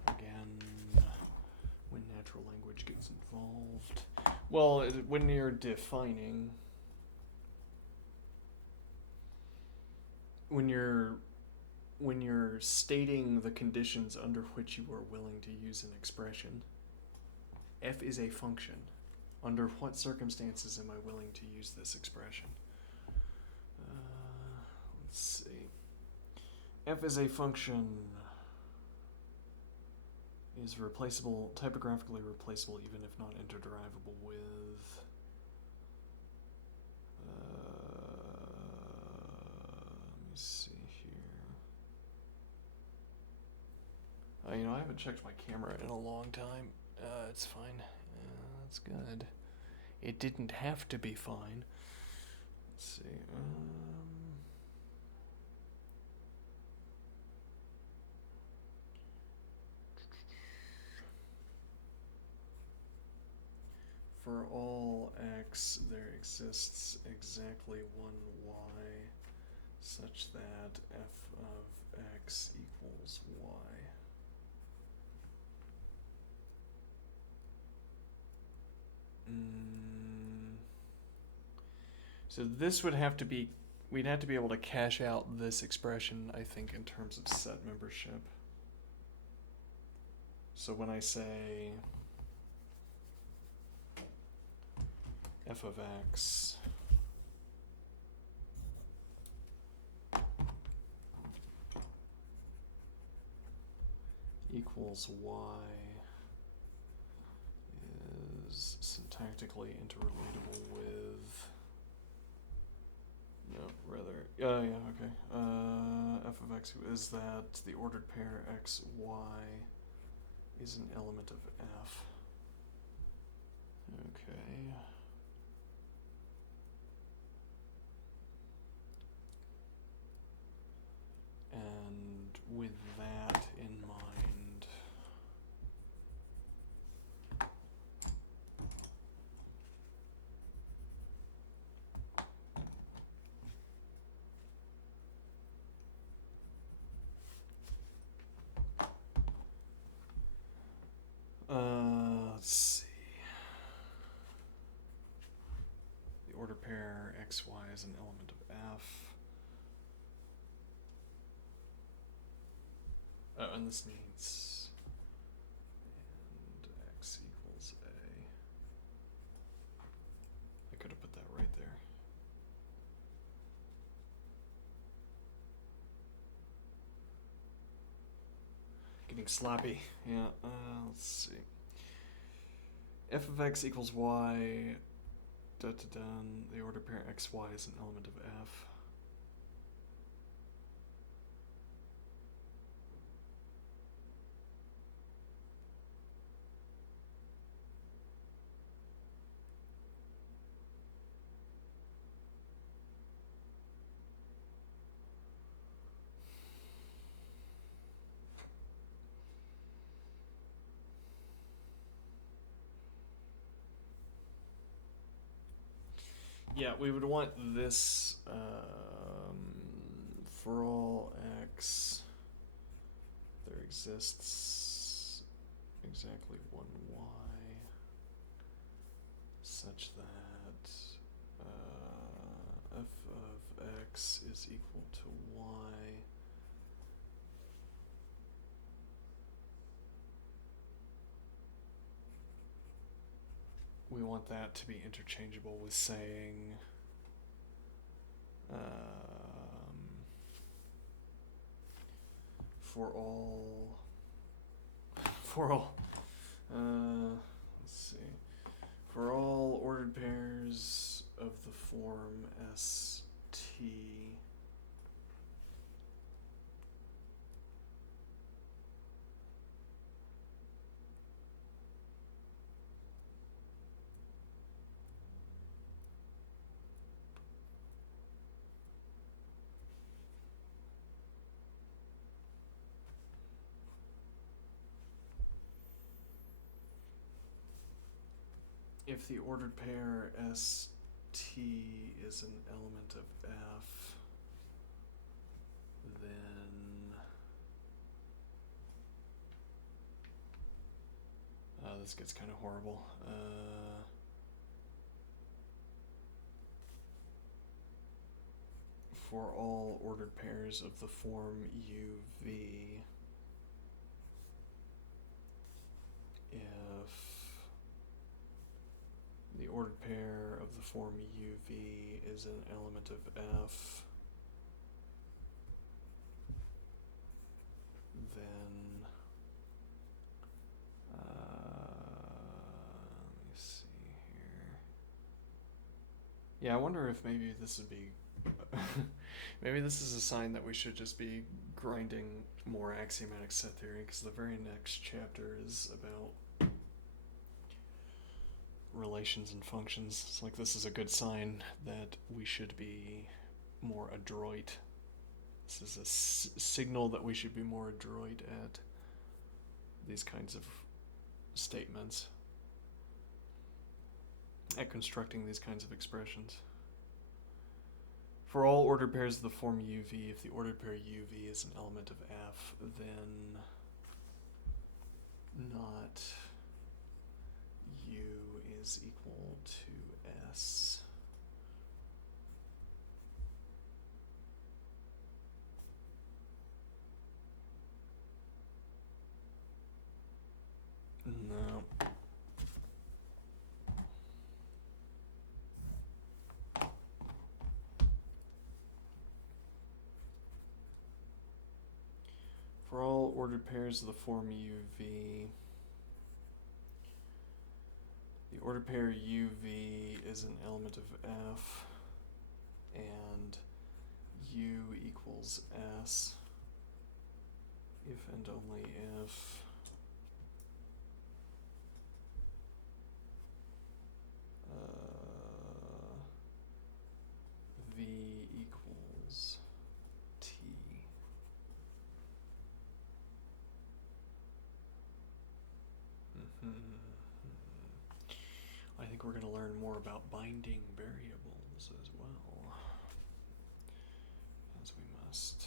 Again, when natural language gets involved. Well, when you're defining, when you're stating the conditions under which you are willing to use an expression, f is a function. Under what circumstances am I willing to use this expression? Let's see. F is a function is replaceable, typographically replaceable, even if not interderivable with let me see here. I haven't checked my camera in a long time. It's fine. That's good. It didn't have to be fine. Let's see. For all x, there exists exactly one y such that f of x equals y. So this would have to be, we'd have to be able to cash out this expression, I think, in terms of set membership. So when I say f of x equals y is syntactically interrelatable with... No, rather... yeah, okay. F of x is that the ordered pair x, y is an element of f. Okay. And with that in mind, let's see. The order pair xy is an element of f. Oh, and this means and x equals a. I could have put that right there. Getting sloppy. Yeah, let's see. F of x equals y, done. The order pair xy is an element of f. Yeah, we would want this for all x, there exists exactly one y such that f of x is equal to y. We want that to be interchangeable with saying for all let's see, for all ordered pairs of the form ST if the ordered pair ST is an element of F, then this gets kind of horrible. For all ordered pairs of the form UV, if the ordered pair of the form UV is an element of F, then let me see here. Yeah, I wonder if maybe this would be maybe this is a sign that we should just be grinding more axiomatic set theory, because the very next chapter is about relations and functions. It's like this is a good sign that we should be more adroit. This is a signal that we should be more adroit at these kinds of statements, at constructing these kinds of expressions. For all ordered pairs of the form UV, if the ordered pair UV is an element of F, then not U is equal to S. No. For all ordered pairs of the form UV, the ordered pair UV is an element of F, and U equals S if and only if V equals T. I think we're going to learn more about binding variables as well, as we must.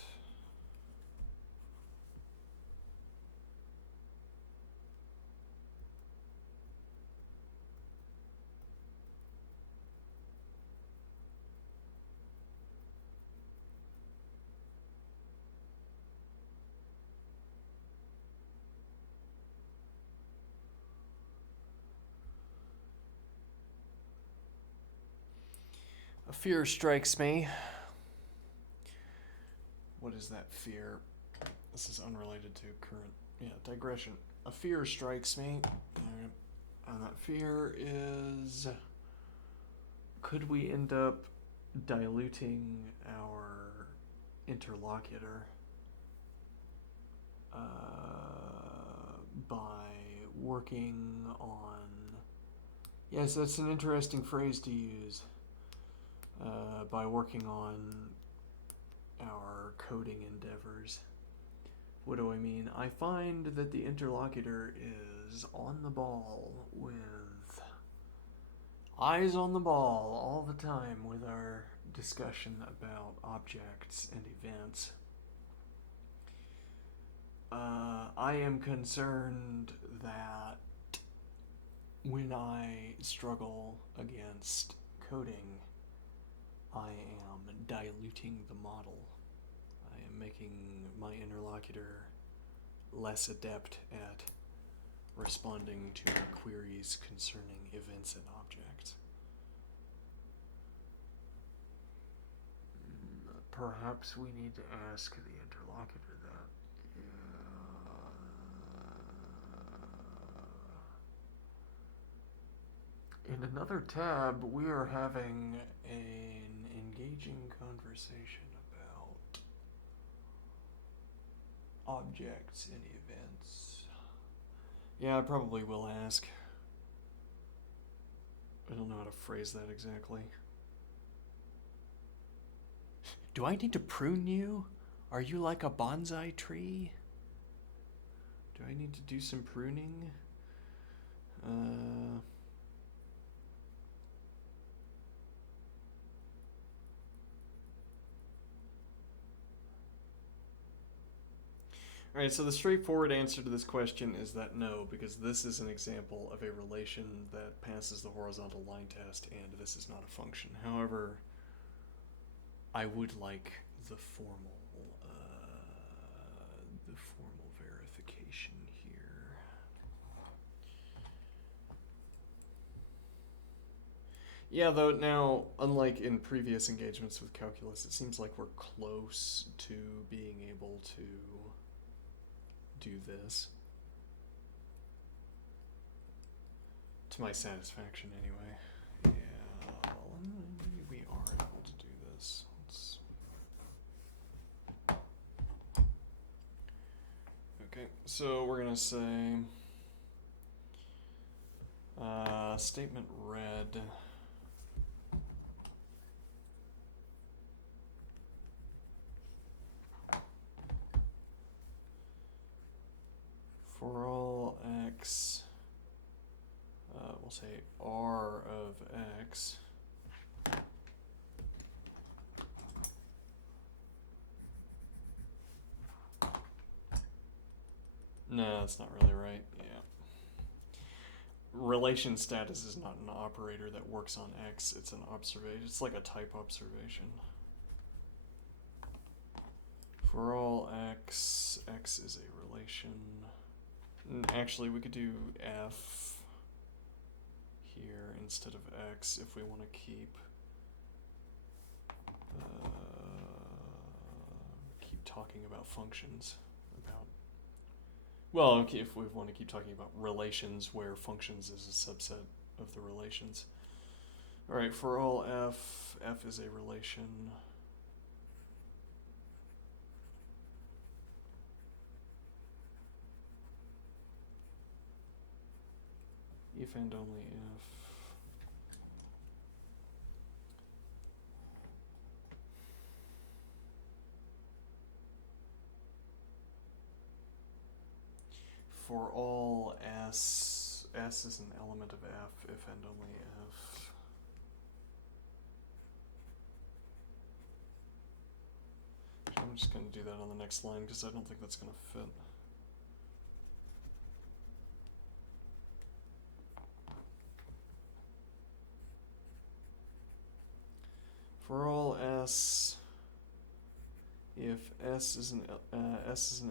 A fear strikes me. What is that fear? This is unrelated to current, digression. A fear strikes me, and that fear is, could we end up diluting our interlocutor by working on, yes, that's an interesting phrase to use, by working on our coding endeavors. What do I mean? I find that the interlocutor is on the ball, with eyes on the ball all the time with our discussion about objects and events. I am concerned that when I struggle against coding, I am diluting the model. I am making my interlocutor less adept at responding to queries concerning events and objects. Perhaps we need to ask the interlocutor that. In another tab, we are having an engaging conversation about objects and events. Yeah, I probably will ask. I don't know how to phrase that exactly. Do I need to prune you? Are you like a bonsai tree? Do I need to do some pruning? Alright, so the straightforward answer to this question is that no, because this is an example of a relation that passes the horizontal line test, and this is not a function. However, I would like the formal verification here. Yeah, though now, unlike in previous engagements with calculus, it seems like we're close to being able to do this. To my satisfaction, anyway. Yeah, we are able to do this. Okay, so we're gonna say statement read. For all x, we'll say r of x, no, that's not really right, yeah. Relation status is not an operator that works on x, it's an observation, it's like a type observation. For all x, x is a relation. Actually, we could do f here instead of x if we want to keep talking about functions, about Well, okay, if we want to keep talking about relations where functions is a subset of the relations. All right, for all f is a relation. If and only if. For all s is an element of f if and only if. I'm just going to do that on the next line because I don't think that's going to fit. For all s, if s is an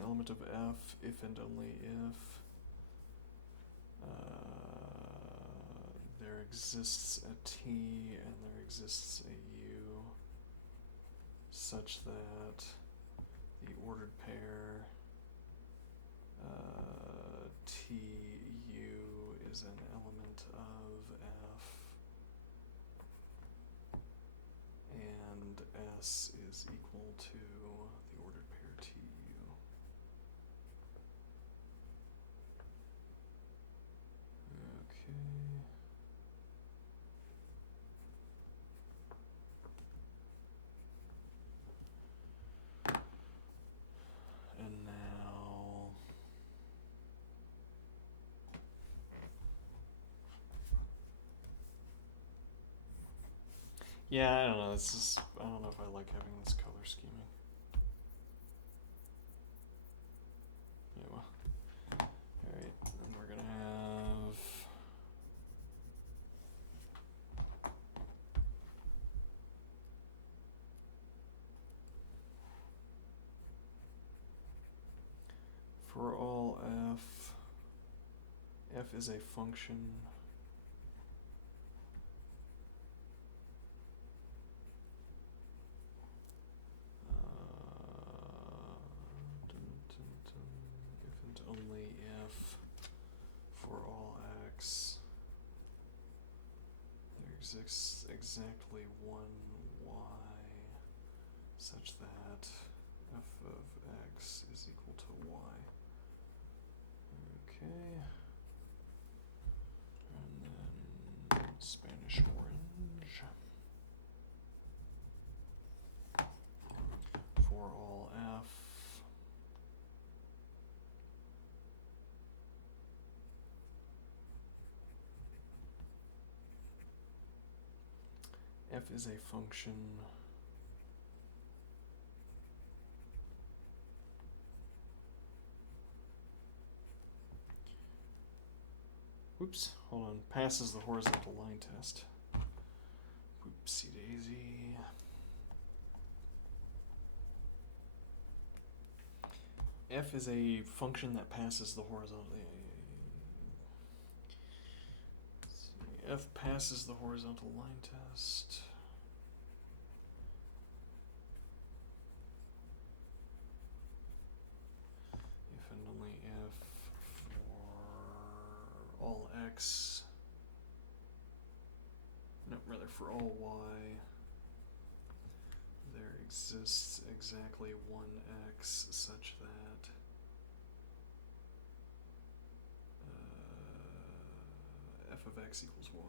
element of f, if and only if there exists a t and there exists a u, such that the ordered pair tu is an element of f, and s is equal to the ordered pair tu. Okay. And now yeah, I don't know. This is I don't know if I like having this color scheming. Yeah, well. Alright, then we're gonna have for all f is a function if and only if for all x there exists exactly one y such that f of x is equal to y. Okay. And then Spanish orange. For all f is a function hold on, passes the horizontal line test. Whoopsie daisy. F is a function that passes the horizontal. F passes the horizontal line test. If and only if for all x, no, rather for all y, there exists exactly one x such that f of x equals y.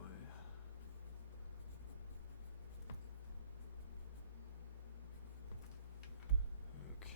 Okay.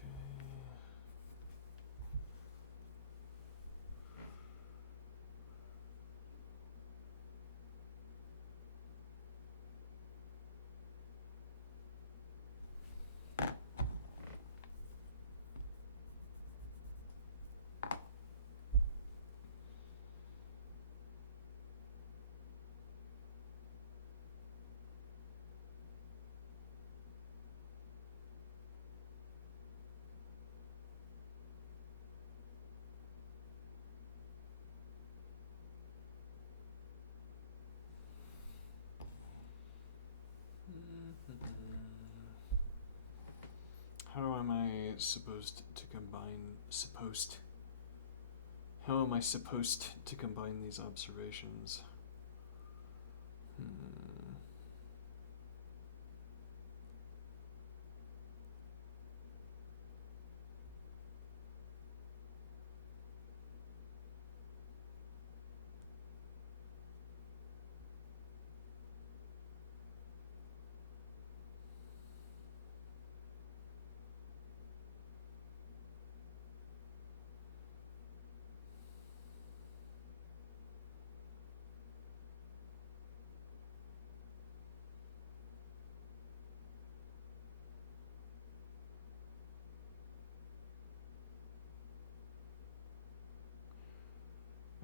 How am I supposed to combine How am I supposed to combine these observations?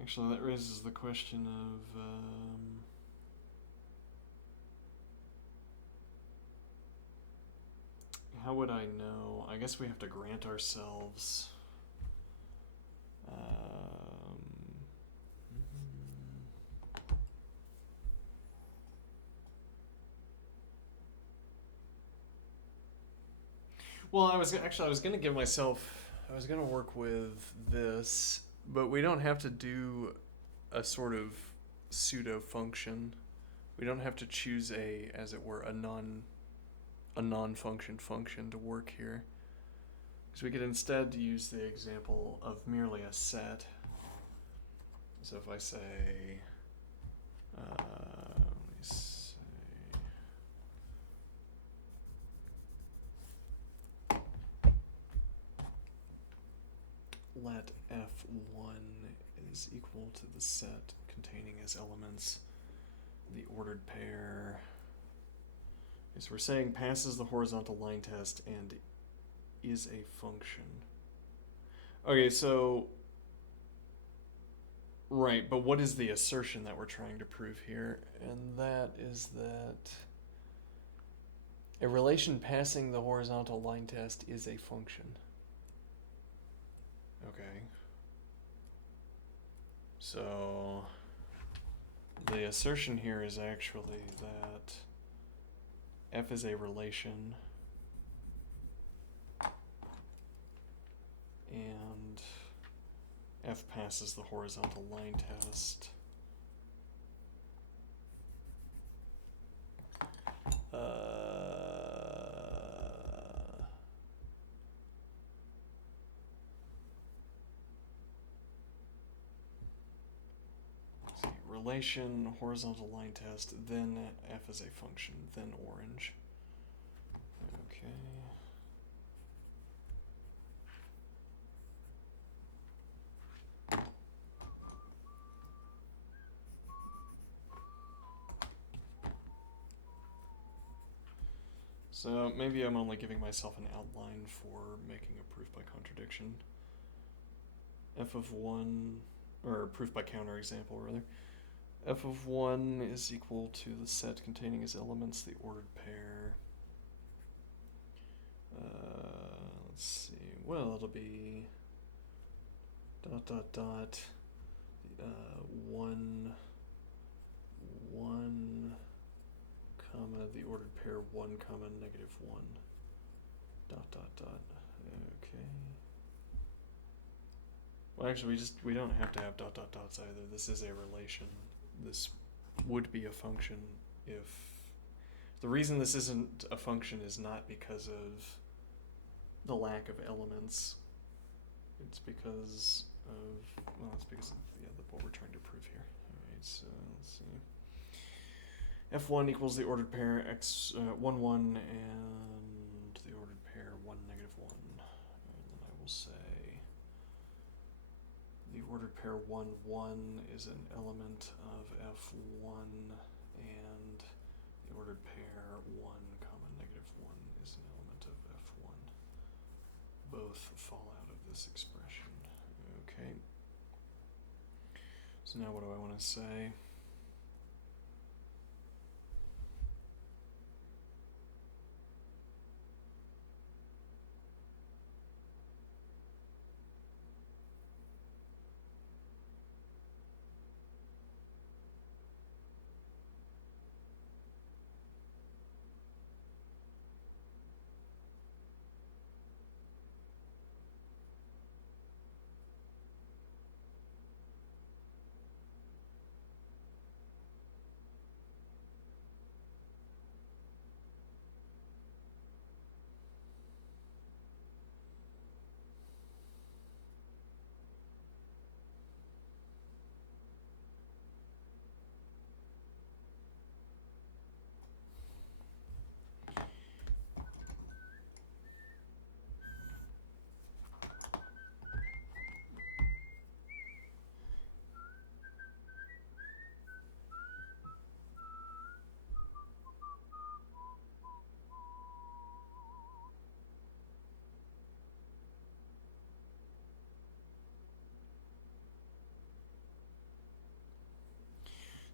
Actually, that raises the question of how would I know? I guess we have to grant ourselves well, I was gonna give myself. I was gonna work with this, but we don't have to do a sort of pseudo function. We don't have to choose a, as it were, a non-function function to work here. Because we could instead use the example of merely a set. So if I say, let me say, let F1 is equal to the set containing as elements the ordered pair. Okay, so we're saying passes the horizontal line test and is a function. Okay, so right, but what is the assertion that we're trying to prove here? And that is that a relation passing the horizontal line test is a function. Okay. So the assertion here is actually that f is a relation and f passes the horizontal line test. Relation, horizontal line test, then f is a function, then orange. Okay. So maybe I'm only giving myself an outline for making a proof by contradiction. F of 1, or proof by counterexample rather. F of 1 is equal to the set containing as elements the ordered pair. Let's see. Well, it'll be dot dot dot 1 comma the ordered pair 1 comma negative 1 dot dot dot. Okay. Well, actually, we don't have to have dot dot dots either. This is a relation. This would be a function if the reason this isn't a function is not because of the lack of elements. It's because of, well, it's because of what we're trying to prove here. All right, so let's see. F1 equals the ordered pair x 1 1 and the ordered pair 1 negative 1. And then I will say the ordered pair 1 1 is an element of F1 and the ordered pair 1 comma negative 1 is an element of F1. Both fall out of this expression. Okay. So now what do I want to say?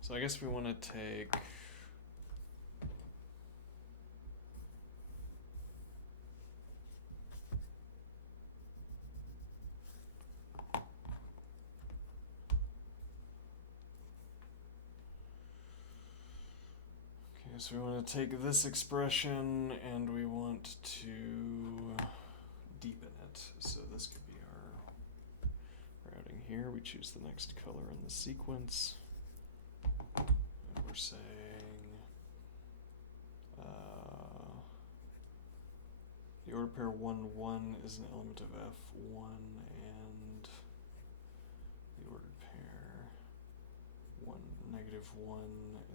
So I guess we want to take... Okay, so we want to take this expression and we want to deepen it. So this could be our routing here. We choose the next color in the sequence. And we're saying the order pair 1, 1 is an element of F1, and the ordered pair 1, negative 1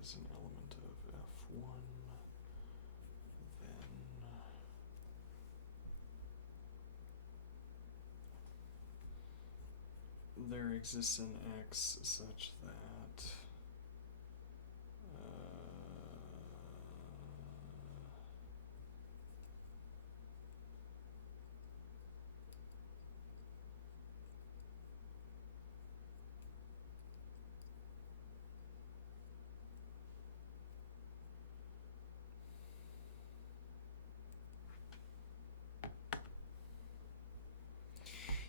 is an element of F1. Then there exists an X such that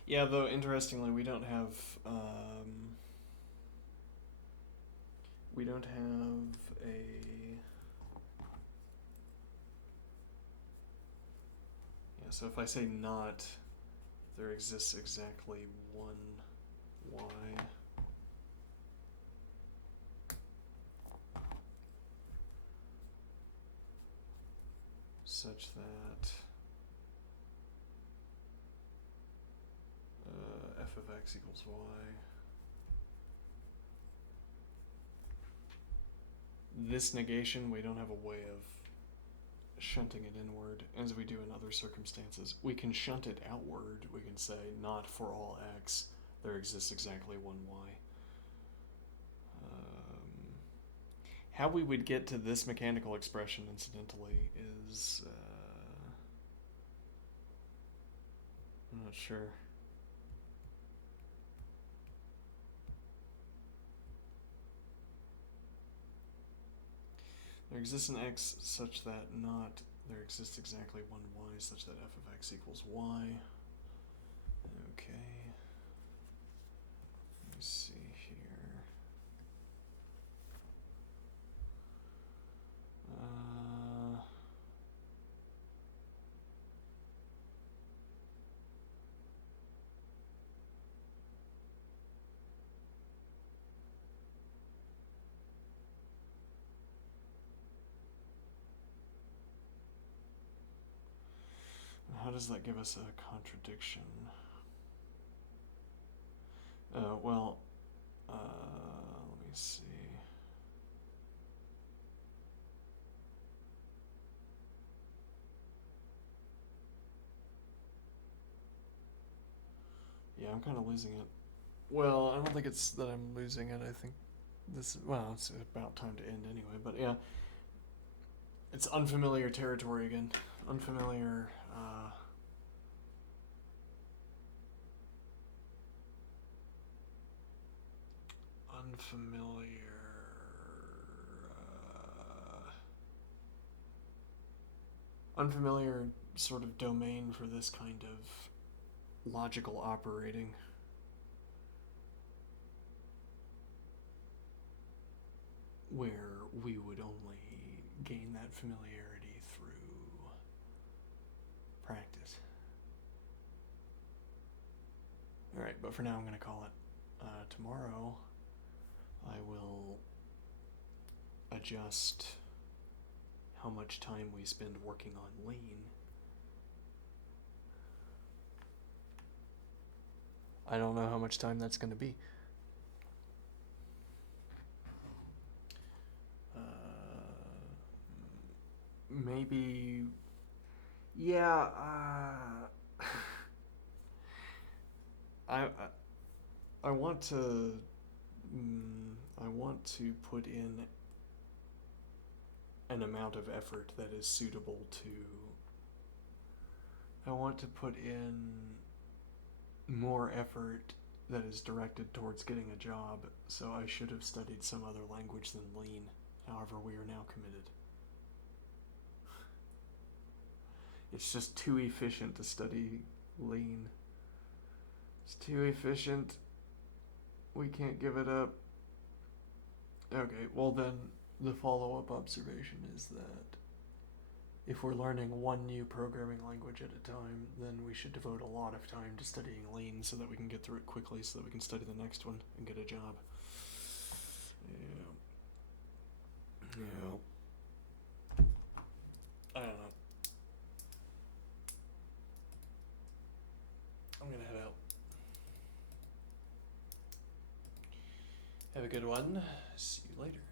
yeah, though interestingly, we don't have a yeah. So if I say not, there exists exactly one Y. Such that f of x equals y. This negation, we don't have a way of shunting it inward as we do in other circumstances. We can shunt it outward. We can say not for all x, there exists exactly one y. How we would get to this mechanical expression, incidentally, is I'm not sure. There exists an x such that not there exists exactly one y such that f of x equals y. Okay. Let me see here. How does that give us a contradiction? Well, let me see. Yeah, I'm kind of losing it. Well, I don't think it's that I'm losing it. I think well, it's about time to end anyway, but yeah. It's unfamiliar territory again. Unfamiliar, unfamiliar sort of domain for this kind of logical operating. Where we would only gain that familiarity through practice. Alright, but for now I'm going to call it. Tomorrow I will adjust how much time we spend working on lean. I don't know how much time that's going to be. Maybe, yeah. I want to. I want to put in an amount of effort that is suitable to. I want to put in more effort that is directed towards getting a job, so I should have studied some other language than Lean. However, we are now committed. It's just too efficient to study Lean. It's too efficient. We can't give it up. Okay, well then, the follow-up observation is that if we're learning one new programming language at a time, then we should devote a lot of time to studying Lean so that we can get through it quickly so that we can study the next one and get a job. Yeah. I don't know. I'm gonna head out. Have a good one. See you later.